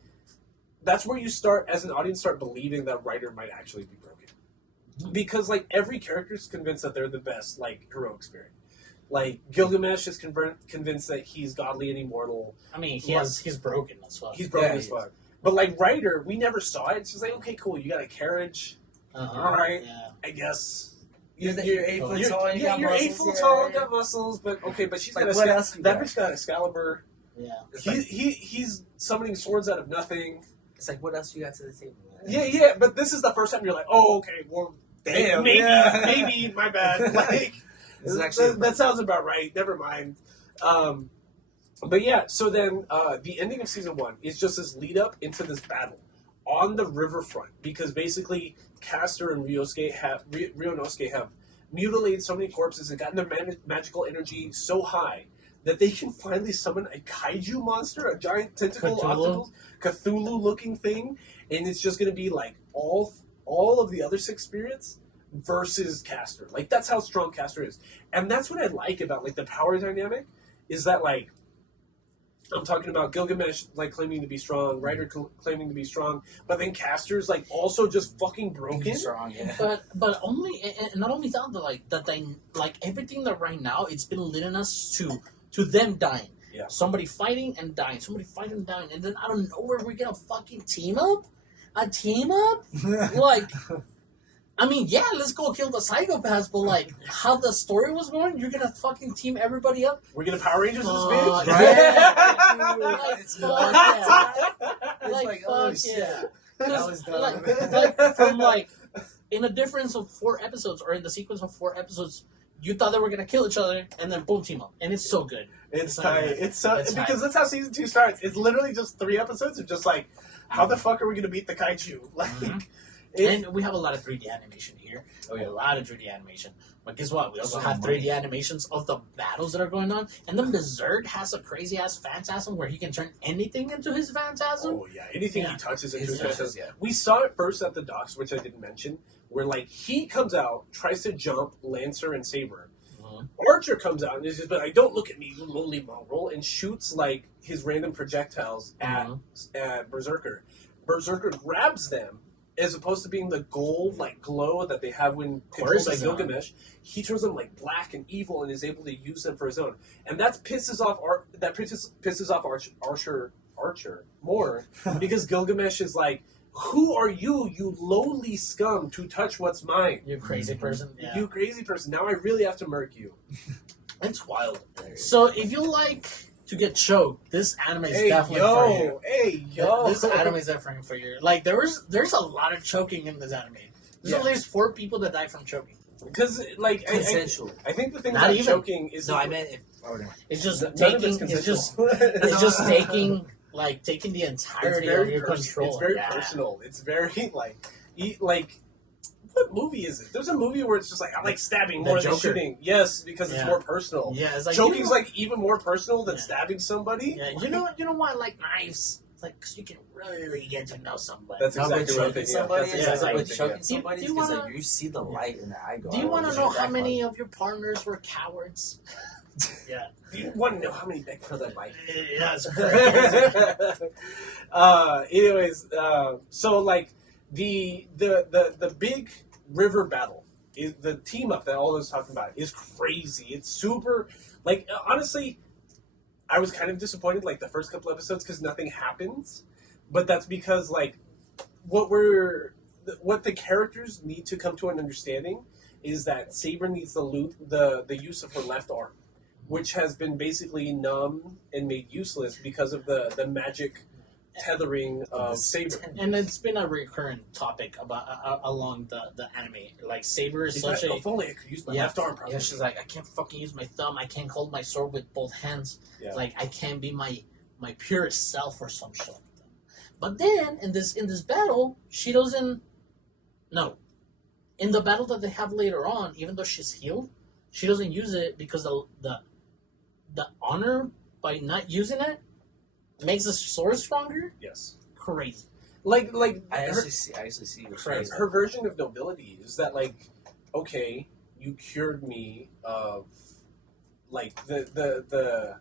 that's where you start as an audience start believing that Ryder might actually be broken, because like every character is convinced that they're the best like heroic spirit. Like Gilgamesh is convinced that he's godly and immortal. I mean, he's broken as well. He's broken Yeah, as he fuck. But like Ryder, we never saw it. It's just like, okay, cool. You got a carriage. All right. Yeah. I guess. You're 8 foot You're, tall. And you yeah, got you're 8 muscles, foot tall, yeah. got muscles, but okay, but she's Like, got what else you that got? bitch got Excalibur. Yeah. It's He's summoning swords out of nothing. It's like, what else you got to the table? Yeah, but this is the first time you're like, oh, okay, well, Damn, maybe, yeah. maybe, my bad. Like, This is actually that sounds about right. Never mind. But yeah, so then the ending of season 1 is just this lead up into this battle on the riverfront, because basically Castor and Ryonosuke have mutilated so many corpses and gotten their magical energy so high that they can finally summon a kaiju monster, a giant tentacle, Cthulhu-looking thing, and it's just going to be like all of the other 6 spirits versus Castor. Like, that's how strong Castor is. And that's what I like about, like, the power dynamic, is that, like, I'm talking about Gilgamesh, like, claiming to be strong, Ryder claiming to be strong, but then Castor's, like, also just fucking broken. strong, yeah. But only and not only that, but like that they like everything that right now it's been leading us to them dying. Yeah. Somebody fighting and dying. Somebody fighting and dying, and then out of nowhere we get a fucking team up. A team up? Like, I mean, yeah, let's go kill the psychopaths, but like, how the story was going, you're gonna fucking team everybody up? We're gonna Power Rangers this Fuck bitch. yeah. Dude, Like, it's fuck more yeah. It's Like, like, oh fuck shit. yeah. That was dumb. Like, from like, in a difference of 4 episodes, or in the sequence of 4 episodes, you thought they were gonna kill each other, and then boom, team up, and it's so good. It's So tight. good. It's so It's because tight. that's how season 2 starts. It's literally just 3 episodes of just like, how the fuck are we gonna beat the kaiju? Like, Mhm. it- And we have a lot of 3D animation here. Oh, yeah. A lot of 3D animation. But guess what? We also That's a lot have of 3D animations of the battles that are going on. And then Berserk has a crazy ass phantasm where he can turn anything into his phantasm. oh yeah, anything Yeah. he touches into It's his just- touches. yeah. We saw it first at the docks, which I didn't mention, where like he comes out, tries to jump Lancer and Saber. Mhm. Archer comes out and is just like, "Don't look at me, you lonely mongrel," and shoots like his random projectiles at Berserker. Berserker grabs them, as opposed to being the gold like glow that they have when controlled by it's not. Gilgamesh. He turns them like black and evil and is able to use them for his own. And that pisses off Archer more because Gilgamesh is like, "Who are you, you lowly scum, to touch what's mine? You crazy person. Yeah. You crazy person! Now I really have to murk you." It's wild. So if you like to get choked, this anime is Hey definitely for you. yo, hey yo! This anime is definitely for you. Like there's a lot of choking in this anime. There's Yeah. at least 4 people that die from choking. Because like Consensual. I think the thing Not about even. choking is No, I meant if. Oh, never mind. It's just none of taking. it's It's just. consensual. It's just taking the It's entirety of very your control. It's very Yeah. personal. It's very like what movie is it? There's a movie where it's just like I like stabbing The more than Joker. shooting. Yes, because it's Yeah. more personal. Yeah, it's like Choking's you know, like even more personal than Yeah. stabbing somebody. Yeah, you know why I like knives? It's like because you can really get to know somebody. That's No, exactly but what I'm choking thinking. somebody That's is exactly like what I'm with thinking. choking somebody Do is you because wanna- like you see the light in the eye go. Do you out, want to it's know just how that many of your partners were cowards? Yeah. Do you want to know how many beg for their life? Yeah, it's crazy. Anyways, so like the big river battle is the team up that all is talking about is crazy. It's super like honestly, I was kind of disappointed like the first couple episodes because nothing happens, but that's because like what the characters need to come to an understanding is that Saber needs the use of her left arm, which has been basically numb and made useless because of the magic tethering of Saber. And it's been a recurrent topic about along the anime. Like Saber is such a If only I could use my yeah, left arm properly. yeah. She's like, I can't fucking use my thumb. I can't hold my sword with both hands. Yeah. Like I can't be my purest self or some shit like that. But then in this battle, she doesn't. No, in the battle that they have later on, even though she's healed, she doesn't use it because the honor by not using it makes the sword stronger. Yes. Crazy. Like I her, actually see what Crazy. you're her version of nobility is that like, okay, you cured me of like the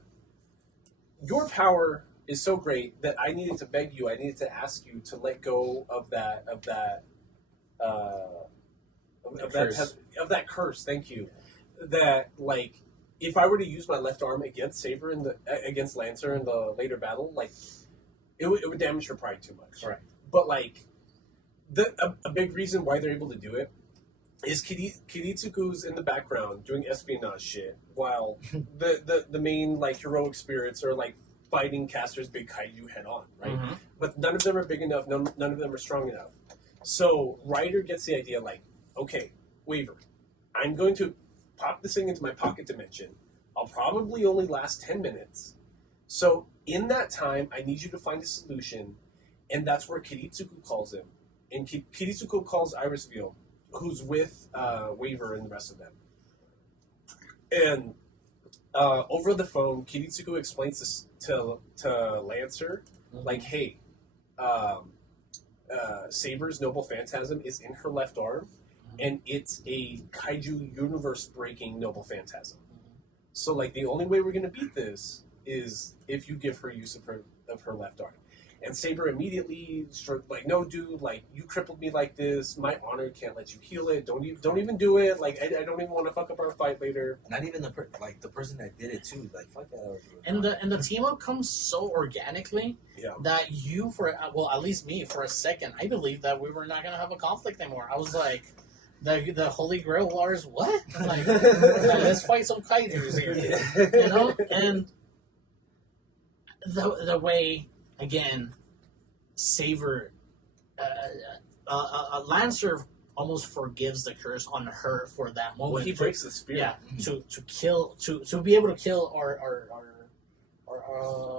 your power is so great that I needed to beg you, I needed to ask you to let go of that curse. Thank you. That like if I were to use my left arm against Saber against Lancer in the later battle, like it would damage her pride too much. Right. But like a big reason why they're able to do it is Kiritsuku's in the background doing espionage shit while the main like heroic spirits are like fighting Castor's big kaiju head on, right? Mhm. But none of them are big enough, none of them are strong enough. So Ryder gets the idea like, okay, Waver, I'm going to pop this thing into my pocket dimension. I'll probably only last 10 minutes. So in that time, I need you to find a solution, and that's where Kiritsuku calls him. And Kiritsuku calls Irisville, who's with Waver and the rest of them. And over the phone, Kiritsuku explains this to Lancer, like, hey, Saber's Noble Phantasm is in her left arm, and it's a kaiju universe-breaking Noble Phantasm. So, like, the only way we're going to beat this is if you give her use of her left arm. And Saber immediately like, no, dude, like, you crippled me like this. My honor can't let you heal it. Don't even do it. Like, I don't even want to fuck up our fight later. Not even the person that did it too. Like, fuck that. And the team up comes so organically Yeah. that at least me, for a second, I believed that we were not gonna have a conflict anymore. I was like, the Holy Grail War is what? I'm like, let's fight some kaijus here, you know? And the way, again, Saber, Lancer almost forgives the curse on her for that moment. Well, he breaks the spirit. Yeah, to kill, to be able to kill our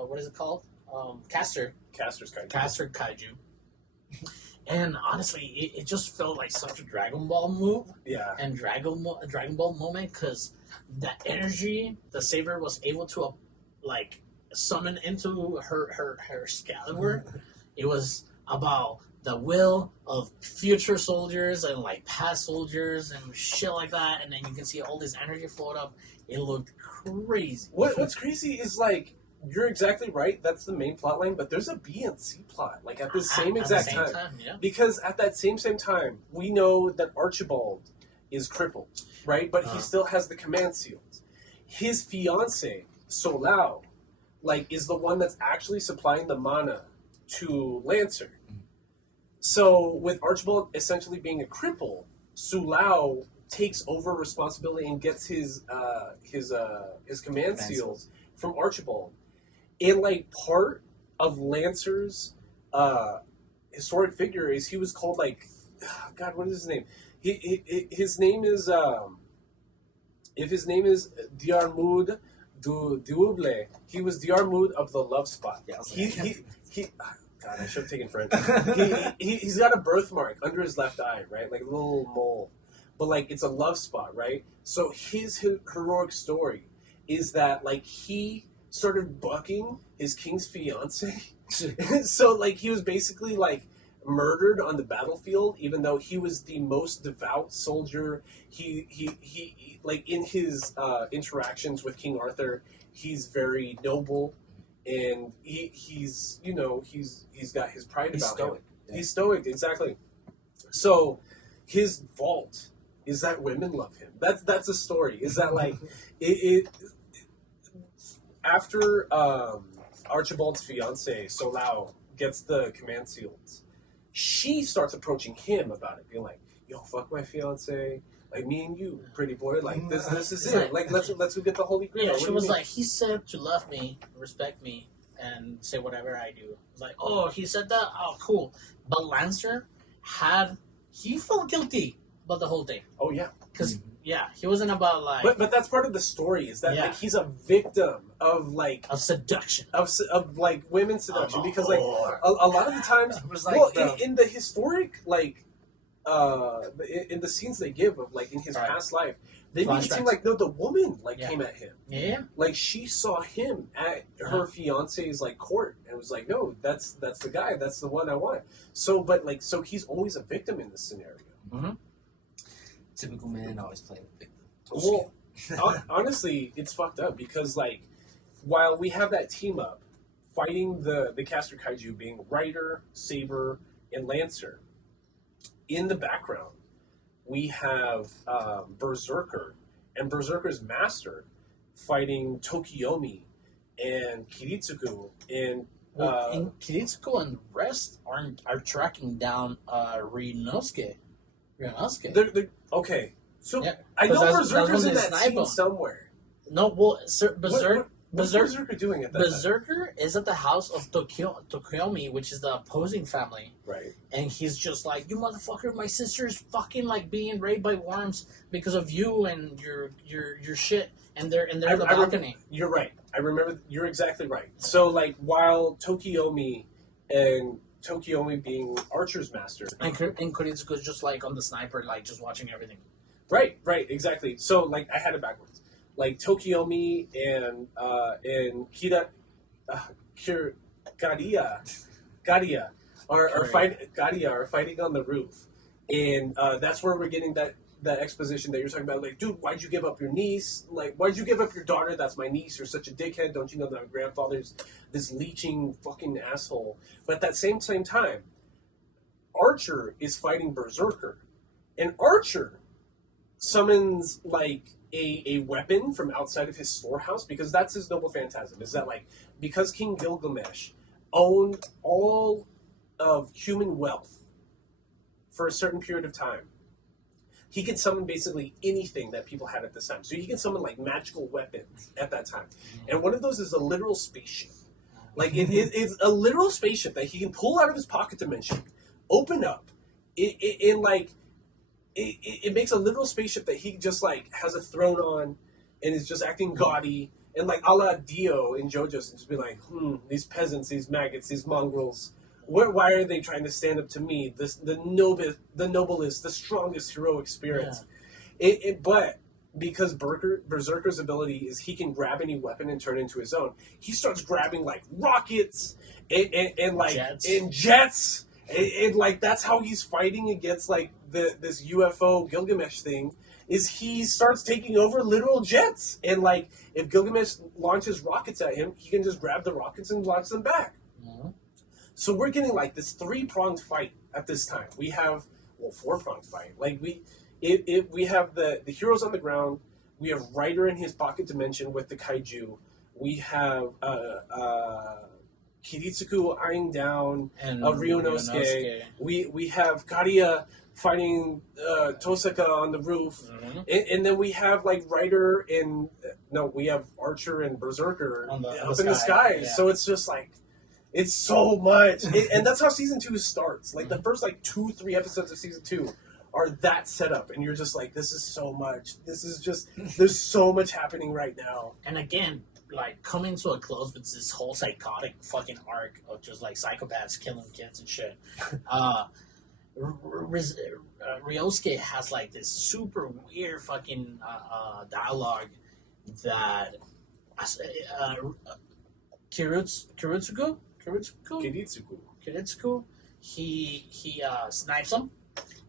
what is it called? Caster Kaiju. And honestly, it just felt like such a Dragon Ball move. Yeah. And Dragon Ball moment, because that energy the Saber was able to like summon into her Excalibur, it was about the will of future soldiers and like past soldiers and shit like that, and then you can see all this energy float up. It looked crazy. What's crazy is like you're exactly right. That's the main plot line, but there's a B and C plot like at the same exact time. Yeah. Because at that same time, we know that Archibald is crippled, right? But he still has the command seals. His fiance Solao, like, is the one that's actually supplying the mana to Lancer. So with Archibald essentially being a cripple, Sulao takes over responsibility and gets his command seals from Archibald. And like part of Lancer's historic figure is he was called like, God, what is his name? His name is if his name is Diarmud Double, he was Diarmud of the Love Spot. Yeah, God, I should have taken French. He's got a birthmark under his left eye, right? Like a little mole. But, like, it's a love spot, right? So his heroic story is that, like, he started bucking his king's fiance. So, like, he was basically, like, murdered on the battlefield, even though he was the most devout soldier. He like, in his interactions with King Arthur, he's very noble. And he's got his pride about him. Yeah. He's stoic, exactly. So his vault is that women love him. That's a story. Is that like it after Archibald's fiance Solao gets the command seals, she starts approaching him about it, being like, "Yo, fuck my fiance." Like, me and you, pretty boy. Like, this is it. Like, let's go get the Holy Grail. Yeah, she was like, he said to love me, respect me, and say whatever I do. It's like, oh, he said that? Oh, cool. But Lancer he felt guilty about the whole thing. Oh, yeah. Because, he wasn't about, like... But that's part of the story, is that, like, he's a victim of, like... Of seduction. Of like, women's seduction. Because, like, a lot of the times... in the historic, like... in the scenes they give of like in his past life, they make it seem like no, the woman came at him. Yeah, like she saw him at her fiance's like court and was like, no, that's the guy, that's the one I want. So, but like, so he's always a victim in this scenario. Mm-hmm. Typical man always playing victim. Well, honestly, it's fucked up because like while we have that team up fighting the Caster Kaiju being Rider, Saber, and Lancer. In the background, we have Berserker and Berserker's master fighting Tokiomi and Kiritsuku and and Kiritsuku and the rest are tracking down Ryunosuke. They're, okay, so I know Berserker's in that scene somewhere. No, well, What's Berserker doing at that Berserker time? Is at the house of Tokiomi, which is the opposing family. Right. And he's just like, you motherfucker, my sister's fucking like being raped by worms because of you and your shit. And they're in the balcony. You're right. I remember. You're exactly right. So like while Tokiomi being Archer's master. And Kuritsuko's just like on the sniper, like just watching everything. Right, exactly. So like I had it backwards. Like Tokiomi and Gadia are fighting on the roof, and that's where we're getting that exposition that you're talking about. Like, dude, why'd you give up your niece? Like, why'd you give up your daughter? That's my niece. You're such a dickhead. Don't you know that my grandfather's this leeching fucking asshole? But at that same time, Archer is fighting Berserker, and Archer summons like a weapon from outside of his storehouse, because that's his noble phantasm, is that like because King Gilgamesh owned all of human wealth for a certain period of time, he can summon basically anything that people had at this time. So he can summon like magical weapons at that time. And one of those is a literal spaceship. Like it's a literal spaceship that he can pull out of his pocket dimension, open up. It makes a literal spaceship that he just like has a throne on and is just acting gaudy. And like a la Dio in JoJo's, and just be like, these peasants, these maggots, these mongrels, why are they trying to stand up to me? The noblest, the strongest heroic spirits. Yeah. But because Berserker's ability is he can grab any weapon and turn it into his own, he starts grabbing like rockets and like jets. And like that's how he's fighting against like this UFO Gilgamesh thing. Is he starts taking over literal jets. And, like, if Gilgamesh launches rockets at him, he can just grab the rockets and launch them back. Mm-hmm. So we're getting, like, this three-pronged fight at this time. We have, four-pronged fight. Like, we have the heroes on the ground. We have Ryder in his pocket dimension with the kaiju. We have Kiritsuku eyeing down Ryunosuke. We have Garia fighting Tosaka on the roof, and then we have like Ryder and we have Archer and Berserker up in the skies. Yeah. So it's just like it's so much, and that's how season 2 starts. Like the first like 2-3 episodes of season 2 are that setup, and you're just like, this is so much. This is just there's so much happening right now. And again, like coming to a close with this whole psychotic fucking arc of just like psychopaths killing kids and shit. Ryosuke has like this super weird fucking dialogue that Kiritsuku he snipes him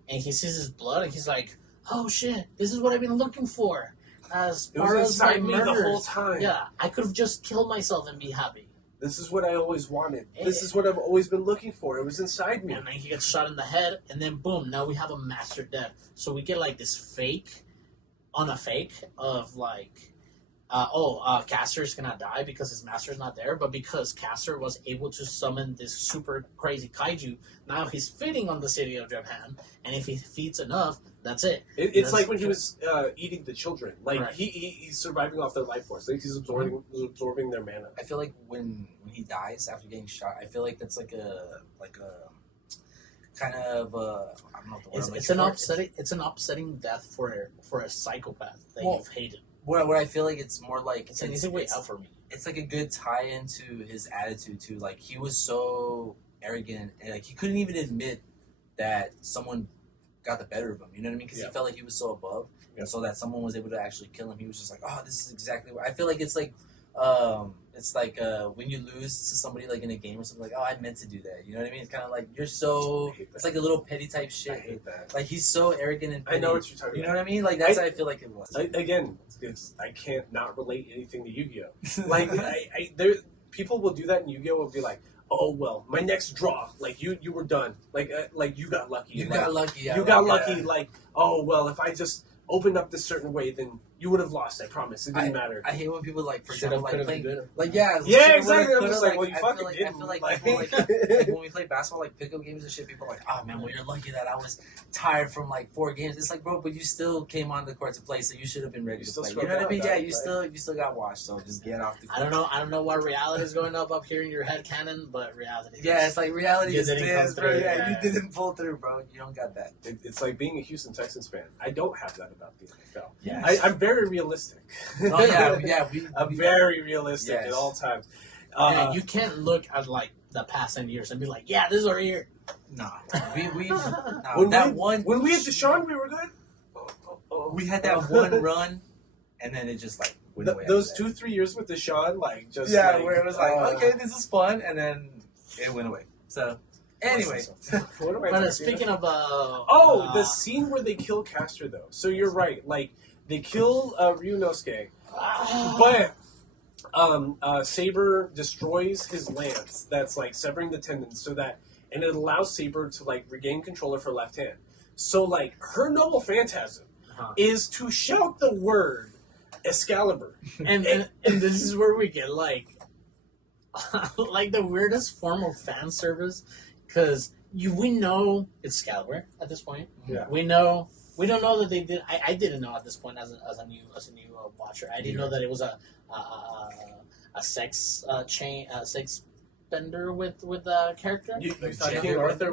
and he sees his blood and he's like, oh shit, this is what I've been looking for as far as my murders. The whole time. Yeah, I could have just killed myself and be happy. This is what I always wanted. This is what I've always been looking for. It was inside me. And then he gets shot in the head, and then boom, now we have a master death. So we get like this fake on a fake of like, Caster's gonna die because his master's not there, but because Caster was able to summon this super crazy kaiju, now he's feeding on the city of Japan, and if he feeds enough, that's it. It's like when he was eating the children. Like right. he's surviving off their life force. Like he's absorbing their mana. I feel like when he dies after getting shot, I feel like that's like a kind of I don't know what the word. It's an upsetting death for a psychopath that you've hated. What I feel like it's more like it's an easy way out for me. It's like a good tie into his attitude too. Like he was so arrogant and like he couldn't even admit that someone got the better of him. You know what I mean? Because he felt like he was so above, and so that someone was able to actually kill him. He was just like, oh, this is exactly what I feel like. It's like when you lose to somebody like in a game or something, like, oh, I meant to do that. You know what I mean? It's kind of like you're so. It's like a little petty type shit. I hate that. Like he's so arrogant and petty. I know what you're talking about. You know what I mean? Like that's how I feel like it was. I can't not relate anything to Yu-Gi-Oh. Like people will do that in Yu-Gi-Oh. Will be like, oh well, my next draw, like you were done, like you got lucky. You got lucky. You got lucky. Like, oh well, if I just opened up this certain way, then you would have lost. I promise. It didn't matter. I hate when people like, for example, like playing, like exactly. I'm just like, well, you fucking didn't. I feel like people, like when we play basketball, like pickup games and shit, people are like, oh man, well you're lucky that I was tired from like 4 games. It's like, bro, but you still came on the court to play, so you should have been ready to play. You know what I mean? Yeah, you still got washed. So just get off the court. I don't know what reality is going up here in your head canon, but reality. Yeah, it's like reality is this, bro. Yeah, you didn't pull through, bro. You don't got that. It's like being a Houston Texans fan. I don't have that about the NFL. Yeah, I'm very realistic. Oh yeah. I'm very realistic at all times. You can't look at like the past 10 years and be like, yeah, this is our year. Nah, when we had Deshaun, we were good. We had that one run, and then it just like went away. Those 2-3 years with Deshaun, like just where it was like, okay, this is fun, and then it went away. So anyway, speaking of the scene where they kill Caster though. So you're right, like. They kill Ryunosuke, but Saber destroys his lance that's like severing the tendons and it allows Saber to like regain control of her left hand. So like her noble phantasm is to shout the word Excalibur. And this is where we get like like the weirdest form of fan service because we know Excalibur at this point. Yeah. We know We don't know that they did. I didn't know at this point as a new watcher. I didn't know that it was a sex sex bender with a character. You Like thought gender King Arthur bender?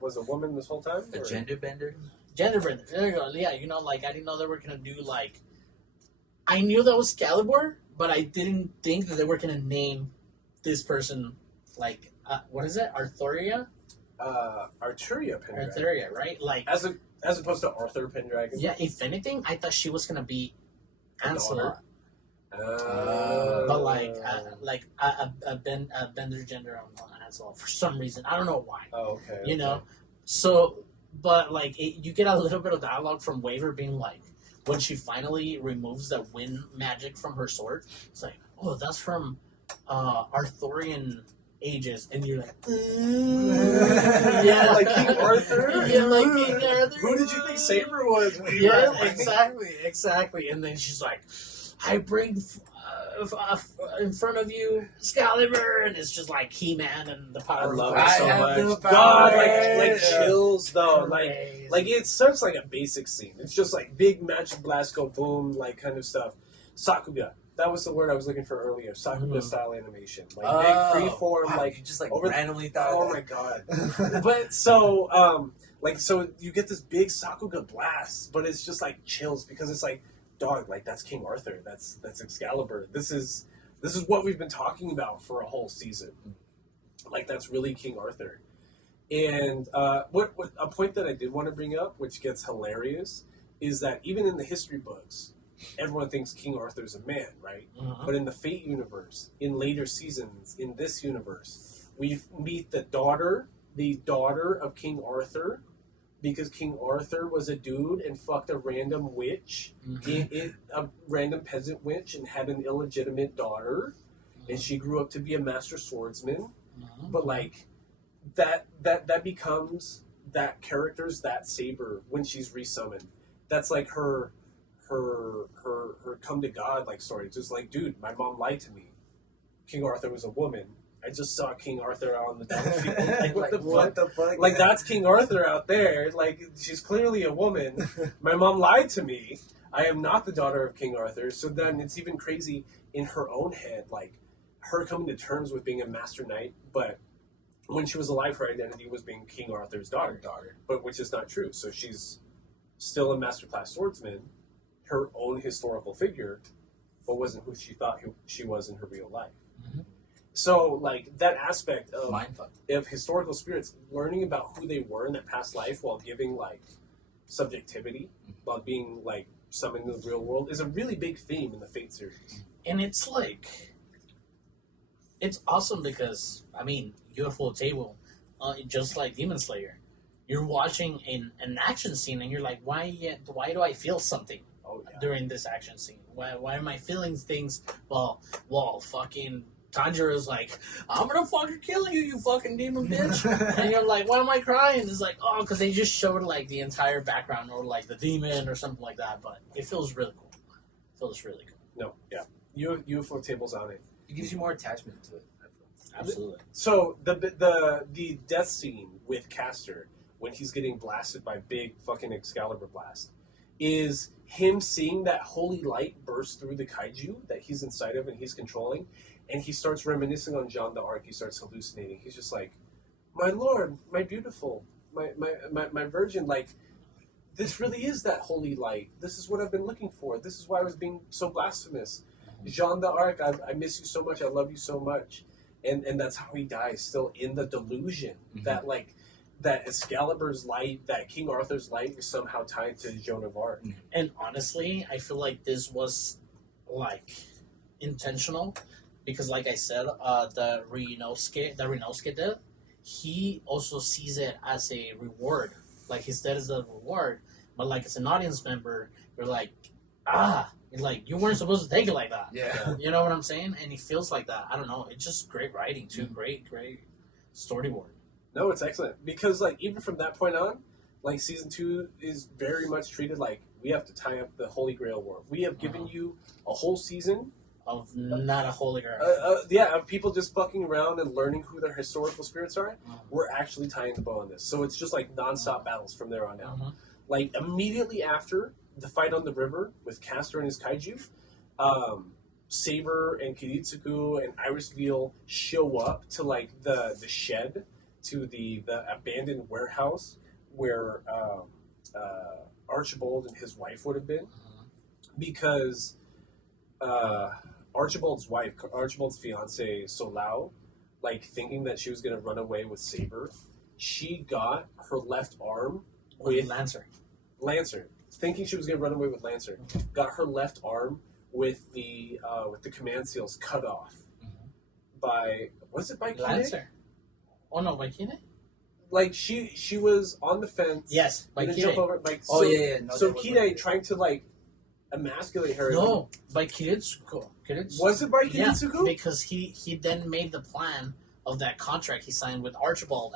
was a woman this whole time? A or- gender bender. Gender bender. There you go. Yeah, like I didn't know they were gonna do like. I knew that was Excalibur, but I didn't think that they were gonna name this person like what is it? Arthuria? Arturia Pendragon. Arthuria, right? Like As opposed to Arthur Pendragon. yeah. If anything, I thought she was gonna be A Ansela, daughter. but like a bender gender on Ansela for some reason. I don't know why. Oh, okay. You know, so but like you get a little bit of dialogue from Waver being like when she finally removes the wind magic from her sword. It's like, oh, that's from Arthurian ages, and you're like, Yeah, like King Arthur. Yeah, like King Arthur. Who did you think Saber was? When you Yeah, were- exactly. And then she's like, I bring in front of you Excalibur, and it's just like He-Man and the I power of love God. it so I have the much. power. God, like Yeah. chills though. Amazing. Like it's such like a basic scene. It's just like big magic blast go boom, like kind of stuff. Sakuga. That was the word I was looking for earlier. Sakuga style animation. Like big free form, wow, like you just like over- randomly thought. oh of my that. god. But so so you get this big Sakuga blast, but it's just like chills because it's like, dog, like that's King Arthur. That's Excalibur. This is what we've been talking about for a whole season. Like that's really King Arthur. And what a point that I did want to bring up, which gets hilarious, is that even in the history books, everyone thinks King Arthur's a man, right? Mhm. But in the Fate universe, in later seasons, in this universe, we meet the daughter of King Arthur, because King Arthur was a dude and fucked a random witch, a random peasant witch, and had an illegitimate daughter, and she grew up to be a master swordsman. Mhm. But like that becomes that character's that Saber when she's resummoned. That's like her come to God like story. Just like, dude, my mom lied to me. King Arthur was a woman. I just saw King Arthur on the battlefield. Like, what the fuck? Like, that's King Arthur out there. Like, she's clearly a woman. My mom lied to me. I am not the daughter of King Arthur. So then it's even crazy in her own head, like, her coming to terms with being a master knight, but when she was alive, her identity was being King Arthur's daughter. But which is not true. So she's still a masterclass swordsman, her own historical figure, but wasn't who she thought she was in her real life. Mhm. So, like, that aspect Mindfuck. of historical spirits, learning about who they were in that past life while giving, like, subjectivity, while being, like, summoned in the real world, is a really big theme in the Fate series. And it's like, it's awesome because, I mean, UFO table, just like Demon Slayer, you're watching an action scene and you're like, why do I feel something Oh, yeah. during this action scene? Why am I feeling things? Well, fucking Tanjiro's like, I'm gonna fucking kill you, you fucking demon bitch. And you're like, why am I crying? It's like, oh, because they just showed like the entire background or like the demon or something like that. But it feels really cool. It feels really cool. No, yeah. UFO tables on it. It gives you more attachment to it. I feel. Absolutely. So the death scene with Castor when he's getting blasted by big fucking Excalibur blast is him seeing that holy light burst through the kaiju that he's inside of and he's controlling, and he starts reminiscing on Jeanne d'Arc. He starts hallucinating. He's just like, my lord, my beautiful, my virgin, like, this really is that holy light. This is what I've been looking for. This is why I was being so blasphemous. Jeanne d'Arc, I miss you so much. I love you so much. And that's how he dies, still in the delusion that, like, that Excalibur's light, that King Arthur's light is somehow tied to Joan of Arc. And honestly, I feel like this was like intentional because, like I said, the Rinosuke did. He also sees it as a reward. Like his death is a reward, but like as an audience member, you're like, like you weren't supposed to take it like that. Yeah. You know what I'm saying? And he feels like that. I don't know. It's just great writing too. Great storyboard. No, it's excellent. Because, like, even from that point on, like, Season 2 is very much treated like, we have to tie up the Holy Grail War. We have given you a whole season Of not a holy grail. of people just fucking around and learning who their historical spirits are. We're actually tying the bow on this. So it's just, like, nonstop battles from there on out. Like immediately after the fight on the river with Castor and his kaiju, Saber and Kiritsugu and Iris Veal show up to like the shed, to the abandoned warehouse where Archibald and his wife would have been, because Archibald's fiance Solao, like thinking that she was gonna run away with Saber, she got her left arm with Lancer, thinking she was gonna run away with Lancer, got her left arm with the command seals cut off by, was it by Kine? Lancer. Oh no, by Kine? Like she was on the fence. Yes, by Kine. Jump over, like, Oh so, yeah. No, so Kine trying to like emasculate her. No, by Kiritsugu. Was it by Kiritsugu? Yeah, because he then made the plan of that contract he signed with Archibald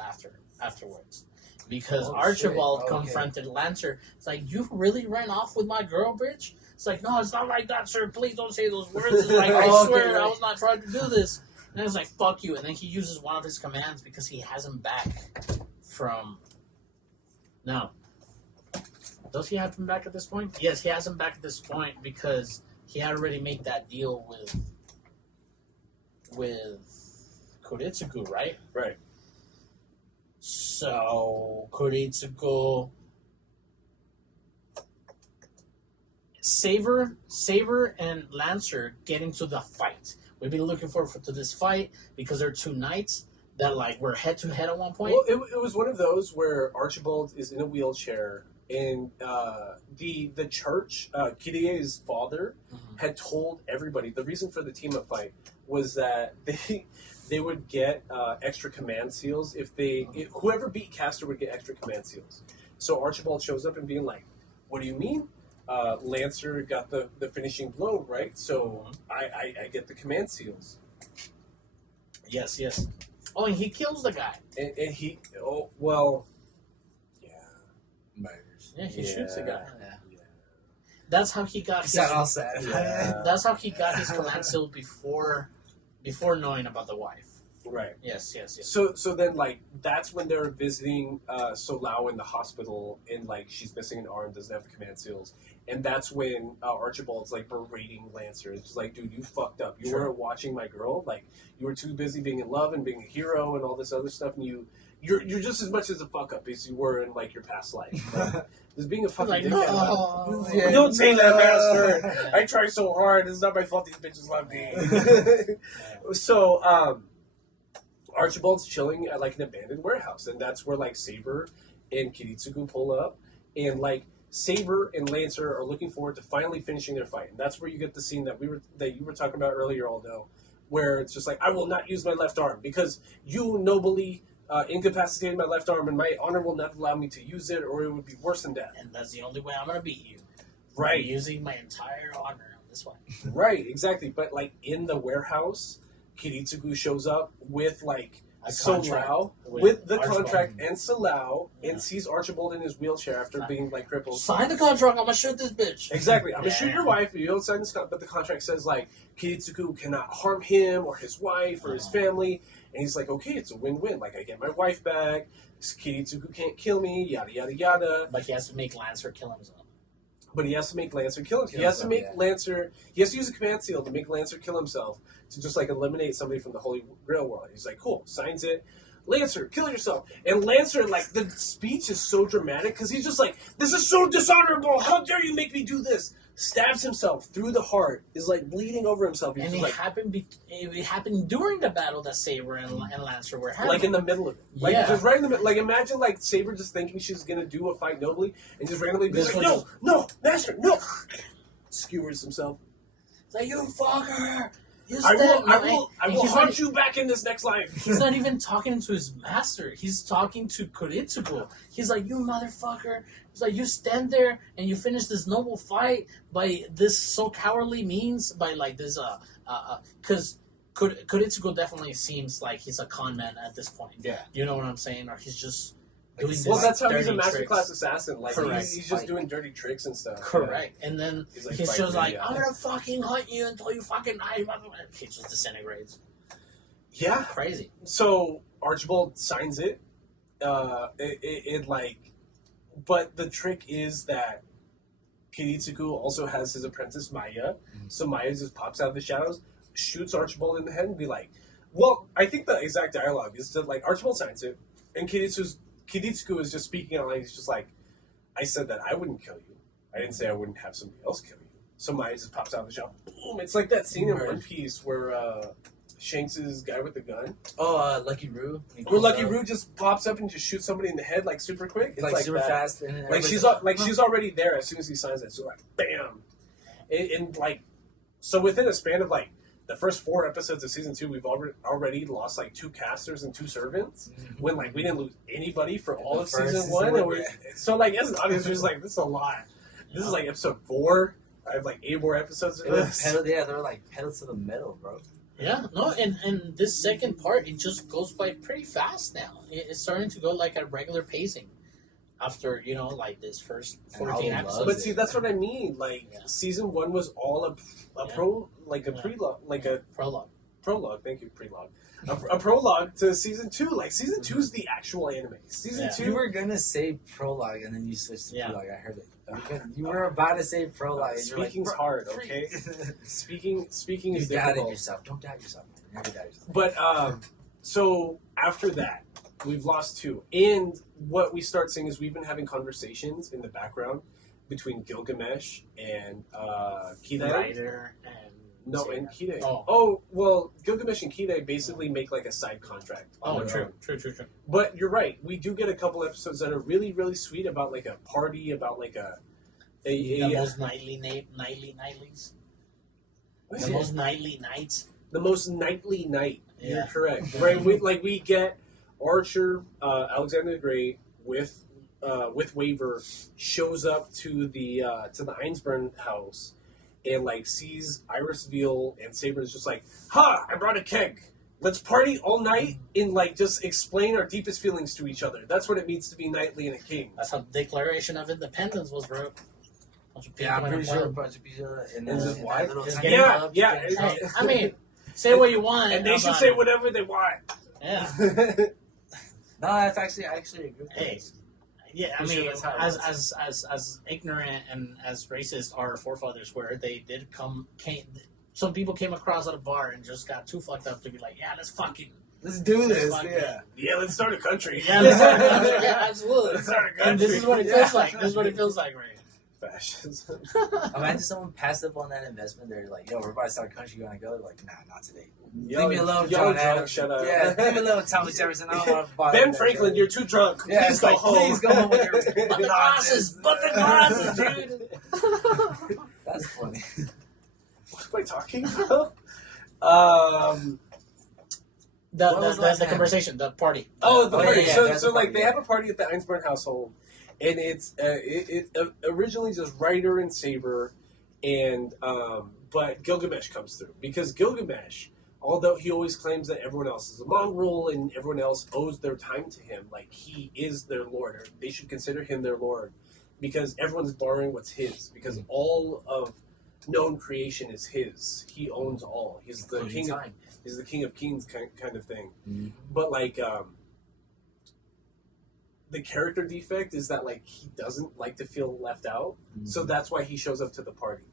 afterwards. Because Archibald confronted Lancer. It's like, you really ran off with my girl, bitch? It's like, no, it's not like that, sir. Please don't say those words. It's like, I swear I was not trying to do this. And it's like, fuck you. And then he uses one of his commands because he has him back from... No. Does he have him back at this point? Yes, he has him back at this point because he had already made that deal with Koritsugu, right? Right. So, Koritsugu... Saber and Lancer get into the fight. We've been looking forward to this fight because they're two knights that like were head to head at one point. Well, it was one of those where Archibald is in a wheelchair, and the church, Kirie's father, had told everybody the reason for the team up fight was that they would get extra command seals if whoever beat Castor would get extra command seals. So Archibald shows up and being like, "What do you mean? Lancer got the finishing blow, right? So I get the command seals." Yes. Oh, and he kills the guy. And he, well, yeah. Murders. Yeah, he shoots the guy. Yeah. That's how he got his... all sad. Yeah. That's how he got his command seal before knowing about the wife. Right. Yes. So then, like, that's when they're visiting Solao in the hospital, and, like, she's missing an arm, doesn't have the command seals. And that's when Archibald's, like, berating Lancer. It's just like, dude, you fucked up. You weren't watching my girl. Like, you were too busy being in love and being a hero and all this other stuff, and you're just as much as a fuck-up as you were in, like, your past life. Like, just being a fucking like, dickhead. no. Yeah, don't say that, master. I tried so hard. It's not my fault these bitches love me. So, Archibald's chilling at like an abandoned warehouse, and that's where like Saber and Kiritsugu pull up, and like Saber and Lancer are looking forward to finally finishing their fight, and that's where you get the scene that you were talking about earlier, Aldo, where it's just like, I will not use my left arm because you nobly incapacitated my left arm, and my honor will not allow me to use it, or it would be worse than death. And that's the only way I'm gonna beat you. Right, I'm using my entire honor on this one. Right, exactly. But like in the warehouse, Kiritsugu shows up with like Solao, with the contract and Solao, and sees Archibald in his wheelchair after being like crippled. Sign the contract, I'm gonna shoot this bitch. Exactly. I'm gonna shoot your wife. You don't sign this contract, but the contract says like Kiritsugu cannot harm him or his wife or his family. And he's like, okay, it's a win-win. Like, I get my wife back. Kiritsugu can't kill me. Yada yada yada. But he has to make Lancer kill himself. But he has to make Lancer kill himself. He has to make Lancer. He has to use a command seal to make Lancer kill himself, to just like eliminate somebody from the Holy Grail War. He's like, cool, signs it. Lancer, kill yourself. And Lancer, like, the speech is so dramatic because he's just like, this is so dishonorable. How dare you make me do this? Stabs himself through the heart, is like bleeding over himself. He's and just, it happened during the battle that Saber and Lancer were having. like in the middle of it. Like, just right in the middle. Like, imagine, like, Saber just thinking she's going to do a fight nobly and just randomly be like, no, Master, no. Skewers himself. It's like, you fucker. I will hunt you back in this next life. He's not even talking to his master. He's talking to Koritsugu. He's like, you motherfucker. He's like, you stand there and you finish this noble fight by this so cowardly means, by like this, because Koritsugu definitely seems like he's a con man at this point. Yeah. You know what I'm saying? Or he's just doing this. Well, that's how he's a dirty masterclass assassin. Like, Correct. he's just doing dirty tricks and stuff. Correct. Yeah. And then he's just like, I'm yeah. gonna fucking hunt you until you fucking die. He just disintegrates. Yeah. Crazy. So Archibald signs it. It like but the trick is that Kiritsugu also has his apprentice Maya, so Maya just pops out of the shadows, shoots Archibald in the head, and be like, well, I think the exact dialogue is that, like, Archibald signs it, and Kiritsugu is just speaking out, like, he's just like, I said that I wouldn't kill you. I didn't say I wouldn't have somebody else kill you. So Maya just pops out of the shadow. Boom! It's like that scene in One Piece where Shanks' guy with the gun. Oh, Lucky Roo. Where Lucky Roo just pops up and just shoots somebody in the head, like, super quick. It's like super that. fast. And Like she's already there as soon as he signs it. So like, bam, and like, so within a span of like the first 4 episodes of season 2, we've already lost like 2 casters and 2 servants. When like we didn't lose anybody for all of season 1. And so like as an audience, we're just like, this is a lot. This is like episode 4. I have like 8 more episodes of this. They were like pedal to the metal, bro. Yeah, no, and this second part, it just goes by pretty fast now. It's starting to go like a regular pacing after, you know, like this first 14 episodes. But see, that's what I mean. Like, season 1 was all a prelogue, like a prologue. Prologue, thank you, prelogue. A prologue to season 2. Like, season 2 is the actual anime. Season 2. You were gonna say prologue and then you switched to prologue. I heard it. You were about to say prologue. Speaking's like, hard, okay? Speaking is difficult. Doubted yourself. Don't doubt yourself. Never doubt yourself. But so after that, we've lost 2, and what we start seeing is we've been having conversations in the background between Gilgamesh and Kidai. Ryder and Kidai. Oh, well, Gilgamesh and Kidai basically make like a side contract. True. But you're right. We do get a couple episodes that are really, really sweet about like a party, about like the most nightlies. The most nightly nights. The most nightly night. Yeah. You're correct. Right? We get Archer, Alexander the Great with Waver shows up to the Einsburn house and like sees Iris Veal and Saber is just like, ha! I brought a keg. Let's party all night and like just explain our deepest feelings to each other. That's what it means to be knightly and a king. That's how the Declaration of Independence was wrote. Yeah, I'm pretty sure a bunch of people in that little tiny club. Yeah. I mean, say what you want, and they should say whatever they want. Yeah. No, that's actually I agree. Hey, yeah, I mean, as ignorant and as racist our forefathers were, they did some people came across at a bar and just got too fucked up to be like, yeah, let's do this. Yeah, let's start a country. Yeah, let's start a country. Yeah, absolutely. Let's start a country. And this is what it feels like. This is what it feels like, right? Fascism. Imagine someone passed up on that investment. They're like, "Yo, we're about to start a country. You want to go?" They're like, "Nah, not today. Leave me alone, John Adams. Shut up. Yeah, leave me alone, Thomas Jefferson. I don't want to bother." Ben Franklin, you're too drunk. Yeah, please go home. Please go home with your But the glasses, dude. That's funny. What am I talking about? The conversation, the party. Oh, the party. Yeah, so like they have a party at the Einsburn household, and it's it originally just Ryder and Saber, and but Gilgamesh comes through because Gilgamesh, although he always claims that everyone else is a mongrel and everyone else owes their time to him, like he is their lord, or they should consider him their lord, because everyone's borrowing what's his, because all of known creation is his. He owns all. He's the king. He's the king of kings, kind of thing. Mm-hmm. But like, the character defect is that like he doesn't like to feel left out, so that's why he shows up to the party.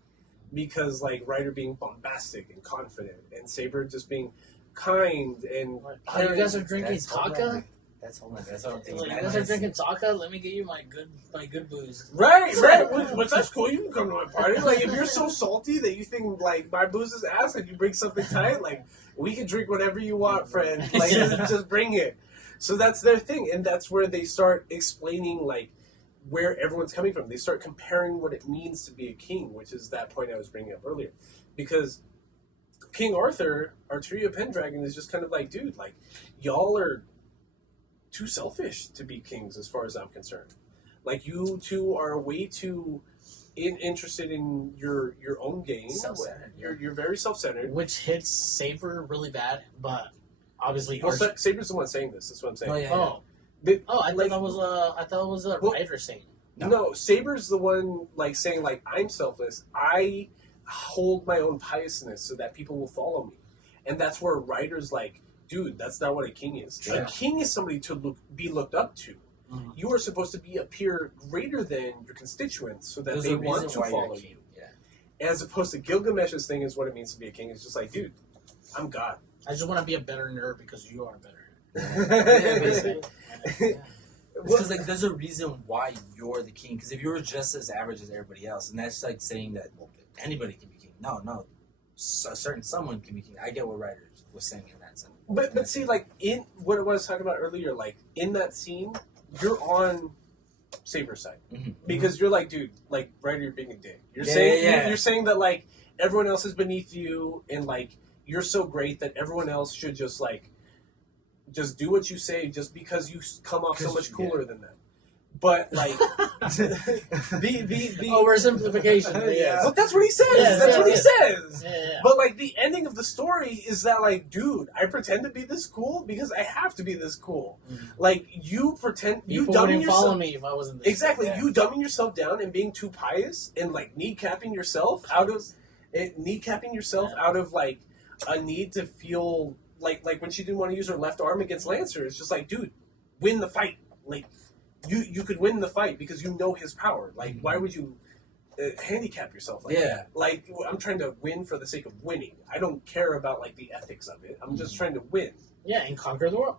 Because like Ryder being bombastic and confident, and Saber just being kind and. Oh, you guys are drinking taka? That's all. That's all. You guys are drinking taka? Let me get you my good booze. Right. Which that's cool. You can come to my party. Like if you're so salty that you think like my booze is ass and you bring something tight, like we can drink whatever you want, friend. Like just bring it. So that's their thing, and that's where they start explaining like where everyone's coming from. They start comparing what it means to be a king, which is that point I was bringing up earlier, because King Arthur, Arturia Pendragon, is just kind of like, dude, like y'all are too selfish to be kings as far as I'm concerned. Like you two are way too interested in your own game. Self-centered. You're very self-centered. Which hits Saber really bad, but obviously Saber's the one saying this. That's what I'm saying. Oh, yeah. I thought it was a Ryder saying. No, Saber's the one like saying like I'm selfless. I hold my own piousness so that people will follow me, and that's where Ryder's like, dude, that's not what a king is. Yeah. A king is somebody to be looked up to. Mhm. You are supposed to appear greater than your constituents so that There's they a want reason to why you're a follow king. you. Yeah. As opposed to Gilgamesh's thing is what it means to be a king. It's just like, dude, I'm God. I just want to be a better nerd because you are better. Yeah, basically. Yeah. Because like there's a reason why you're the king. Because if you were just as average as everybody else, and that's like saying that well, anybody can be king. No, a certain someone can be king. I get what Ryder was saying in that sense. But see, like in what I was talking about earlier, like in that scene, you're on Saber's side Mm-hmm. because you're like, dude, like Ryder, you're being a dick. You're Yeah, saying yeah. You're saying that like everyone else is beneath you, and like you're so great that everyone else should just like just do what you say just because you come off so much cooler than them. But like the Oversimplification. But yes. but that's what he says. Yes, that's yes, what he yes. says. Yeah. But like the ending of the story is that like, dude, I pretend to be this cool because I have to be this cool. Mhm. Like you pretend you People dumbing wouldn't yourself. follow me if I wasn't this Exactly, good. you dumbing yourself down and being too pious and like kneecapping yourself out of out of like a need to feel like when she didn't want to use her left arm against Lancer. It's just like, dude, win the fight. Like you could win the fight because you know his power. Like why would you handicap yourself like that? Like I'm trying to win for the sake of winning. I don't care about like the ethics of it. I'm just trying to win. Yeah, and conquer the world.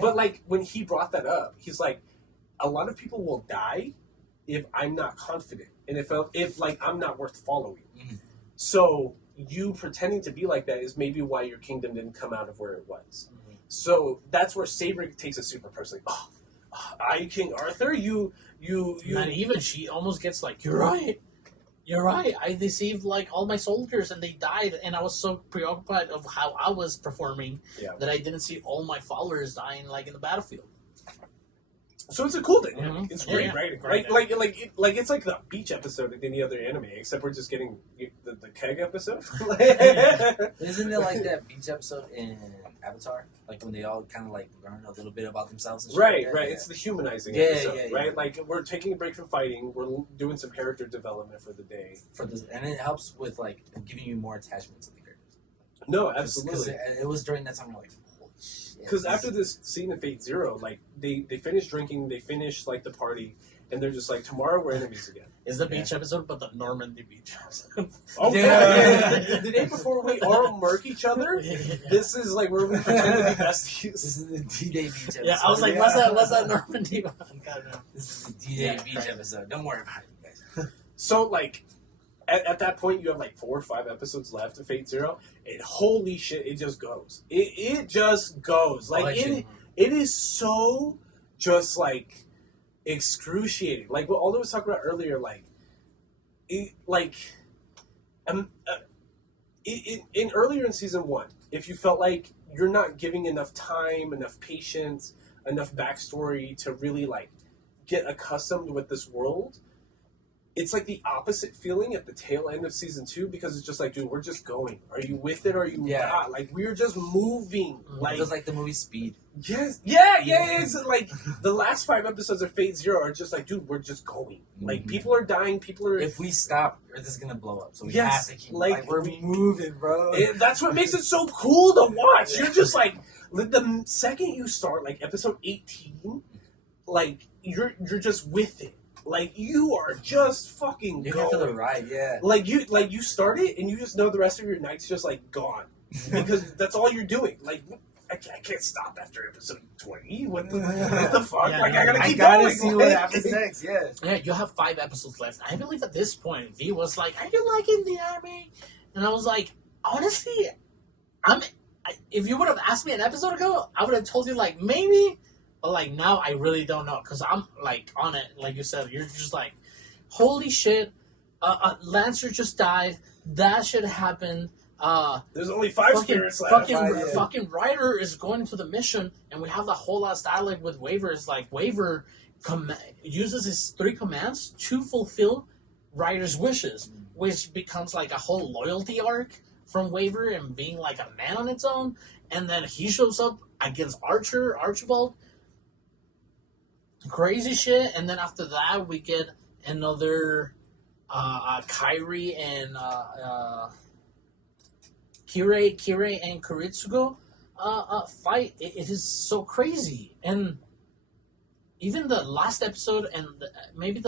But like when he brought that up, he's like, a lot of people will die if I'm not confident and if like I'm not worth following. Mhm. So you pretending to be like that is maybe why your kingdom didn't come out of where it was. Mhm. So that's where Saber takes it super personally. Oh, I, King Arthur, you. Not even she almost gets like, you're right. I deceived like all my soldiers and they died, and I was so preoccupied of how I was performing that I didn't see all my followers dying like in the battlefield. So it's a cool thing. Mhm. It's great, Yeah, right? great. Like it's like the beach episode in any other anime, except we're just getting the keg episode. Isn't it like that beach episode in Avatar? Like when they all kind of like learn a little bit about themselves and shit Right. like that? It's the humanizing Yeah, episode, yeah. right? Like we're taking a break from fighting. We're doing some character development for the day. For this, and it helps with like giving you more attachment to the characters. No, Because absolutely. it was during that time we're like, holy shit. Because after this scene of Fate Zero, like they finish drinking, they finish like the party, and they're just like, tomorrow we're enemies again. It's the beach episode, but the Normandy beach episode. Oh Yeah. The day before we all murk each other, this is like where we pretend to be besties. This is the D-Day beach episode. Yeah, I was like, what's that Normandy one? God, no. This is the D-Day beach episode. Don't worry about it, you guys. So like at that point you have like 4 or 5 episodes left of Fate Zero, and holy shit, it just goes. It just goes. Like it is so just like excruciating. Like what Aldo was talking about earlier, like in earlier in season 1, if you felt like you're not giving enough time, enough patience, enough backstory to really like get accustomed with this world, it's like the opposite feeling at the tail end of season 2, because it's just like, dude, we're just going. Are you with it or are you not? Like we're just moving. Like it was like the movie Speed. yes, yeah. It's like the last 5 episodes of Fate Zero are just like, dude, we're just going. Like people are dying. People are. If we stop, Earth is gonna blow up. So we Yes, have to keep like, we're moving, bro. That's what makes it so cool to watch. You're just like the second you start like episode 18, like you're just with it. Like you are just fucking You're going. here for the ride, yeah. Like you start it and you just know the rest of your night's just like gone because that's all you're doing. Like I can't stop after episode 20. What the fuck? Yeah, like I gotta I keep gotta going. see Like, what happens next. Yeah. Yeah, you have 5 episodes left. I believe at this point, V was like, "Are you liking the army?" And I was like, "Honestly, if you would have asked me an episode ago, I would have told you like maybe, but like now I really don't know because I'm like on it. Like you said, you're just like, holy shit, Lancer just died. That should happen. There's only 5 spirits left. Fucking Ryder is going to the mission, and we have the whole last dialogue with Waver. It's like Waver uses his 3 commands to fulfill Ryder's wishes, which becomes like a whole loyalty arc from Waver and being like a man on its own. And then he shows up against Archibald. Crazy shit. And then after that, we get another Kairi and Kirei and Kuritsugo fight. It is so crazy. And even the last episode and maybe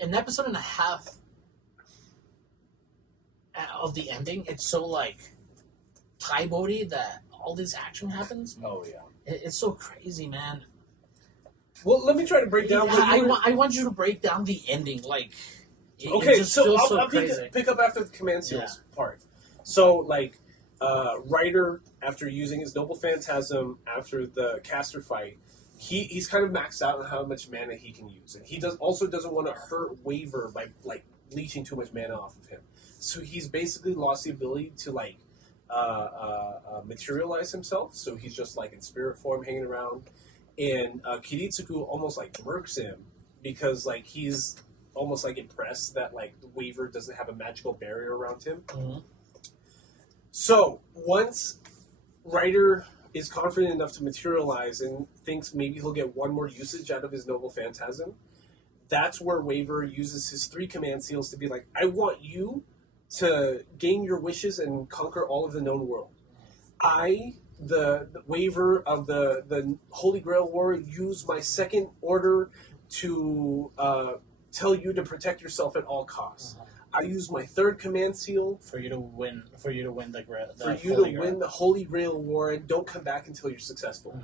an episode and a half of the ending, it's so like tie boaty that all this action happens. Oh yeah. It's so crazy, man. Well, let me try to break down. I want you to break down the ending, like. Okay, just so feels I'll crazy. pick up after the command seals part. So, like, Ryder, after using his Noble Phantasm after the caster fight, he's kind of maxed out on how much mana he can use, and he doesn't want to hurt Waver by like leeching too much mana off of him. So he's basically lost the ability to like materialize himself. So he's just like in spirit form, hanging around, and Kiritsuku almost like murks him because like he's almost like impressed that like the Waver doesn't have a magical barrier around him. Mm-hmm. So once Ryder is confident enough to materialize and thinks maybe he'll get one more usage out of his Noble Phantasm, that's where Waver uses his 3 command seals to be like, I want you to gain your wishes and conquer all of the known world. I, the Waver of the Holy Grail War, use my second order to tell you to protect yourself at all costs. I use my 3rd command seal for you to win the Holy Grail War, and don't come back until you're successful.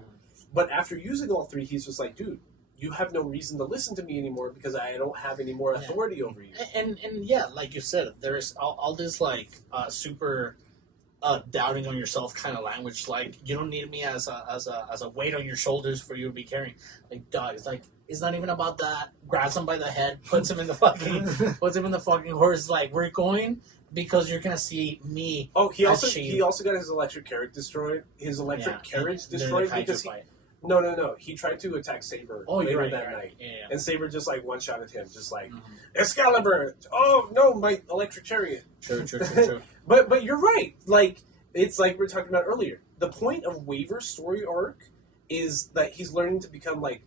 But after using all 3, he's just like, dude, you have no reason to listen to me anymore because I don't have any more authority over you. And yeah, like you said, there's all this like super doubting on yourself kind of language. Like, you don't need me as a weight on your shoulders for you to be carrying. Like, dog, it's not even about that. Grabs him by the head, puts him in the fucking horse. Like, we're going because you're gonna see me. Oh, he also got his electric carriage destroyed. His electric carriage destroyed because No. He tried to attack Saber later that night. Yeah. And Saber just like one-shotted him, just like, Excalibur! Oh, no, my electric chariot. True. But you're right. Like, it's like we were talking about earlier. The point of Waver's story arc is that he's learning to become like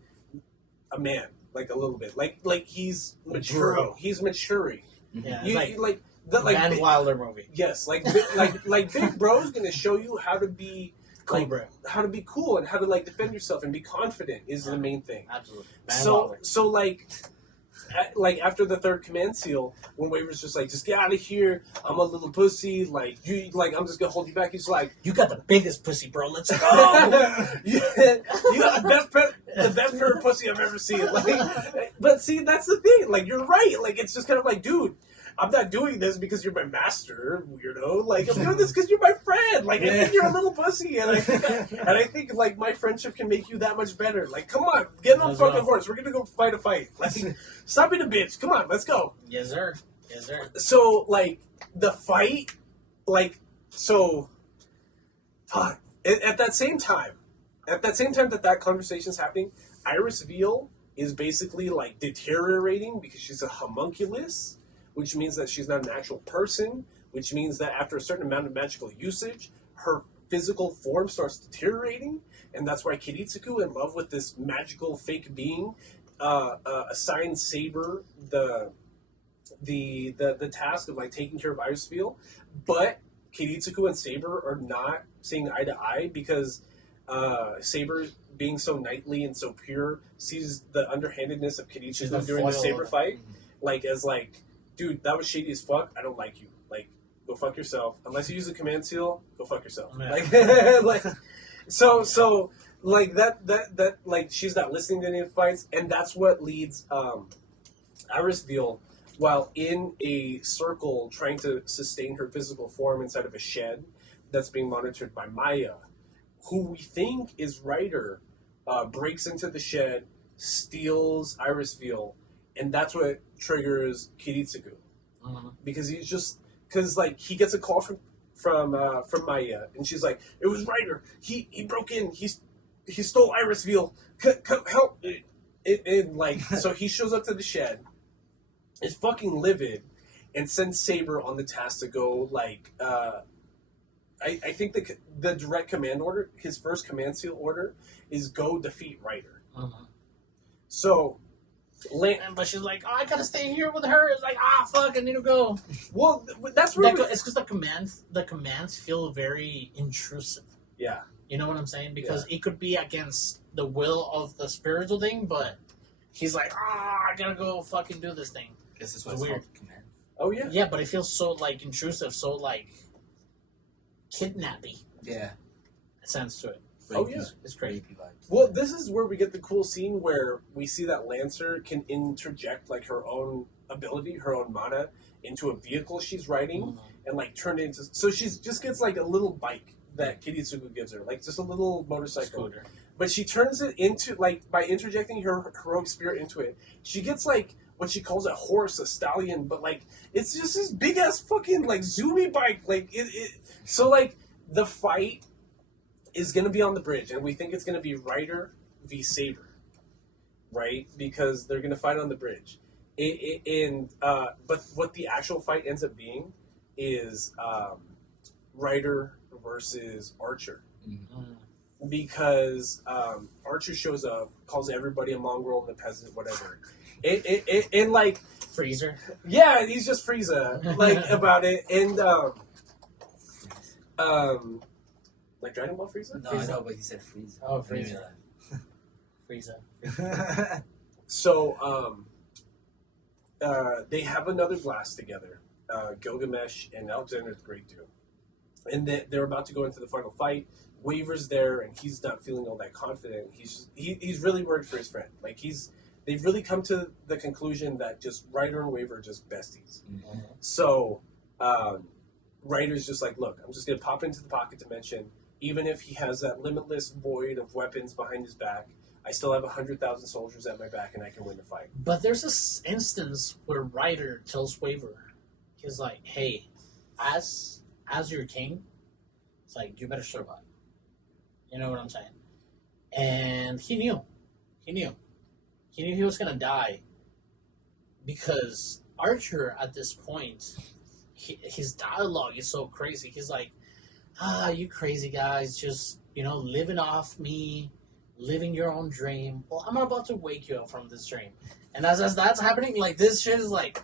a man, like a little bit. Like he's maturing. Bro. He's maturing. Yeah, Van Wilder movie. Yes, like Big Bro's gonna show you how to be how to be cool and how to like defend yourself and be confident is the main thing. Absolutely. So like after the 3rd command seal, when Waver's just like, just get out of here, I'm a little pussy, like I'm just gonna hold you back. He's like, you got the biggest pussy, bro. Let's go. You got the best pair of pussy I've ever seen. Like, but see, that's the thing. Like, you're right. Like, it's just kind of like, dude, I'm not doing this because you're my master, weirdo. Like, I'm doing this because you're my friend. Like, I think you're a little pussy, and I think like my friendship can make you that much better. Like, come on, get on the fucking horse. We're gonna go fight a fight. Like, stop being a bitch. Come on, let's go. Yes, sir. So, like, the fight, fuck. At that same time that conversation's happening, Iris Veal is basically like deteriorating because she's a homunculus, which means that she's not an actual person, which means that after a certain amount of magical usage, her physical form starts deteriorating, and that's why Kiritsuku, in love with this magical fake being, assigns Saber the task of like taking care of Iris Veal, but Kiritsuku and Saber are not seeing eye to eye because Saber, being so knightly and so pure, sees the underhandedness of Kiritsuku during the Saber fight, like as like, dude, that was shady as fuck. I don't like you. Like, go fuck yourself. Unless you use a command seal, go fuck yourself. Yeah. Like, so like that like she's not listening to any of the fights, and that's what leads Iris Veal, while in a circle trying to sustain her physical form inside of a shed that's being monitored by Maya, who we think is Ryder, breaks into the shed, steals Iris Veal, and that's what triggers Kiritsugu. Because he gets a call from Maya, and she's like, it was Ryder. He broke in. He stole Iris Veal. Come help! And like, so he shows up to the shed, is fucking livid, and sends Saber on the task to go like. I think the direct command order, his first command seal order, is go defeat Ryder. So. But she's like, oh, I gotta stay here with her. It's like, fuck, I need to go. Well, that's really... It's because the commands feel very intrusive. Yeah. You know what I'm saying? Because it could be against the will of the spiritual thing, but he's like, I gotta go fucking do this thing. Guess that's what It's it's weird. called, command. Oh yeah. Yeah, but it feels so like intrusive, so like kidnappy Yeah. sense to it. Oh, yeah. It's crazy. Creepy vibes. Well, this is where we get the cool scene where we see that Lancer can interject like her own ability, her own mana, into a vehicle she's riding and like turn it into. So she's just gets like a little bike that Kiritsugu gives her, like just a little motorcycle. Scooter. But she turns it into like by interjecting her heroic spirit into it. She gets like what she calls a horse, a stallion, but like it's just this big ass fucking like zoomy bike. Like it. So like the fight is going to be on the bridge, and we think it's going to be Ryder v Saber, right? Because they're going to fight on the bridge. But what the actual fight ends up being is Ryder versus Archer. Mm. Because Archer shows up, calls everybody a mongrel and a peasant, whatever. And like Freezer. yeah, he's just Frieza like about it, and like Dragon Ball Frieza. No, I know, but he said Frieza. Oh, Frieza. Frieza. So they have another blast together. Gilgamesh and Alexander the Great do, and they're about to go into the final fight. Waver's there, and he's not feeling all that confident. He's really worried for his friend. Like they've really come to the conclusion that just Ryder and Waver are just besties. Mm-hmm. So Ryder's just like, look, I'm just gonna pop into the pocket dimension. Even if he has that limitless void of weapons behind his back, I still have 100,000 soldiers at my back, and I can win the fight. But there's this instance where Ryder tells Waver, he's like, hey, as your king, it's like, you better survive. You know what I'm saying? And he knew he was gonna die, because Archer at this point, his dialogue is so crazy. He's like, you crazy guys, just, living off me, living your own dream. Well, I'm about to wake you up from this dream. And as that's happening, like, this shit is like,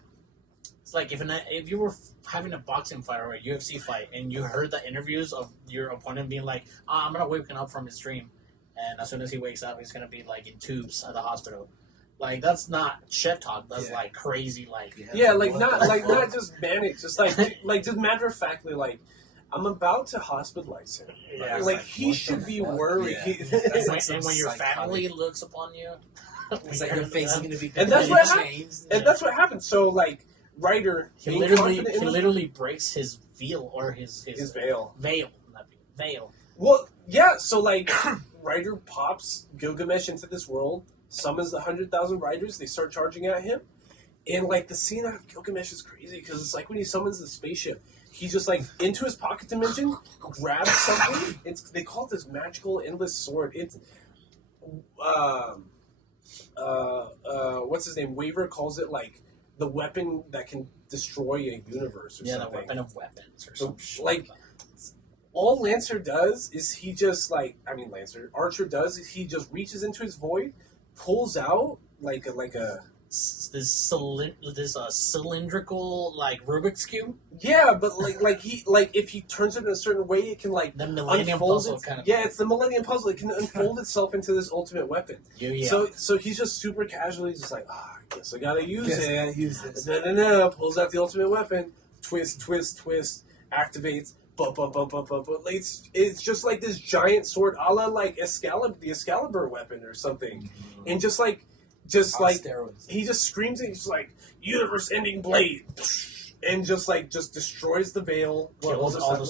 it's like if you were having a boxing fight or a UFC fight and you heard the interviews of your opponent being like, I'm gonna wake him up from his dream, and as soon as he wakes up, he's gonna be like in tubes at the hospital. Like, that's not shit talk. That's like crazy, like not just manic, just like just matter of factly, like, I'm about to hospitalize him. Yeah, like he should be worried. Yeah. and when your family looks upon you, It's like your face is gonna be And that's what changed. And that's what happens. So like Ryder, he being literally confident in literally breaks his veil or his veil. Veil. Well, yeah. So like Ryder pops Gilgamesh into this world, summons the 100,000 riders. They start charging at him, and like the scene out of Gilgamesh is crazy because it's like when he summons the spaceship, he just like into his pocket dimension grabs something. They call it this magical endless sword. It's what's his name? Waver calls it like the weapon that can destroy a universe or Yeah, something. the weapon of weapons or some shit. Like, all Lancer does is he just Archer does is he just reaches into his void, pulls out like a this cylindrical like Rubik's cube. yeah, but like if he turns it in a certain way, it can like The Millennium unfold Puzzle it. kind of. Yeah, it's the Millennium Puzzle. It can unfold itself into this ultimate weapon. Yeah. So he's just super casually just like, I guess I gotta use Guess I it. gotta use this. No. Pulls out the ultimate weapon. Twist. Activates. But it's just like this giant sword, a la like the Excalibur weapon or something, Mm-hmm. and just like steroids. he just screams it. He's like universe-ending blade, and just destroys the veil, Kills all the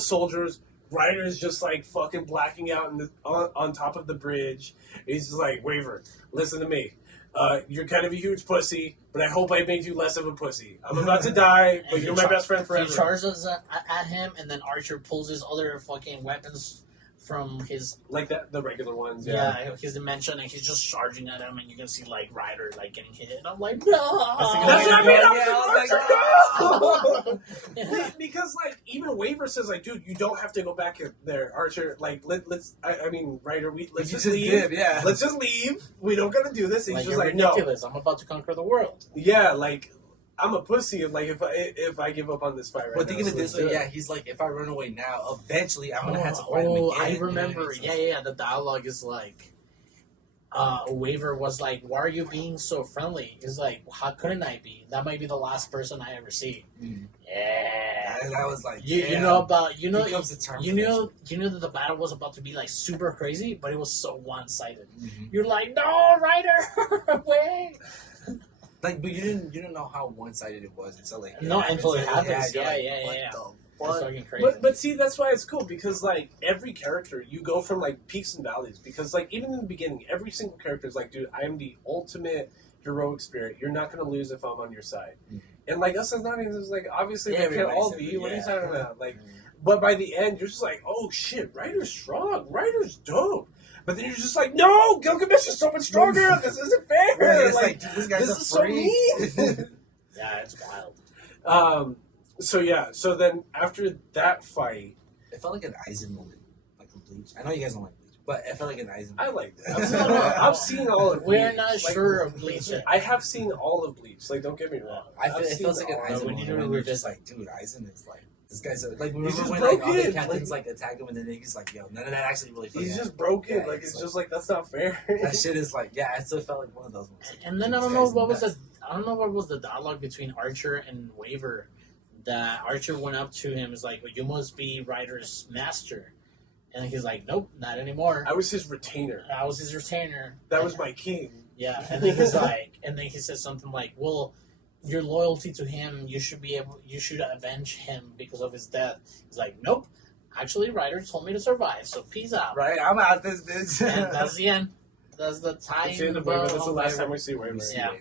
soldiers, soldiers. Ryder is just like fucking blacking out on top of the bridge. He's just like, Waver, listen to me. You're kind of a huge pussy, but I hope I made you less of a pussy. I'm about to die, but you're my best friend forever. He charges at him, and then Archer pulls his other fucking weapons from his like the regular ones. his dimension, and he's just charging at him, and you can see like Ryder like getting hit, and I'm like, no. That's what I mean. I was like, Because like even Waver says like, dude, you don't have to go back there, Archer. Like let's Ryder, let's just leave. Did, yeah. Let's just leave. We don't gotta do this. And Like, he's just you're like, no. ridiculous. I'm about to conquer the world. Yeah, like I'm a pussy. Like if I give up on this fight right But now. think of it so this let's way, do it. yeah, he's like, if I run away now, eventually I'm gonna have to fight him again. I you know what remember. mean? Yeah. The dialogue is like, Waver was like, "Why are you being so friendly?" He's like, "How couldn't I be? That might be the last person I ever see." Mm. Yeah. That was like, You know about he comes to terms you with knew that the battle was about to be like super crazy, but it was so one sided. that shit. You're like, no, Ryder, wait. Like, but you didn't know how one sided it was until like Until it happens. you're like, Yeah. what It's the fuck? fucking crazy. But see, that's why it's cool because like every character, you go from like peaks and valleys because like even in the beginning, every single character is like, dude, I am the ultimate heroic spirit. You're not gonna lose if I'm on your side. Mhm. And like us as Nani's is like obviously they can Everybody all said be. that, What are you yeah. talking about? Like, but by the end, you're just like, oh shit, Ryder's strong. Ryder's dope. But then you're just like, no, Gilgamesh is so much stronger. This isn't fair. Right, it's like, like, dude, this guy's this a is so freak. mean. Yeah, it's wild. So yeah. So then after that fight, It felt like an Aizen moment, like a Bleach. I know you guys don't like Bleach, but it felt like an Aizen. I moment. like that. I've seen all of. We're Bleach. not Like, sure of Bleach yet. I have seen all of Bleach. Like, don't get me wrong. I feel, I've it seen feels like an all of Aizen we moment need to when re- you're just like, dude, Aizen is like, this guy's a, like, He's remember just when like all the broken, captains like attack him and then he's like, yo, none of that actually really. He's fucking just broken. Yeah, like he's it's just like that's not fair. that shit is like, yeah, it still felt like one of those ones. Like, And then dude, I don't this know guy's what was nuts. I don't know what was the dialogue between Archer and Waver. That Archer went up to him, is like, well, "You must be Ryder's master," and he's like, "Nope, not anymore. I was his retainer. I was his retainer." That was my king. Yeah, and then he's like, and then he says something like, "Well, your loyalty to him, you should avenge him because of his death." He's like, "Nope, actually, Ryder told me to survive, so peace out." Right, I'm out this bitch. And that's the end. That's the time. That's the end of Waver. That's the last time we see Waver. Yeah.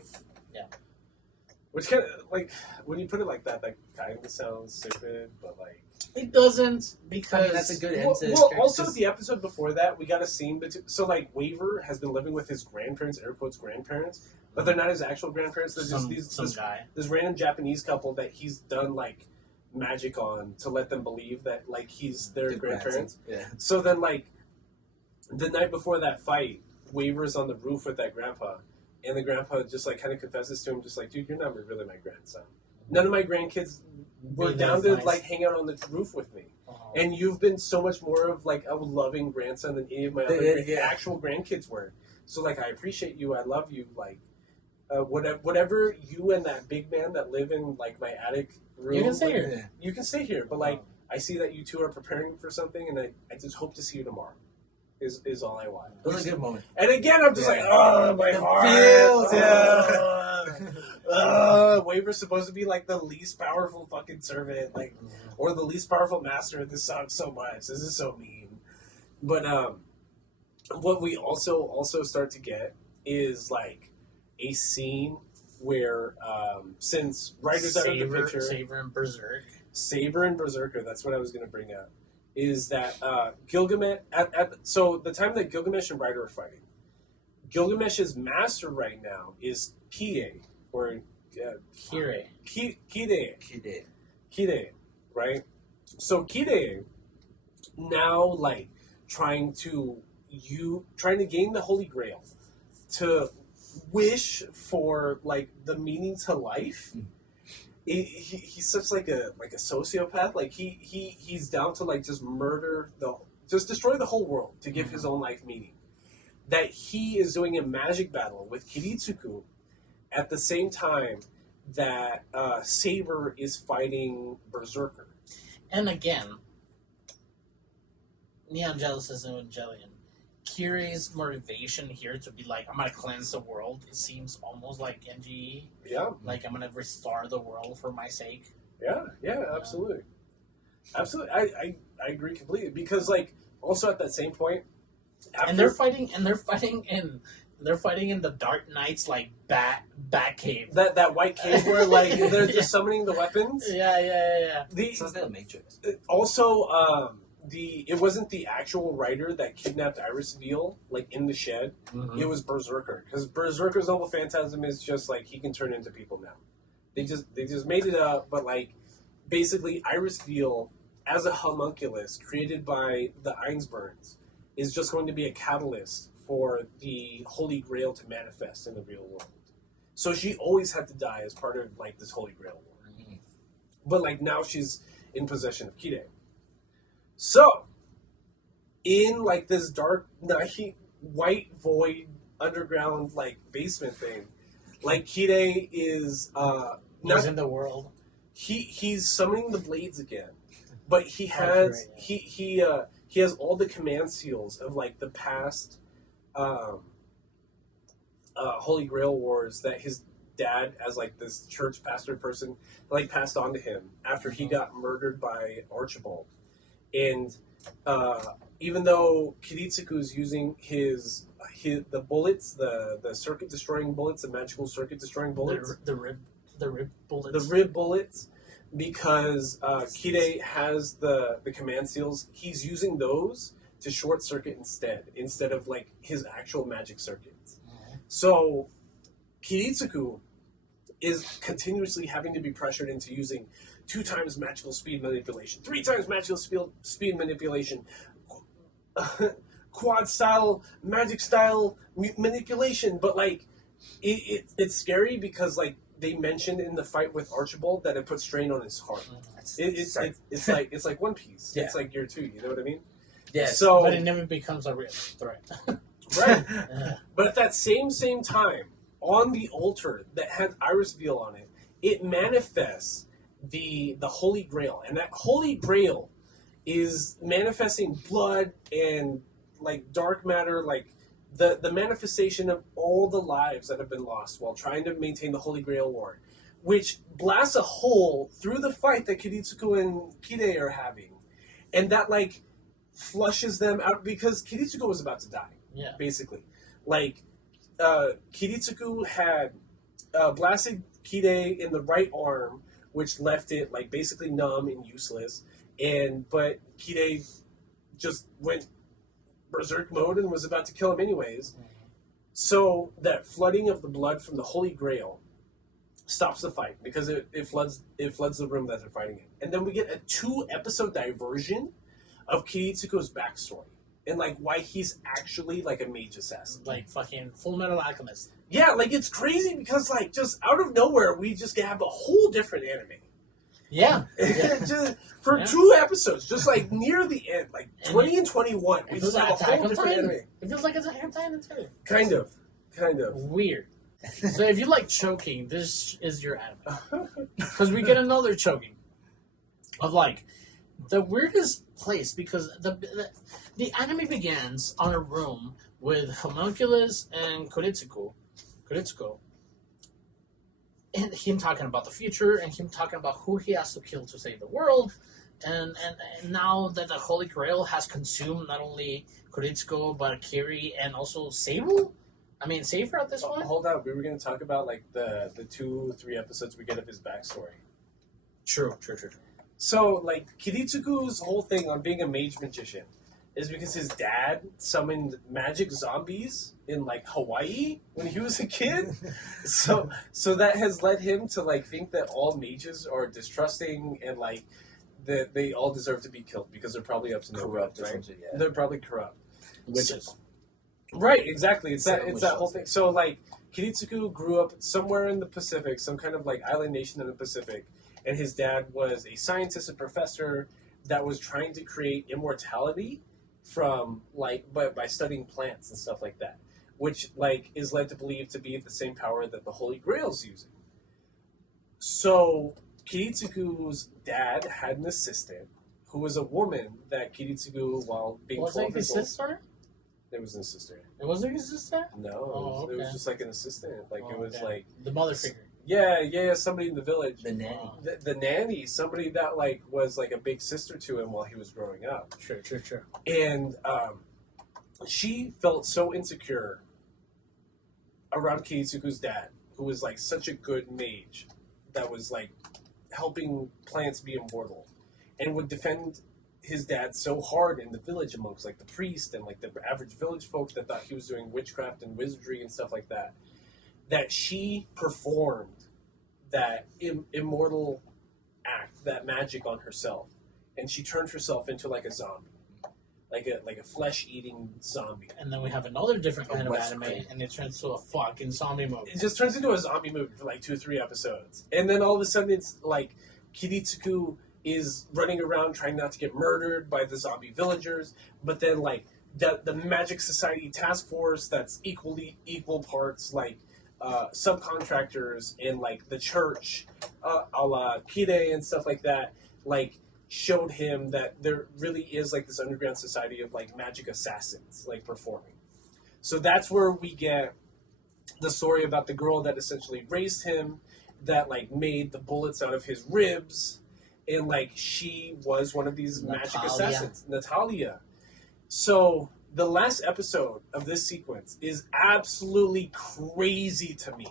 Which kind of like when you put it like that kind of sounds stupid, but like It doesn't because I mean, that's a good end to his well character, also 'cause- the episode before that we got a scene so like Waver has been living with his grandparents, air quotes grandparents, but they're not his actual grandparents. They're just some guy. this random Japanese couple that he's done like magic on to let them believe that like he's their Good grandparents. Yeah. So then like the night before that fight, Waver's on the roof with that grandpa, and the grandpa just like kind of confesses to him, just like, dude, you're not really my grandson. None of my grandkids were Being down to nice. like hang out on the roof with me. Oh. And you've been so much more of like a loving grandson than any of my other Yeah. actual grandkids were. So like I appreciate you, I love you, like whatever you and that big man that live in like my attic room. You can stay like, here. You can stay here, but like I see that you two are preparing for something, and I just hope to see you tomorrow. Is all I want. It was a good moment. And again, I'm just Yeah. like, oh, my The heart. feels, Waver's supposed to be like the least powerful fucking servant, like, or the least powerful master. This sucks so much. This is so mean. But what we also start to get is like a scene where since Ryder's out of the picture, Saber and Berserk. Saber and Berserker, that's what I was going to bring up, is that Gilgamesh, so the time that Gilgamesh and Ryder are fighting, Gilgamesh's master right now is Kide, or Kire. Kide, right? So Kide now like trying to gain the Holy Grail to wish for like the meaning to life. He's such like a sociopath. Like he's down to like just destroy the whole world to give his own life meaning. That he is doing a magic battle with Kiritsuku at the same time that Saber is fighting Berserker. And again, Neon Genesis Evangelion. Kire's motivation here to be like, I'm gonna cleanse the world, it seems almost like NGE. Yeah, Like, I'm gonna restore the world for my sake. yeah, absolutely. Absolutely. I agree completely. Because like also at that same point And they're fighting in the Dark Knight's like bat cave. that white cave where like they're just summoning the weapons. Yeah. Sounds like a Matrix. Also, it wasn't the actual writer that kidnapped Iris Veal like in the shed. Mm-hmm. It was Berserker, because Berserker's noble phantasm is just like he can turn into people now. They just made it up, but like basically Iris Veal as a homunculus created by the Einsburns is just going to be a catalyst for the Holy Grail to manifest in the real world. So she always had to die as part of like this Holy Grail War. Mm-hmm. But like now she's in possession of Kide. So in like this dark night, white void underground like basement thing, like Kide is He's in the world. he's summoning the blades again, but he has he has all the command seals of like the past Holy Grail Wars that his dad, as like this church pastor person, like passed on to him after he got murdered by Archibald. And even though Kiritsuku's using his the bullets, the circuit destroying bullets, the magical circuit destroying bullets, The rib bullets. the rib bullets, because Kide has the command seals, he's using those to short circuit instead of like his actual magic circuits. So Kiritsuku is continuously having to be pressured into using 2 times magical speed manipulation, 3 times magical speed manipulation, quad style, magic style manipulation. But like, it's scary because like they mentioned in the fight with Archibald that it put strain on his heart. It's like One Piece. Yeah. It's like Gear 2. You know what I mean? Yeah. So, but it never becomes a real threat. right. But at that same time, on the altar that had Iris Veil on it, it manifests the Holy Grail, and that Holy Grail is manifesting blood and like dark matter, like the manifestation of all the lives that have been lost while trying to maintain the Holy Grail War, which blasts a hole through the fight that Kiritsuku and Kide are having, and that like flushes them out because Kiritsuku was about to die. Yeah. Basically, like Kiritsuku had blasted Kide in the right arm, which left it like basically numb and useless. But Kide just went berserk mode and was about to kill him anyways. So that flooding of the blood from the Holy Grail stops the fight because it floods the room that they're fighting in. And then we get a 2-episode diversion of Kiritsuko's backstory and like why he's actually like a mage assassin. Like fucking Full Metal Alchemist. Yeah, like it's crazy because like just out of nowhere we just have a whole different anime. Yeah. Just for 2 episodes, just like near the end, like 20 and 21, we just have a whole different anime. It feels like it's Attack on Titan too. Kind of. Weird. So if you like choking, this is your anime. Because we get another choking of like the weirdest place because the anime begins on a room with Homunculus and Koritsuko, and him talking about the future and him talking about who he has to kill to save the world, and now that the Holy Grail has consumed not only Koritsuko but Kiri and also Sable. I mean, Saber at this point. Hold on, we were going to talk about like the 2-3 episodes we get of his backstory. True. So, like, Kiritsuku's whole thing on being a mage magician is because his dad summoned magic zombies in, like, Hawaii when he was a kid. so that has led him to, like, think that all mages are distrusting and, like, that they all deserve to be killed because they're probably up to no good, right? Yeah. They're probably corrupt. Witches. Right, exactly. It's that whole thing. So, like, Kiritsuku grew up somewhere in the Pacific, some kind of, like, island nation in the Pacific, and his dad was a scientist and professor that was trying to create immortality from, like, by studying plants and stuff like that, which, like, is led to believe to be the same power that the Holy Grail's using. So, Kiritsuku's dad had an assistant who was a woman that Kiritsuku, while being Was 12 it his years old... sister? It was an assistant. It wasn't his sister? No, Oh, it was okay. just like an assistant. Like, it was Okay. like... The mother figure. Yeah, somebody in the village. The nanny. The nanny, somebody that, like, was, like, a big sister to him while he was growing up. True. And she felt so insecure around Kiritsuku's dad, who was, like, such a good mage that was, like, helping plants be immortal and would defend his dad so hard in the village amongst, like, the priest and, like, the average village folk that thought he was doing witchcraft and wizardry and stuff like that, that she performed that immortal act, that magic on herself. And she turned herself into, like, a zombie. like a flesh-eating zombie. And then we have another different kind of West anime, Coast. and it turns to a fucking zombie movie. It just turns into a zombie movie for like 2 or 3 episodes, and then all of a sudden it's like Kiritsugu is running around trying not to get murdered by the zombie villagers, but then like the Magic Society task force that's equal parts like subcontractors and like the church, a la Kide and stuff like that, like showed him that there really is like this underground society of like magic assassins like performing. So that's where we get the story about the girl that essentially raised him, that like made the bullets out of his ribs, and like she was one of these magic Natalia. assassins, Natalia. So the last episode of this sequence is absolutely crazy to me.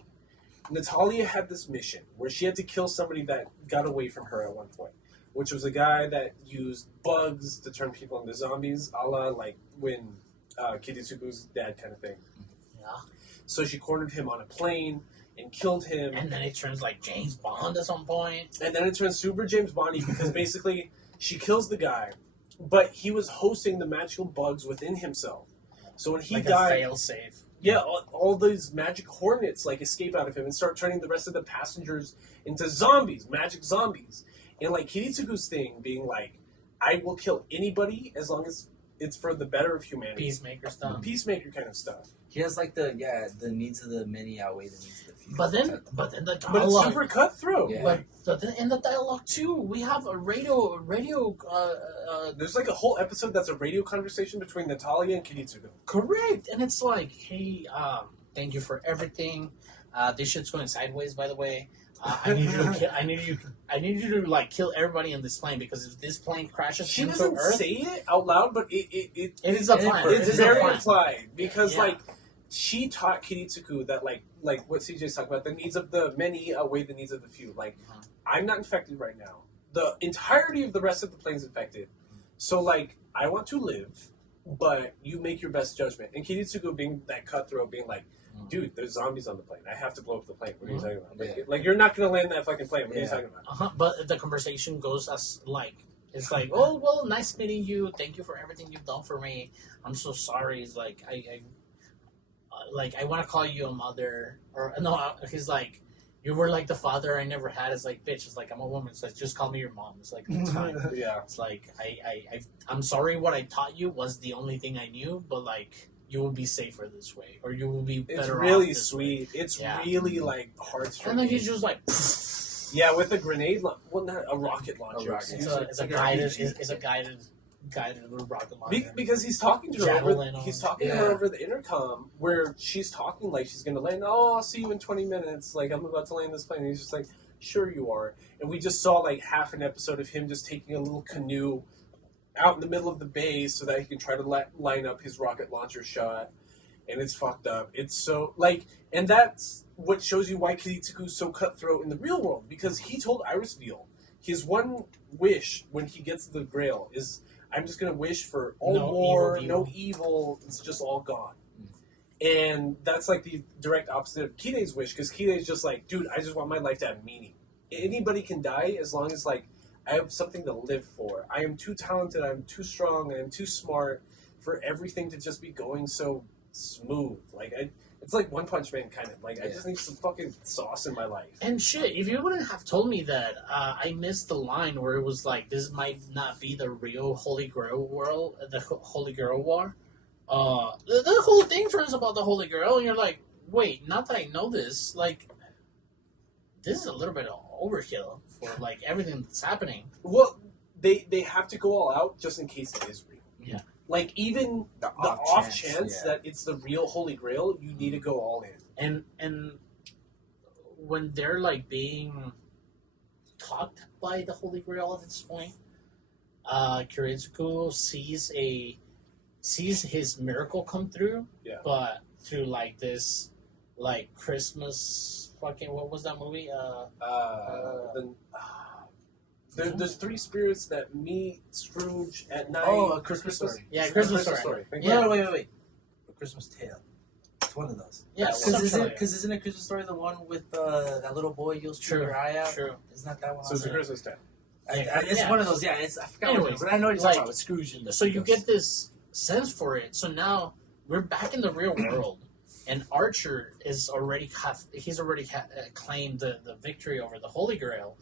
Natalia had this mission where she had to kill somebody that got away from her at one point, which was a guy that used bugs to turn people into zombies, a la like when Kiritsugu's dad kind of thing. Yeah. So she cornered him on a plane and killed him. And then it turns like James Bond at some point. And then it turns super James Bondy because basically she kills the guy, but he was hosting the magical bugs within himself. So when he Like died, a fail-safe. yeah, all these magic hornets like escape out of him and start turning the rest of the passengers into zombies, magic zombies. And like Kiritsugu's thing being like, I will kill anybody as long as it's for the better of humanity. Peacemaker stuff. Peacemaker kind of stuff. He has like the needs of the many outweigh the needs of the few. But then the But it's dialogue. super cutthroat. Yeah. But in the dialogue too, we have a radio. There's like a whole episode that's a radio conversation between Natalia and Kiritsugu. Correct, and it's like, hey, thank you for everything. This shit's going sideways, by the way. I need you to kill, I need you to like kill everybody in this plane, because if this plane crashes She into doesn't Earth, say it out loud, but it it is a plan. it's It is a very plan. implied because Yeah. like she taught Kiritsugu that like what CJ's talking about, the needs of the many outweigh the needs of the few. Like I'm not infected right now. The entirety of the rest of the plane's infected. So like I want to live, but you make your best judgment. And Kiritsugu being that cutthroat, being like, dude, there's zombies on the plane. I have to blow up the plane. What are you talking about? Like, Yeah. like, you're not gonna land that fucking plane. What are you talking about? But the conversation goes as like, it's like, oh well, nice meeting you. Thank you for everything you've done for me. I'm so sorry. It's like I want to call you a mother, or no. He's like, you were like the father I never had. It's like, bitch. It's like, I'm a woman. It's like, just call me your mom. It's like, it's fine. Yeah. It's like I'm sorry. What I taught you was the only thing I knew, but like, you will be safer this way, or you will be better. It's off really this sweet. way. It's Yeah. really like And heartstring. then he's just like, Yeah, with a grenade, well, not a rocket launcher. rocket. it's a like guided, RPG. it's a guided rocket launcher. Because he's talking to her Javelin over, on- he's talking to Yeah. her over the intercom where she's talking like she's gonna land. Oh, I'll see you in 20 minutes. Like I'm about to land this plane. And he's just like, sure you are. And we just saw like half an episode of him just taking a little canoe out in the middle of the bay so that he can try to line up his rocket launcher shot. And it's fucked up. It's so like, and that's what shows you why Kiritsugu's so cutthroat in the real world, because he told Irisville his one wish when he gets the Grail is, I'm just gonna wish for all No war, evil. no evil. It's just all gone. And that's like the direct opposite of Kide's wish, because Kide's just like, dude, I just want my life to have meaning. Anybody can die as long as like I have something to live for. I am too talented. I'm too strong. I am too smart for everything to just be going so smooth. Like it's like One Punch Man kind of. Like I just need some fucking sauce in my life. And shit, if you wouldn't have told me that, I missed the line where it was like, this might not be the real Holy Grail world, the Holy Grail War. The whole thing turns about the Holy Grail, and you're like, wait, not that I know this, like, this is a little bit of overkill for like everything that's happening. Well, they have to go all out just in case it is real. Yeah. Like even the off chance that it's the real Holy Grail, you need to go all in. And when they're like being taught by the Holy Grail at this point, Kiritsugu sees his miracle come through, Yeah. but through like this like Christmas fucking, what was that movie? There's three spirits that meet Scrooge at night. Oh, A Christmas Story. Yeah, Christmas Story. Thank Yeah. you. No, wait. A Christmas Tale. It's one of those. Yeah, Because isn't A Christmas Story the one with that little boy you'll shoot True, your eye out? true. Isn't that one? So it's a Christmas Tale. It's Yeah. one of those. Yeah, it's I forgot. Anyways, But I know what you're like, talking about with Scrooge. And So you get this sense for it. So now we're back in the real world, and Archer is already claimed the victory over the Holy Grail.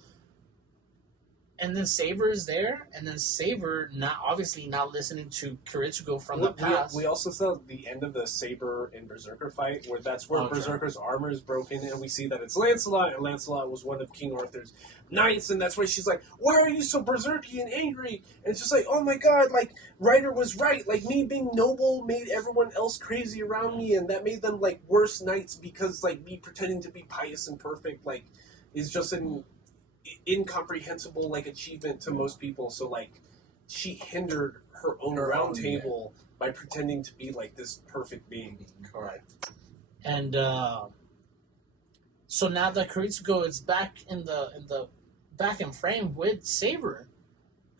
And then Saber is there, and then Saber obviously not listening to Kiritsugo from the past. We also saw the end of the Saber and Berserker fight, where that's where Berserker's armor is broken, and we see that it's Lancelot, and Lancelot was one of King Arthur's knights, and that's why she's like, "Why are you so berserky and angry?" And it's just like, "Oh my god, like Ryder was right. Like me being noble made everyone else crazy around me, and that made them like worse knights because like me pretending to be pious and perfect like is just an incomprehensible like achievement to most people." So like she hindered her own round table by pretending to be like this perfect being. Correct. And so now that Kiritsugo is back in frame with Saber,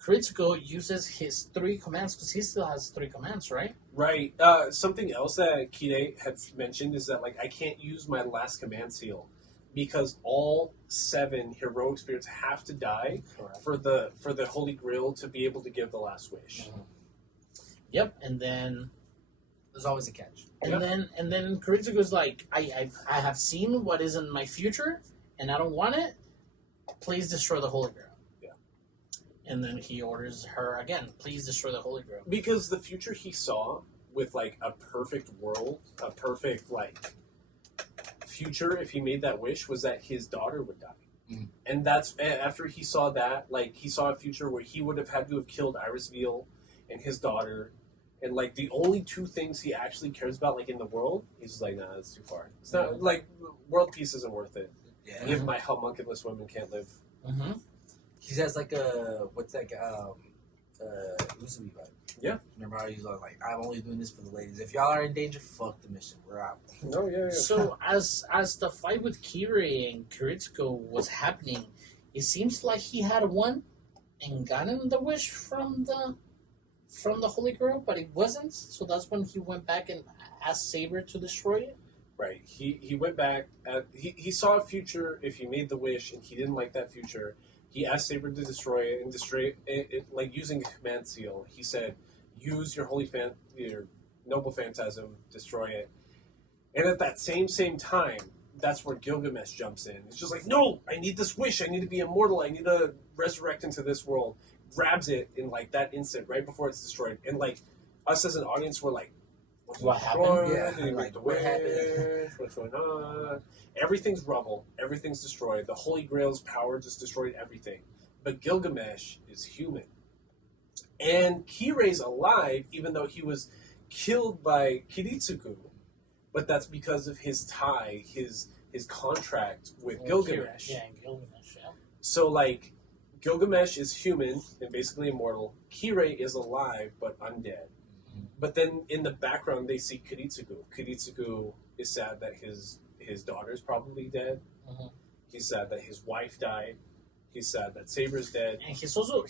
Kiritsugo uses his 3 commands because he still has 3 commands, right? Right. Something else that Kide had mentioned is that like I can't use my last command seal because all 7 heroic spirits have to die for the Holy Grail to be able to give the last wish. Mm-hmm. Yep, and then there's always a catch. And then Kiritsugo's like, I have seen what is in my future, and I don't want it. Please destroy the Holy Grail. Yeah. And then he orders her again, please destroy the Holy Grail. Because the future he saw with like a perfect world, a perfect like future, if he made that wish, was that his daughter would die. Mm. And that's after he saw that, like he saw a future where he would have had to have killed Iris Veal and his daughter. And like the only 2 things he actually cares about, like in the world, he's just like, nah, that's too far. It's not like world peace isn't worth it. Yeah. Given my homunculus women can't live. Mm-hmm. He has like a what's that? Uzumi vibe. Yeah. Remember how he's like, I'm only doing this for the ladies. If y'all are in danger, fuck the mission. We're out. No, yeah. So as the fight with Kirei and Kiritsugo was happening, it seems like he had won and gotten the wish from the Holy Grail, but it wasn't. So that's when he went back and asked Saber to destroy it. Right. He went back. He saw a future if he made the wish, and he didn't like that future. He asked Saber to destroy it and destroy it like using a command seal. He said, "Use your your noble phantasm, destroy it." And at that same time, that's where Gilgamesh jumps in. It's just like, "No, I need this wish. I need to be immortal. I need to resurrect into this world." Grabs it in like that instant, right before it's destroyed, and like us as an audience, we're like, What happened? Yeah, Did he make the what wish? happened? What's going on? Everything's rubble. Everything's destroyed. The Holy Grail's power just destroyed everything. But Gilgamesh is human. And Kirei's alive, even though he was killed by Kiritsugu. But that's because of his tie, his contract with Gilgamesh. Yeah, Gilgamesh, yeah. So, like, Gilgamesh is human and basically immortal. Kirei is alive but undead. But then in the background, they see Kiritsugu. Kiritsugu is sad that his daughter's probably dead. Mm-hmm. He's sad that his wife died. He's sad that Saber's dead. And he's also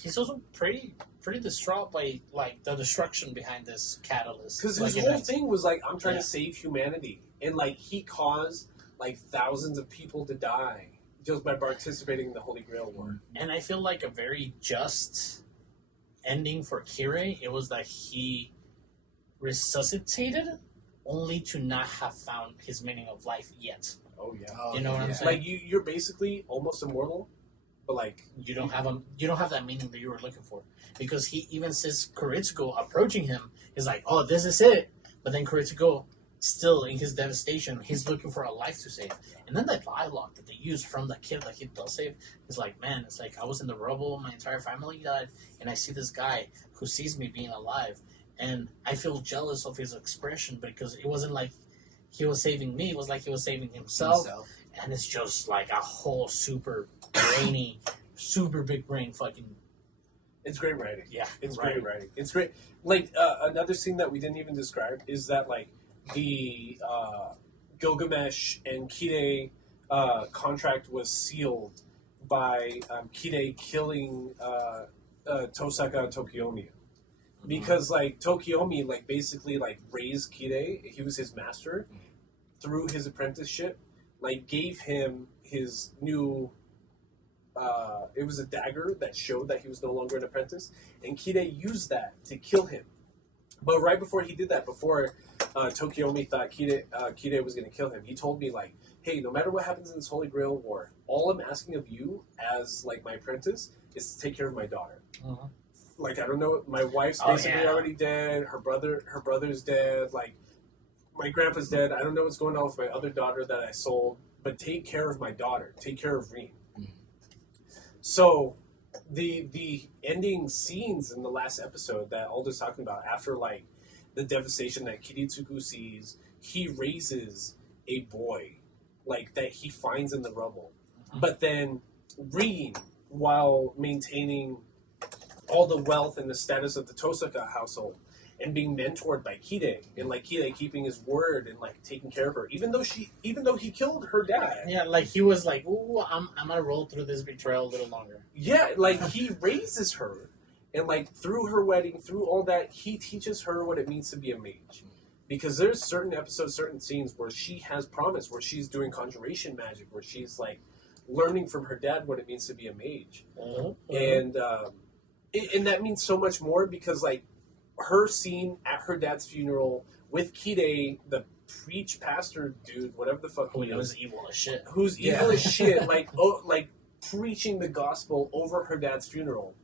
pretty distraught by like the destruction behind this catalyst. Because like, his whole thing was like, I'm trying Yeah. to save humanity, and like he caused like thousands of people to die just by participating in the Holy Grail War. And I feel like a very just ending for Kirei. It was that he resuscitated only to not have found his meaning of life yet. Oh yeah, You know what I'm saying? like you're basically almost immortal, but like You don't have that meaning that you were looking for, because he even says Kiritsugo approaching him is like, oh, this is it. But then Kiritsugo, still in his devastation, he's looking for a life to save. And then that dialogue that they use from the kid that he does save is like, man, it's like I was in the rubble, my entire family died, and I see this guy who sees me being alive, and I feel jealous of his expression because it wasn't like he was saving me; it was like he was saving himself. And it's just like a whole super brainy, super big brain fucking. it's great writing. Yeah, It's right. great writing. It's great. Like another scene that we didn't even describe is that like the Gilgamesh and Kide contract was sealed by Kide killing Tosaka Tokiomi. Because like Tokiomi like basically like raised Kide, he was his master through his apprenticeship, like gave him his new it was a dagger that showed that he was no longer an apprentice, and Kide used that to kill him. But right before he did that, before Tokiomi thought Kide was going to kill him, he told me, like, hey, no matter what happens in this Holy Grail War, all I'm asking of you as, like, my apprentice is to take care of my daughter. Uh-huh. Like, I don't know, my wife's basically already dead, her brother's dead, like, my grandpa's dead, I don't know what's going on with my other daughter that I sold, but take care of my daughter, take care of Rin. Mm-hmm. So, the ending scenes in the last episode that Aldo's talking about, after, like, the devastation that Kiritsugu sees, he raises a boy, like, that he finds in the rubble. Mm-hmm. But then Rin, while maintaining all the wealth and the status of the Tosaka household, and being mentored by Kide, and like Kide keeping his word and like taking care of her, even though he killed her dad. Yeah, like he was like, "Ooh, I'm gonna roll through this betrayal a little longer." Yeah, like he raises her, and like through her wedding, through all that, he teaches her what it means to be a mage. Because there's certain episodes, certain scenes where she has promise, where she's doing conjuration magic, where she's like learning from her dad what it means to be a mage, and that means so much more because like. Her scene at her dad's funeral with Kide, the preach pastor dude, whatever the fuck he is, evil as shit. Who's evil as shit, like preaching the gospel over her dad's funeral,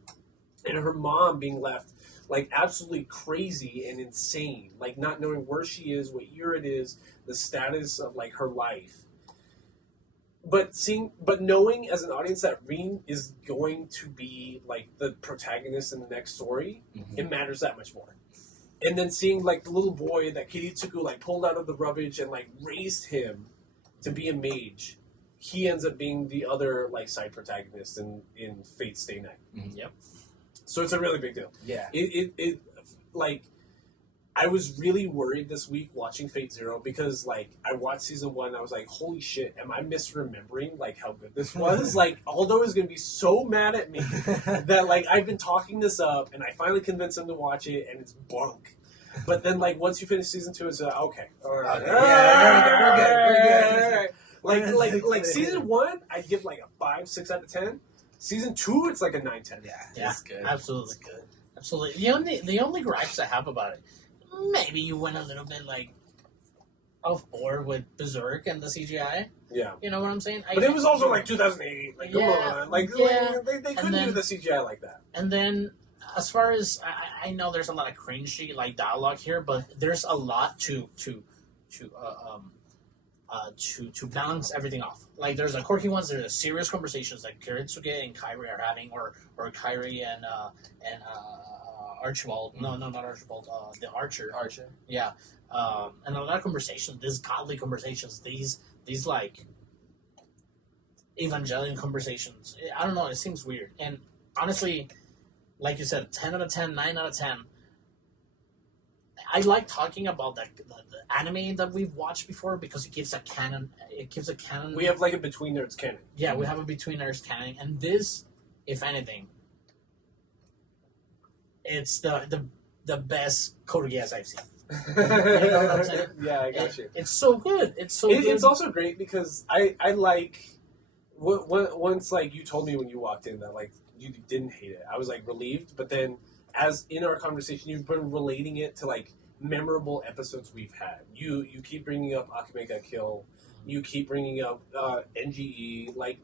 and her mom being left like absolutely crazy and insane, like not knowing where she is, what year it is, the status of like her life. But knowing as an audience that Rin is going to be like the protagonist in the next story, it matters that much more. And then seeing like the little boy that Kiritsugu like pulled out of the rubbish and like raised him to be a mage, he ends up being the other like side protagonist in Fate's Stay Night. Mm-hmm. Yep. So it's a really big deal. Yeah. It like. I was really worried this week watching Fate Zero because, like, I watched season 1 and I was like, holy shit, am I misremembering, like, how good this was? Like, Aldo is going to be so mad at me that, like, I've been talking this up and I finally convinced him to watch it and it's bunk. But then, like, once you finish season 2, it's okay. All right. We're good. Like, season 1, I'd give, like, a 5, 6 out of 10. Season 2, it's like a 9, 10. Yeah, it's good. Absolutely. It's good. Absolutely. The only gripes I have about it, maybe you went a little bit like off board with Berserk and the CGI. Yeah. You know what I'm saying? But it was also like 2008. Like, come on. Like, they couldn't do the CGI like that. And then, as far as I know, there's a lot of cringy like dialogue here, but there's a lot to balance everything off. Like, there's the quirky ones, there's the serious conversations like Kiritsuge and Kairi are having, or Kairi and Archibald. No, not Archibald. The Archer. Yeah. And a lot of conversations. These godly conversations. These like Evangelion conversations. I don't know. It seems weird. And honestly, like you said, 10 out of 10, 9 out of 10. I like talking about the anime that we've watched before because it gives a canon. We have like a Between Nerds canon. Yeah, we have a Between Nerds canon, and this, if anything, it's the best Code Geass I've seen. You know what I'm saying? Yeah, I got you. It's so good. It's good. It's also great because I like once like you told me when you walked in that like you didn't hate it. I was like relieved, but then as in our conversation, you've been relating it to like memorable episodes we've had. You keep bringing up Akame got killed. You keep bringing up NGE. Like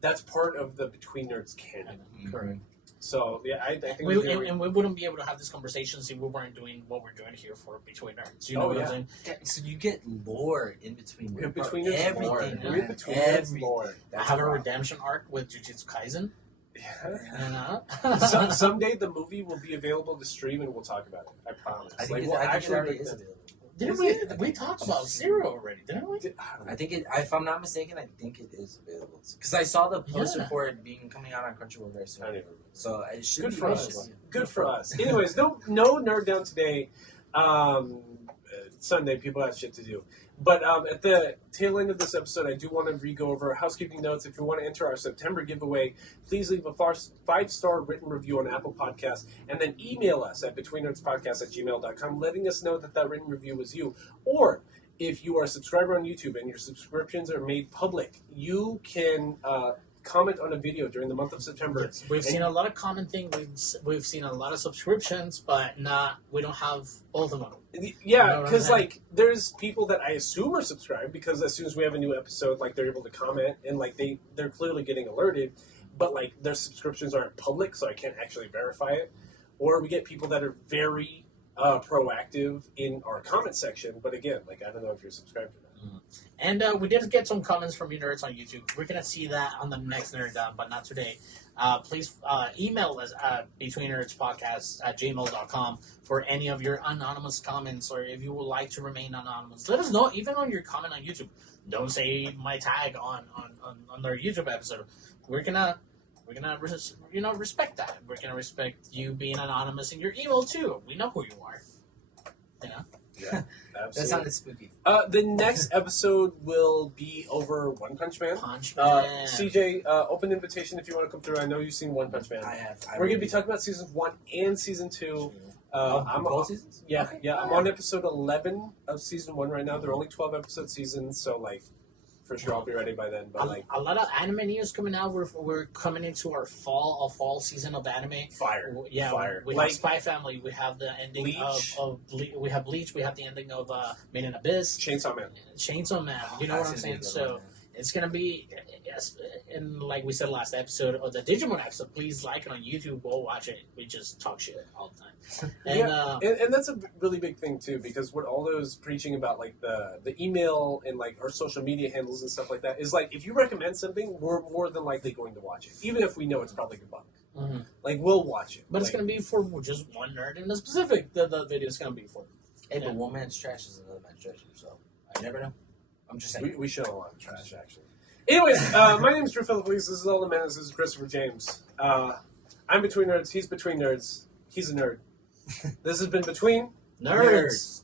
that's part of the Between Nerds canon. Correct. So yeah, I think we wouldn't be able to have this conversation if we weren't doing what we're doing here for Between Nerds. You know what I'm saying? So you get lore in Between Nerds. Between Nerds everything. Lore. Between Nerds lore. I have a redemption arc with Jujutsu Kaisen. Yeah. Someday the movie will be available to stream and we'll talk about it. I promise. I think it already is available. Didn't we talk about Zero already? Didn't we? I think it. If I'm not mistaken, I think it is available because I saw the poster for it coming out on Crunchyroll very soon. So it should good be for us. Good for us. Anyways, no nerd down today. Sunday, people have shit to do. But at the tail end of this episode, I do want to go over housekeeping notes. If you want to enter our September giveaway, please leave a 5-star written review on Apple Podcasts, and then email us at betweennerdspodcast@gmail.com, letting us know that written review was you. Or if you are a subscriber on YouTube and your subscriptions are made public, you can comment on a video during the month of September. Yes. We've seen a lot of common things. We've seen a lot of subscriptions, but we don't have both of them. Yeah, because like there's people that I assume are subscribed because as soon as we have a new episode, like they're able to comment and like they're clearly getting alerted, but like their subscriptions aren't public, so I can't actually verify it. Or we get people that are very proactive in our comment section, but again, like I don't know if you're subscribed to that. And we did get some comments from you nerds on YouTube. We're gonna see that on the next Nerd Down, but not today. Please email us at betweennerdspodcast@gmail.com for any of your anonymous comments, or if you would like to remain anonymous. Let us know, even on your comment on YouTube. Don't say my tag on our YouTube episode. We're gonna respect that. We're gonna respect you being anonymous in your email too. We know who you are. You know. Yeah, absolutely. That sounded spooky. The next episode will be over One Punch Man. CJ, open invitation if you want to come through. I know you've seen One Punch Man. I have. We're going to be talking about seasons 1 and season 2. I'm both seasons? Yeah, Okay. yeah. I'm on episode 11 of season 1 right now. They're only 12 episode seasons, so like for sure I'll be ready by then. But like a lot of anime news coming out. We're coming into our fall season of anime. Fire. Yeah, Fire. we Like have Spy Family. We have the ending Bleach. we have Bleach. We have the ending of Made in Abyss. Chainsaw Man. Chainsaw Man. You know what I'm saying? So it's gonna be, yes, and like we said last episode of the Digimon episode, please like it on YouTube. Go watch it. We just talk shit all the time. And, Yeah, and that's a really big thing too, because what all those preaching about, like the email and like our social media handles and stuff like that, is like if you recommend something, we're more than likely going to watch it, even if we know it's probably good bunk. mhm. Like we'll watch it, But like, it's gonna be for just one nerd in the specific. The video is gonna be for. Hey, Yeah. but one man's trash is another man's treasure, so I never know. I'm just saying. we show a lot of trash actually. Anyways, my name is Drew Phillips. This is All the Menace. This is Christopher James. I'm between nerds. He's between nerds. He's a nerd. This has been Between Nerds.